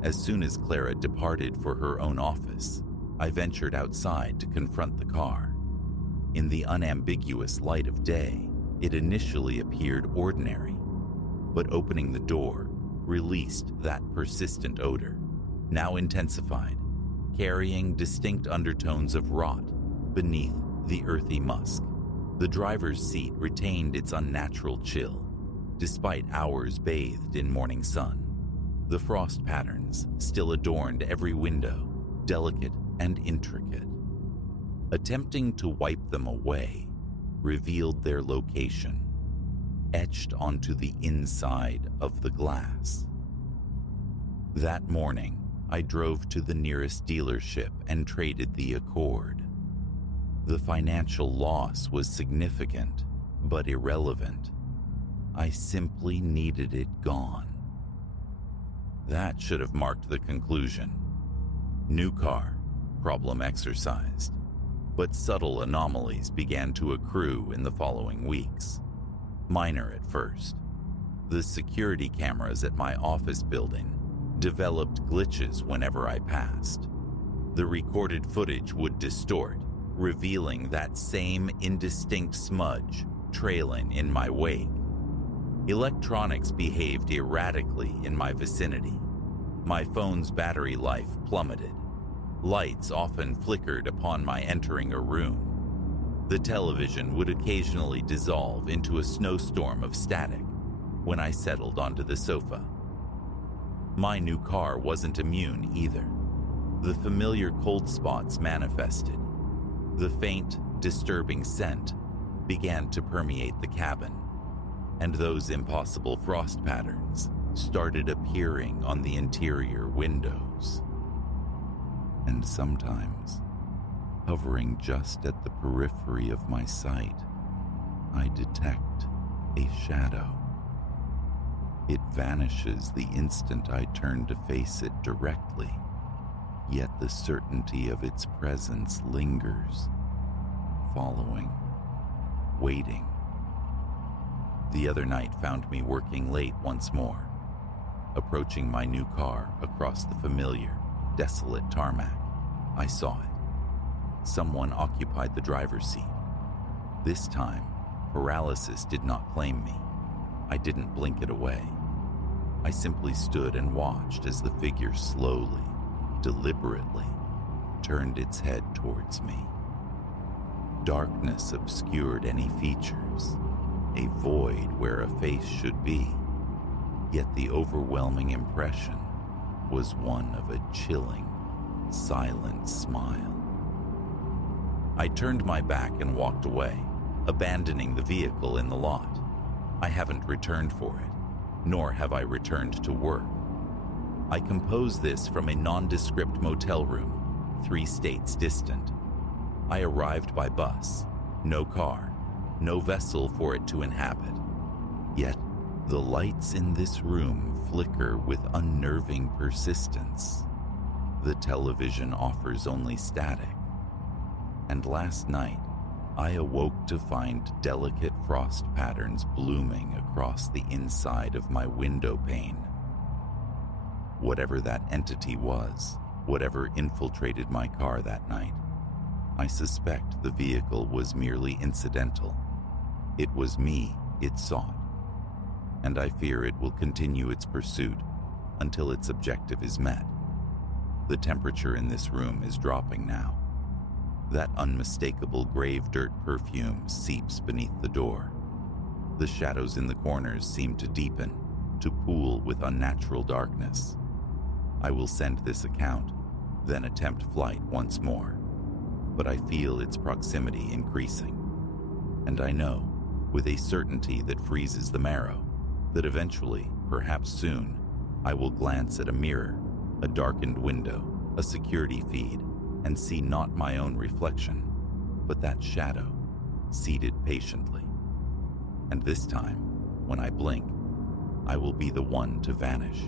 As soon as Clara departed for her own office, I ventured outside to confront the car. In the unambiguous light of day, it initially appeared ordinary, but opening the door released that persistent odor, now intensified, carrying distinct undertones of rot beneath the earthy musk. The driver's seat retained its unnatural chill, despite hours bathed in morning sun. The frost patterns still adorned every window, delicate and intricate. Attempting to wipe them away revealed their location, etched onto the inside of the glass. That morning, I drove to the nearest dealership and traded the Accord. The financial loss was significant, but irrelevant. I simply needed it gone. That should have marked the conclusion. New car, problem exercised. But subtle anomalies began to accrue in the following weeks. Minor at first. The security cameras at my office building developed glitches whenever I passed. The recorded footage would distort, revealing that same indistinct smudge trailing in my wake. Electronics behaved erratically in my vicinity. My phone's battery life plummeted. Lights often flickered upon my entering a room. The television would occasionally dissolve into a snowstorm of static when I settled onto the sofa. My new car wasn't immune either. The familiar cold spots manifested. The faint, disturbing scent began to permeate the cabin, and those impossible frost patterns started appearing on the interior windows. And sometimes, hovering just at the periphery of my sight, I detect a shadow. It vanishes the instant I turn to face it directly, yet the certainty of its presence lingers, following, waiting. The other night found me working late once more, approaching my new car across the familiar, desolate tarmac. I saw it. Someone occupied the driver's seat. This time, paralysis did not claim me. I didn't blink it away. I simply stood and watched as the figure slowly, deliberately, turned its head towards me. Darkness obscured any features, a void where a face should be, yet the overwhelming impression was one of a chilling, silent smile. I turned my back and walked away, abandoning the vehicle in the lot. I haven't returned for it, nor have I returned to work. I compose this from a nondescript motel room, 3 states distant. I arrived by bus, no car, no vessel for it to inhabit. Yet, the lights in this room flicker with unnerving persistence. The television offers only static. And last night, I awoke to find delicate frost patterns blooming across the inside of my window pane. Whatever that entity was, whatever infiltrated my car that night, I suspect the vehicle was merely incidental. It was me it sought, and I fear it will continue its pursuit until its objective is met. The temperature in this room is dropping now. That unmistakable grave dirt perfume seeps beneath the door. The shadows in the corners seem to deepen, to pool with unnatural darkness. I will send this account, then attempt flight once more. But I feel its proximity increasing. And I know, with a certainty that freezes the marrow, that eventually, perhaps soon, I will glance at a mirror, a darkened window, a security feed, and see not my own reflection, but that shadow, seated patiently. And this time, when I blink, I will be the one to vanish.